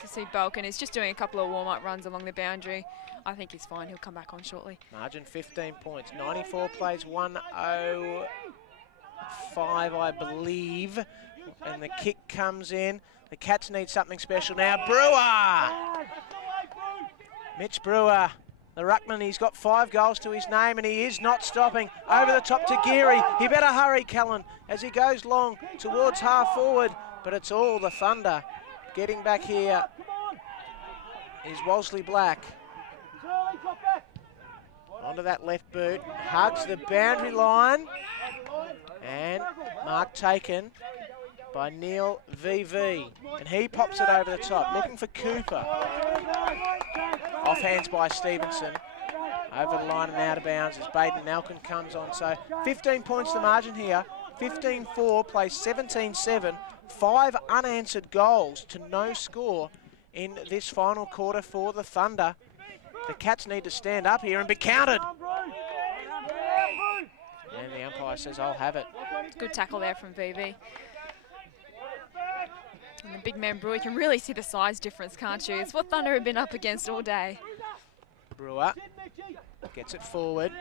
To see Balkan is just doing a couple of warm-up runs along the boundary. I think he's fine. He'll come back on shortly. Margin 15 points. 94 plays 105, I believe. And the kick comes in. The Cats need something special now. Brewer! Mitch Brewer, the ruckman, he's got 5 goals to his name and he is not stopping. Over the top to Geary. He better hurry, Callan, as he goes long towards half forward. But it's all the Thunder. Getting back here is Wolseley Black. Onto that left boot, hugs the boundary line, and mark taken by Neil VV. And he pops it over the top, looking for Cooper. Off hands by Stevenson. Over the line and out of bounds as Baden Nalkin comes on. So 15 points the margin here. 15-4, plays 17-7. 5 unanswered goals to no score in this final quarter for the Thunder. The Cats need to stand up here and be counted. And the umpire says, I'll have it. Good tackle there from VV. And the big man Brewer, you can really see the size difference, can't you? It's what Thunder have been up against all day. Brewer gets it forward,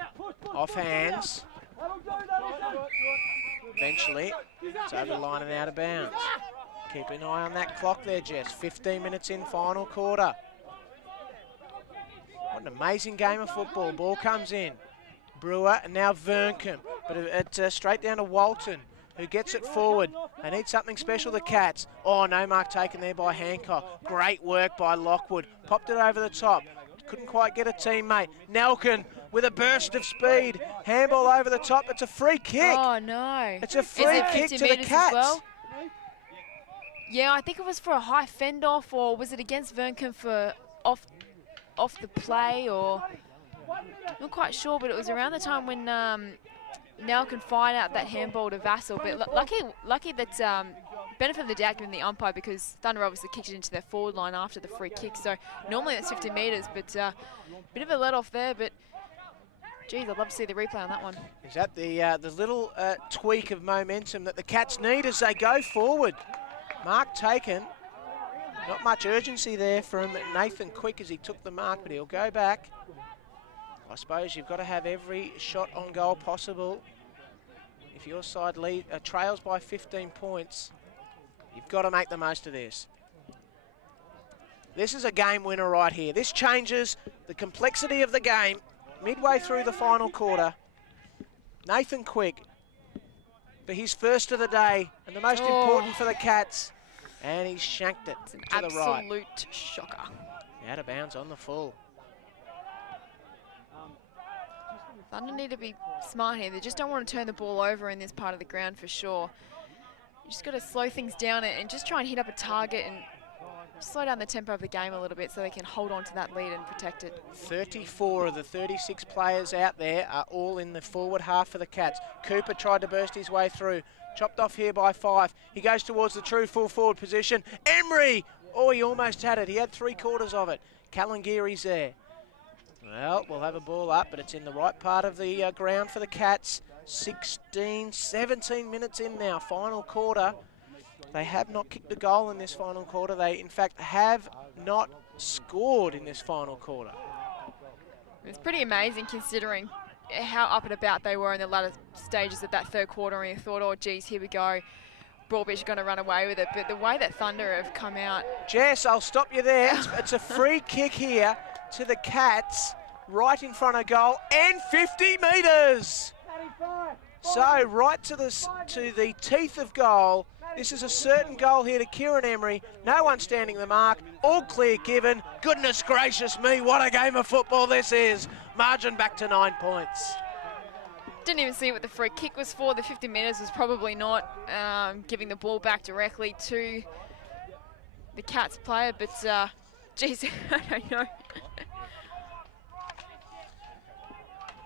off hands. Eventually, it's over the line and out of bounds. Keep an eye on that clock there, Jess. 15 minutes in, final quarter. What an amazing game of football. Ball comes in. Brewer and now Verncamp. But it's straight down to Walton, who gets it forward. They need something special, the Cats. Oh, no mark taken there by Hancock. Great work by Lockwood. Popped it over the top. Couldn't quite get a teammate. Nelkin with a burst of speed. Handball over the top. It's a free kick. Oh, no. It's a free kick to the Cats. Well? Yeah, I think it was for a high fend-off, or was it against Verncamp for off the play, or... Not quite sure, but it was around the time when Nelkin fired out that handball to Vassal. But lucky that benefit of the doubt given the umpire, because Thunder obviously kicked it into their forward line after the free kick. So normally that's 50 metres, but bit of a let off there. But geez, I'd love to see the replay on that one. Is that the little tweak of momentum that the Cats need as they go forward? Mark taken. Not much urgency there from Nathan Quick as he took the mark, but he'll go back. I suppose you've got to have every shot on goal possible. If your side trails by 15 points, you've got to make the most of this. This is a game winner right here. This changes the complexity of the game midway through the final quarter. Nathan Quick for his first of the day and the most important for the Cats. And he's shanked it to the right. Absolute shocker. Out of bounds on the full. Thunder need to be smart here. They just don't want to turn the ball over in this part of the ground for sure. You just got to slow things down and just try and hit up a target and slow down the tempo of the game a little bit so they can hold on to that lead and protect it. 34 of the 36 players out there are all in the forward half for the Cats. Cooper tried to burst his way through. Chopped off here by 5. He goes towards the true full forward position. Emery! Oh, he almost had it. He had 3/4 of it. Callangeary's there. Well, we'll have a ball up, but it's in the right part of the ground for the Cats. 17 minutes in now, final quarter. They have not kicked a goal in this final quarter. They, in fact, have not scored in this final quarter. It's pretty amazing considering how up and about they were in the latter stages of that third quarter, and you thought, oh, geez, here we go. Broadbeach are going to run away with it. But the way that Thunder have come out... Jess, I'll stop you there. It's a free kick here to the Cats, right in front of goal, and 50 metres. So right to the teeth of goal. This is a certain goal here to Kieran Emery. No one standing the mark. All clear given. Goodness gracious me, what a game of football this is. Margin back to 9 points. Didn't even see what the free kick was for. The 50 metres was probably not giving the ball back directly to the Cats player, but geez, I don't know.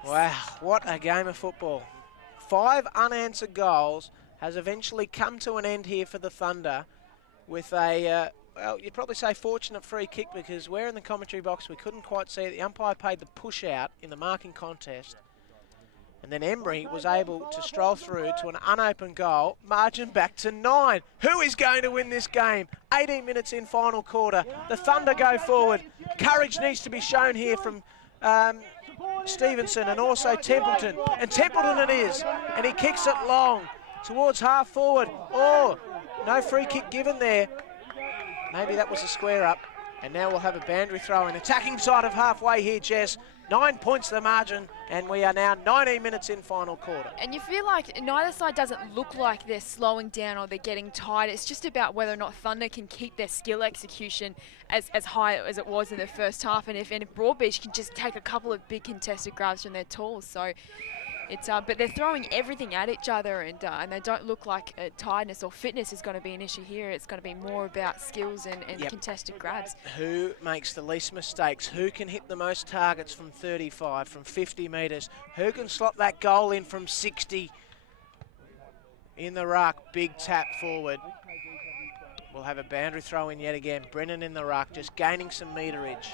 Wow, what a game of football. 5 unanswered goals has eventually come to an end here for the Thunder with a, well, you'd probably say fortunate free kick, because we're in the commentary box, we couldn't quite see it. The umpire paid the push out in the marking contest. And then Emery was able to stroll through to an unopened goal, margin back to 9. Who is going to win this game? 18 minutes in, final quarter. The Thunder go forward. Courage needs to be shown here from Stevenson and also Templeton. And Templeton it is. And he kicks it long towards half forward. Oh, no free kick given there. Maybe that was a square up. And now we'll have a boundary throw in. Attacking side of halfway here, Jess. 9 points the margin, and we are now 19 minutes in final quarter. And you feel like neither side doesn't look like they're slowing down or they're getting tired. It's just about whether or not Thunder can keep their skill execution as high as it was in the first half, and if Broadbeach can just take a couple of big contested grabs from their tools. So it's but they're throwing everything at each other, and they don't look like tiredness or fitness is going to be an issue here. It's going to be more about skills and contested grabs. Who makes the least mistakes? Who can hit the most targets from 35, from 50 metres? Who can slot that goal in from 60? In the ruck, big tap forward. We'll have a boundary throw in yet again. Brennan in the ruck, just gaining some meterage.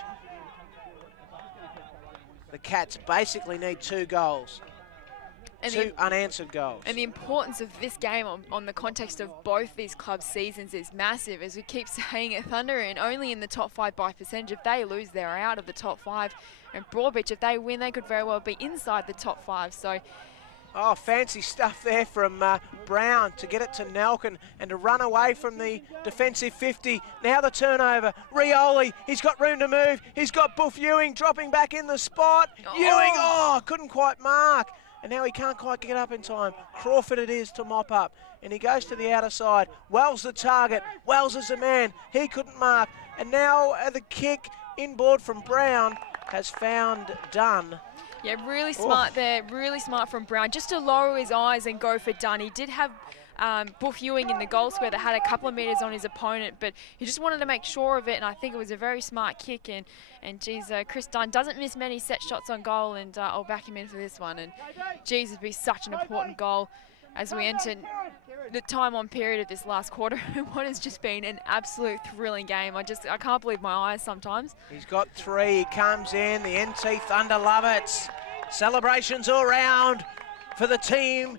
The Cats basically need 2 goals. And 2 unanswered goals. And the importance of this game on the context of both these clubs' seasons is massive. As we keep saying it, Thunder are only in the top 5 by percentage. If they lose, they're out of the top 5. And Broadbeach, if they win, they could very well be inside the top 5. So, oh, fancy stuff there from Brown to get it to Nelkin and to run away from the defensive 50. Now the turnover. Rioli, he's got room to move. He's got Buff Ewing dropping back in the spot. Ewing, couldn't quite mark. And now he can't quite get up in time. Crawford it is to mop up. And he goes to the outer side. Wells the target. Wells is the man. He couldn't mark. And now the kick inboard from Brown has found Dunn. Yeah, really smart there. Really smart from Brown. Just to lower his eyes and go for Dunn. He did have Buff Ewing in the goal square that had a couple of metres on his opponent, but he just wanted to make sure of it, and I think it was a very smart kick. And geez, Chris Dunn doesn't miss many set shots on goal, and I'll back him in for this one. And geez, it'd be such an important goal as we enter the time-on period of this last quarter. What has just been an absolute thrilling game. I can't believe my eyes sometimes. He's got 3. He comes in. The NT Thunder love it. Celebrations all round for the team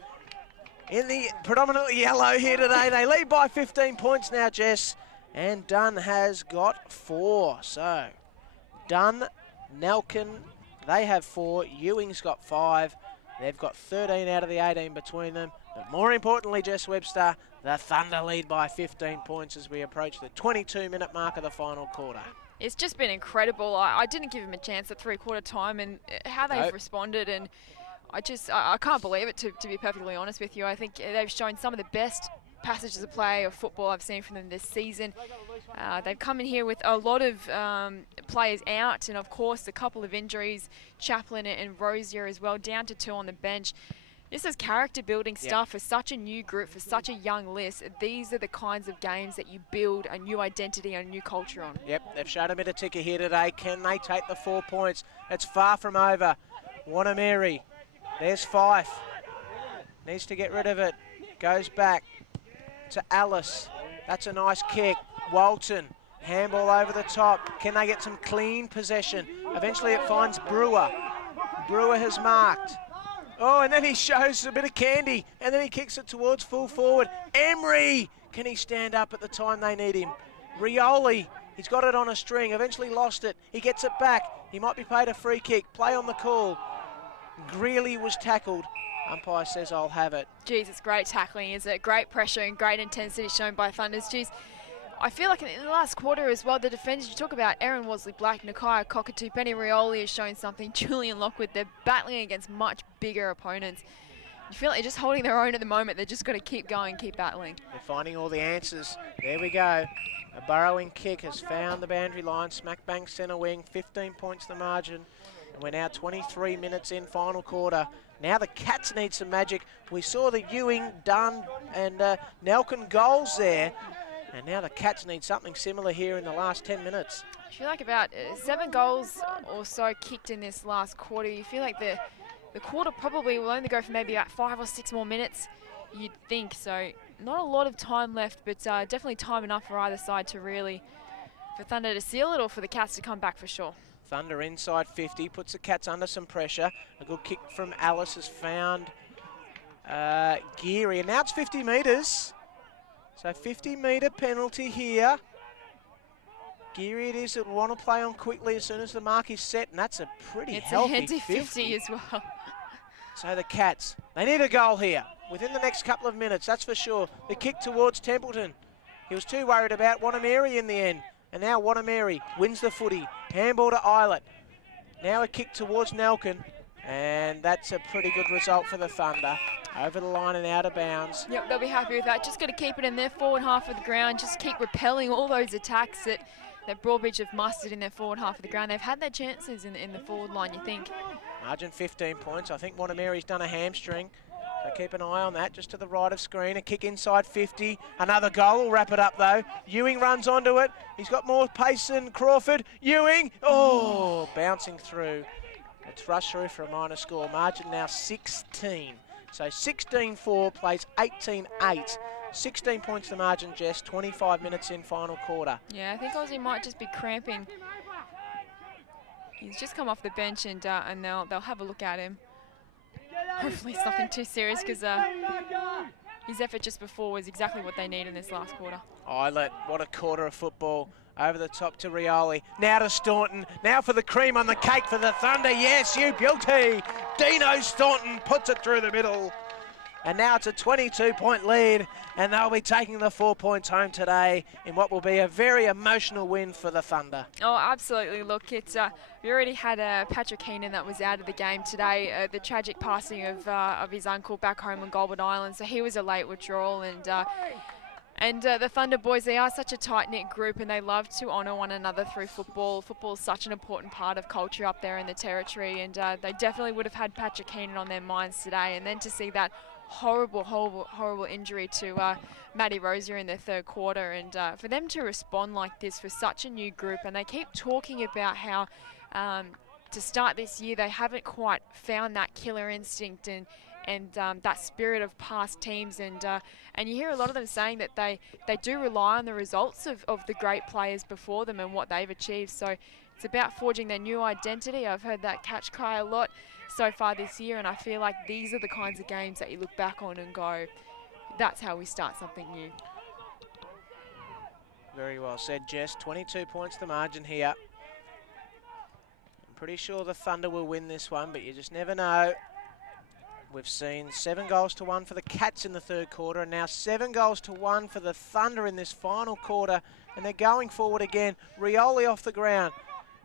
in the predominantly yellow here today. They lead by 15 points now, Jess. And Dunn has got 4. So Dunn, Nelkin, they have 4. Ewing's got 5. They've got 13 out of the 18 between them. But more importantly, Jess Webster, the Thunder lead by 15 points as we approach the 22-minute mark of the final quarter. It's just been incredible. I didn't give him a chance at three-quarter time, and how they've responded, and I can't believe it, to be perfectly honest with you. I think they've shown some of the best passages of play of football I've seen from them this season. They've come in here with a lot of players out, and of course a couple of injuries, Chaplin and Rosier as well, down to 2 on the bench. This is character building stuff for such a new group, for such a young list. These are the kinds of games that you build a new identity and a new culture on. Yep, they've shown a bit of ticker here today. Can they take the 4 points? It's far from over. Wanameri, there's Fife. Needs to get rid of it. Goes back to Alice. That's a nice kick. Walton, handball over the top. Can they get some clean possession? Eventually it finds Brewer. Brewer has marked. Oh, and then he shows a bit of candy, and then he kicks it towards full forward. Emery, can he stand up at the time they need him? Rioli, he's got it on a string, eventually lost it. He gets it back. He might be paid a free kick. Play on the call. Greeley was tackled. Umpire says, I'll have it. Geez, it's great tackling, is it? Great pressure and great intensity shown by Thunders. Geez, I feel like in the last quarter as well, the defenders, you talk about Aaron Worsley-Black, Nakia Cockatoo, Penny Rioli has shown something, Julian Lockwood, they're battling against much bigger opponents. You feel like they're just holding their own at the moment. They're just got to keep going, keep battling. They're finding all the answers. There we go. A burrowing kick has found the boundary line. Smack bang centre wing, 15 points the margin. And we're now 23 minutes in, final quarter. Now the Cats need some magic. We saw the Ewing, Dunn and Nelkin goals there. And now the Cats need something similar here in the last 10 minutes. I feel like about 7 goals or so kicked in this last quarter. You feel like the quarter probably will only go for maybe about 5 or 6 more minutes, you'd think. So not a lot of time left, but definitely time enough for either side to really, for Thunder to seal it or for the Cats to come back for sure. Thunder inside 50, puts the Cats under some pressure. A good kick from Alice has found Geary, and now it's 50 metres. So 50-metre penalty here. Geary it is that will want to play on quickly as soon as the mark is set, and that's a pretty healthy 50. It's a heady 50 as well. So the Cats, they need a goal here within the next couple of minutes, that's for sure. The kick towards Templeton. He was too worried about Wanameri in the end. And now Wanameri wins the footy. Handball to Islet. Now a kick towards Nelkin. And that's a pretty good result for the Thunder. Over the line and out of bounds. Yep, they'll be happy with that. Just got to keep it in their forward half of the ground. Just keep repelling all those attacks that Broadbeach have mustered in their forward half of the ground. They've had their chances in the forward line, you think. Margin 15 points. I think Wanameri's done a hamstring. So keep an eye on that, just to the right of screen. A kick inside 50. Another goal will wrap it up, though. Ewing runs onto it. He's got more pace than Crawford. Ewing, oh, bouncing through. It's rushed through for a minor score. Margin now 16. So 16-4 plays 18-8. 16 points the margin, Jess. 25 minutes in final quarter. Yeah, I think Aussie might just be cramping. He's just come off the bench and they'll have a look at him. Hopefully it's nothing too serious, because his effort just before was exactly what they need in this last quarter. Islet, what a quarter of football. Over the top to Rioli. Now to Staunton. Now for the cream on the cake for the Thunder. Yes, you beauty. Dino Staunton puts it through the middle. And now it's a 22-point lead, and they'll be taking the 4 points home today in what will be a very emotional win for the Thunder. Oh, absolutely. Look, it's we already had Patrick Heenan that was out of the game today. The tragic passing of his uncle back home on Goulburn Island, so he was a late withdrawal. And the Thunder boys, they are such a tight-knit group, and they love to honour one another through football. Football is such an important part of culture up there in the territory, and they definitely would have had Patrick Heenan on their minds today. And then to see that horrible injury to Maddie Rosier in their third quarter, and for them to respond like this for such a new group, and they keep talking about how to start this year they haven't quite found that killer instinct and that spirit of past teams, and you hear a lot of them saying that they do rely on the results of the great players before them and what they've achieved. So it's about forging their new identity. I've heard that catch cry a lot so far this year, and I feel like these are the kinds of games that you look back on and go, that's how we start something new. Very well said, Jess. 22 points the margin here. I'm pretty sure the Thunder will win this one, but you just never know. We've seen 7 goals to 1 for the Cats in the third quarter, and now 7 goals to 1 for the Thunder in this final quarter, and they're going forward again. Rioli off the ground.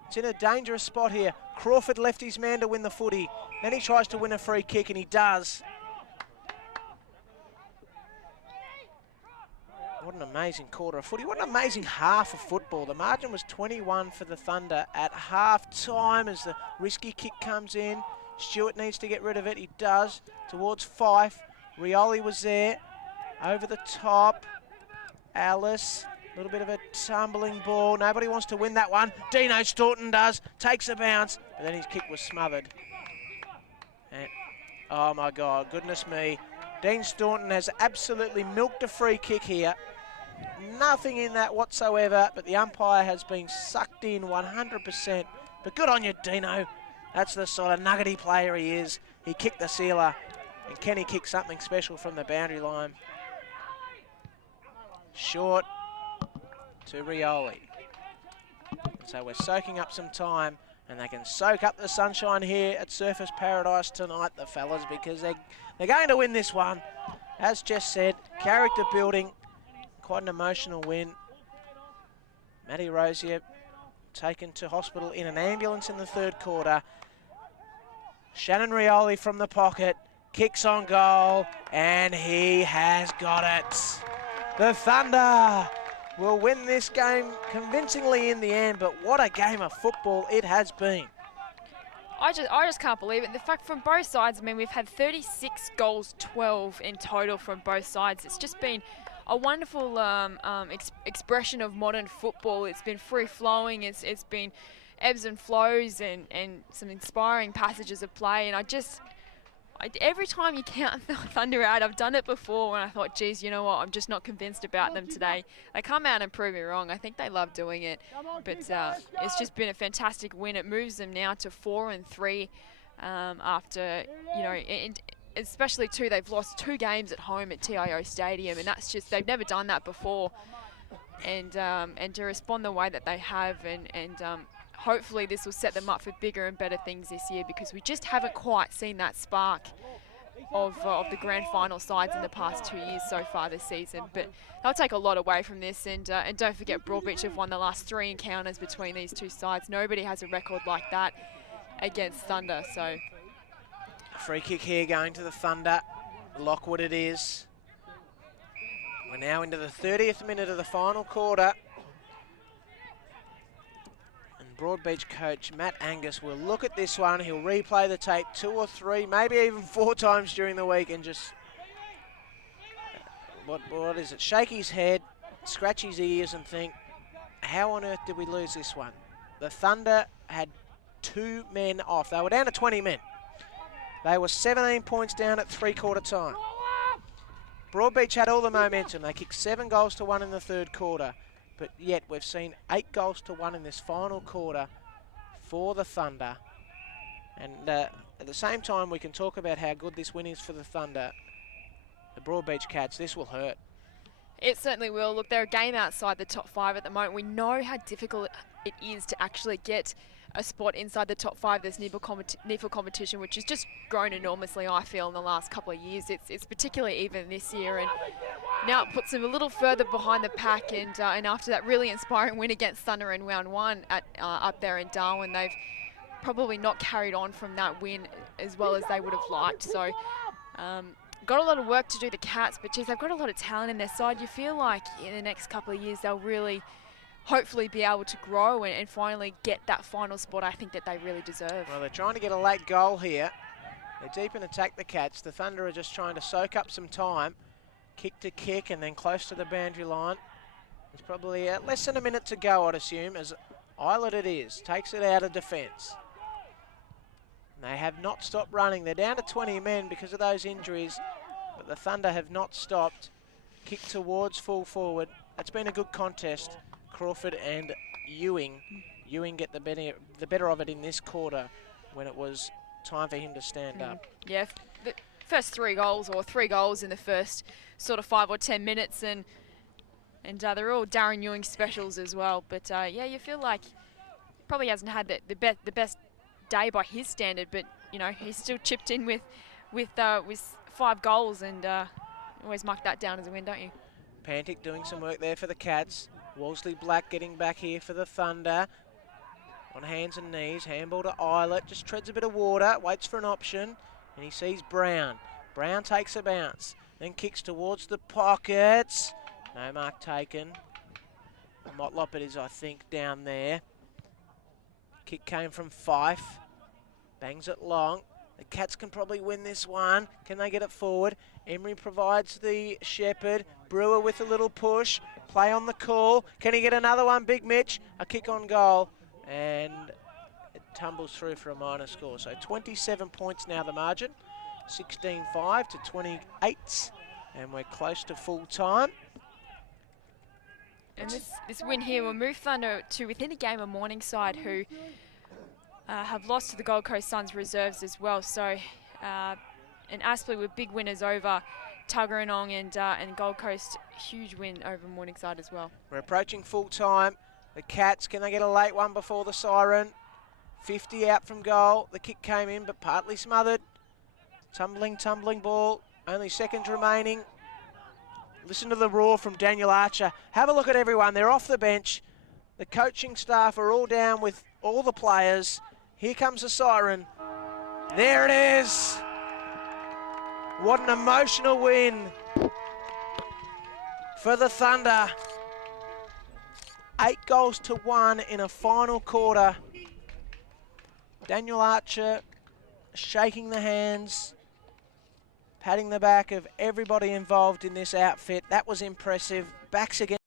It's in a dangerous spot here. Crawford left his man to win the footy. Then he tries to win a free kick, and he does. What an amazing quarter of footy. What an amazing half of football. The margin was 21 for the Thunder at half-time as the risky kick comes in. Stewart needs to get rid of it. He does. Towards Fife. Rioli was there. Over the top. Alice. A little bit of a tumbling ball. Nobody wants to win that one. Dino Staunton does. Takes a bounce. But then his kick was smothered. And, oh my God. Goodness me. Dean Staunton has absolutely milked a free kick here. Nothing in that whatsoever. But the umpire has been sucked in 100%. But good on you, Dino. That's the sort of nuggety player he is. He kicked the sealer. And can he kick something special from the boundary line? Short to Rioli. So we're soaking up some time, and they can soak up the sunshine here at Surfers Paradise tonight, the fellas, because they're going to win this one. As Jess said, character building, quite an emotional win. Maddie Rosier taken to hospital in an ambulance in the third quarter. Shannon Rioli from the pocket, kicks on goal, and he has got it. The Thunder will win this game convincingly in the end, but what a game of football it has been. I just can't believe it. The fact from both sides, I mean, we've had 36 goals, 12 in total from both sides. It's just been a wonderful expression of modern football. It's been free-flowing. It's been ebbs and flows and some inspiring passages of play. And every time you count Thunder out, I've done it before, and I thought, geez, you know what, I'm just not convinced about them today. They come out and prove me wrong. I think they love doing it, but it's just been a fantastic win. It moves them now to 4-3 after, you know, and especially too, they've lost 2 games at home at TIO Stadium, and that's just, they've never done that before. And to respond the way that they have, and hopefully this will set them up for bigger and better things this year, because we just haven't quite seen that spark of the grand final sides in the past 2 years so far this season. But they'll take a lot away from this, and don't forget Broadbeach have won the last 3 encounters between these 2 sides. Nobody has a record like that against Thunder. So Free kick here going to the Thunder. Lockwood it is. We're now into the 30th minute of the final quarter. Broadbeach coach Matt Angus will look at this one. He'll replay the tape 2 or 3, maybe even 4 times during the week, and just, what is it, shake his head, scratch his ears and think, how on earth did we lose this one? The Thunder had 2 men off. They were down to 20 men. They were 17 points down at 3/4 time. Broadbeach had all the momentum. They kicked 7 goals to 1 in the 3rd quarter. But yet we've seen 8 goals to 1 in this final quarter for the Thunder. And at the same time, we can talk about how good this win is for the Thunder. The Broadbeach Cats, this will hurt. it certainly will. Look, they're a game outside the top 5 at the moment. We know how difficult it is to actually get a spot inside the top 5. This NEAFL competition, which has just grown enormously, I feel, in the last couple of years. It's particularly even this year, and now it puts them a little further behind the pack. And after that really inspiring win against Thunder in round 1 at up there in Darwin, they've probably not carried on from that win as well as they would have liked. So got a lot of work to do, the Cats, but geez, they've got a lot of talent in their side. You feel like in the next couple of years they'll really hopefully be able to grow and finally get that final spot I think that they really deserve. Well, they're trying to get a late goal here. They're deep in attack, the Cats. The Thunder are just trying to soak up some time. Kick to kick and then close to the boundary line. There's probably less than a minute to go, I'd assume, as Islet it is. Takes it out of defence. They have not stopped running. They're down to 20 men because of those injuries, but the Thunder have not stopped. Kick towards full forward. That's been a good contest. Crawford and Ewing. Ewing get the better of it in this quarter when it was time for him to stand up. Yeah, the first 3 goals, or 3 goals in the first sort of 5 or 10 minutes, and they're all Darren Ewing specials as well. But yeah, you feel like probably hasn't had the best day by his standard, but you know, he's still chipped in with 5 goals, and always mark that down as a win, don't you? Pantic doing some work there for the Cats. Wolseley Black getting back here for the Thunder. On hands and knees, handball to Islet, just treads a bit of water, waits for an option, and he sees Brown. Brown takes a bounce, then kicks towards the pockets. No mark taken. Motlop it is, I think, down there. Kick came from Fife. Bangs it long. The Cats can probably win this one. Can they get it forward? Emery provides the Shepherd. Brewer with a little push. Play on the call. Can he get another one? Big Mitch. A kick on goal. And it tumbles through for a minor score. So 27 points now the margin. 16-5 to 28. And we're close to full time. And this win here will move Thunder to within a game of Morningside, who have lost to the Gold Coast Suns reserves as well. So, and Aspley with big winners over Tuggeranong and Gold Coast, huge win over Morningside as well. We're approaching full time. The Cats, can they get a late one before the siren? 50 out from goal. The kick came in, but partly smothered. Tumbling ball. Only seconds remaining. Listen to the roar from Daniel Archer. Have a look at everyone. They're off the bench. The coaching staff are all down with all the players. Here comes the siren. There it is. What an emotional win for the Thunder. 8 goals to 1 in a final quarter. Daniel Archer shaking the hands, patting the back of everybody involved in this outfit. That was impressive. Backs against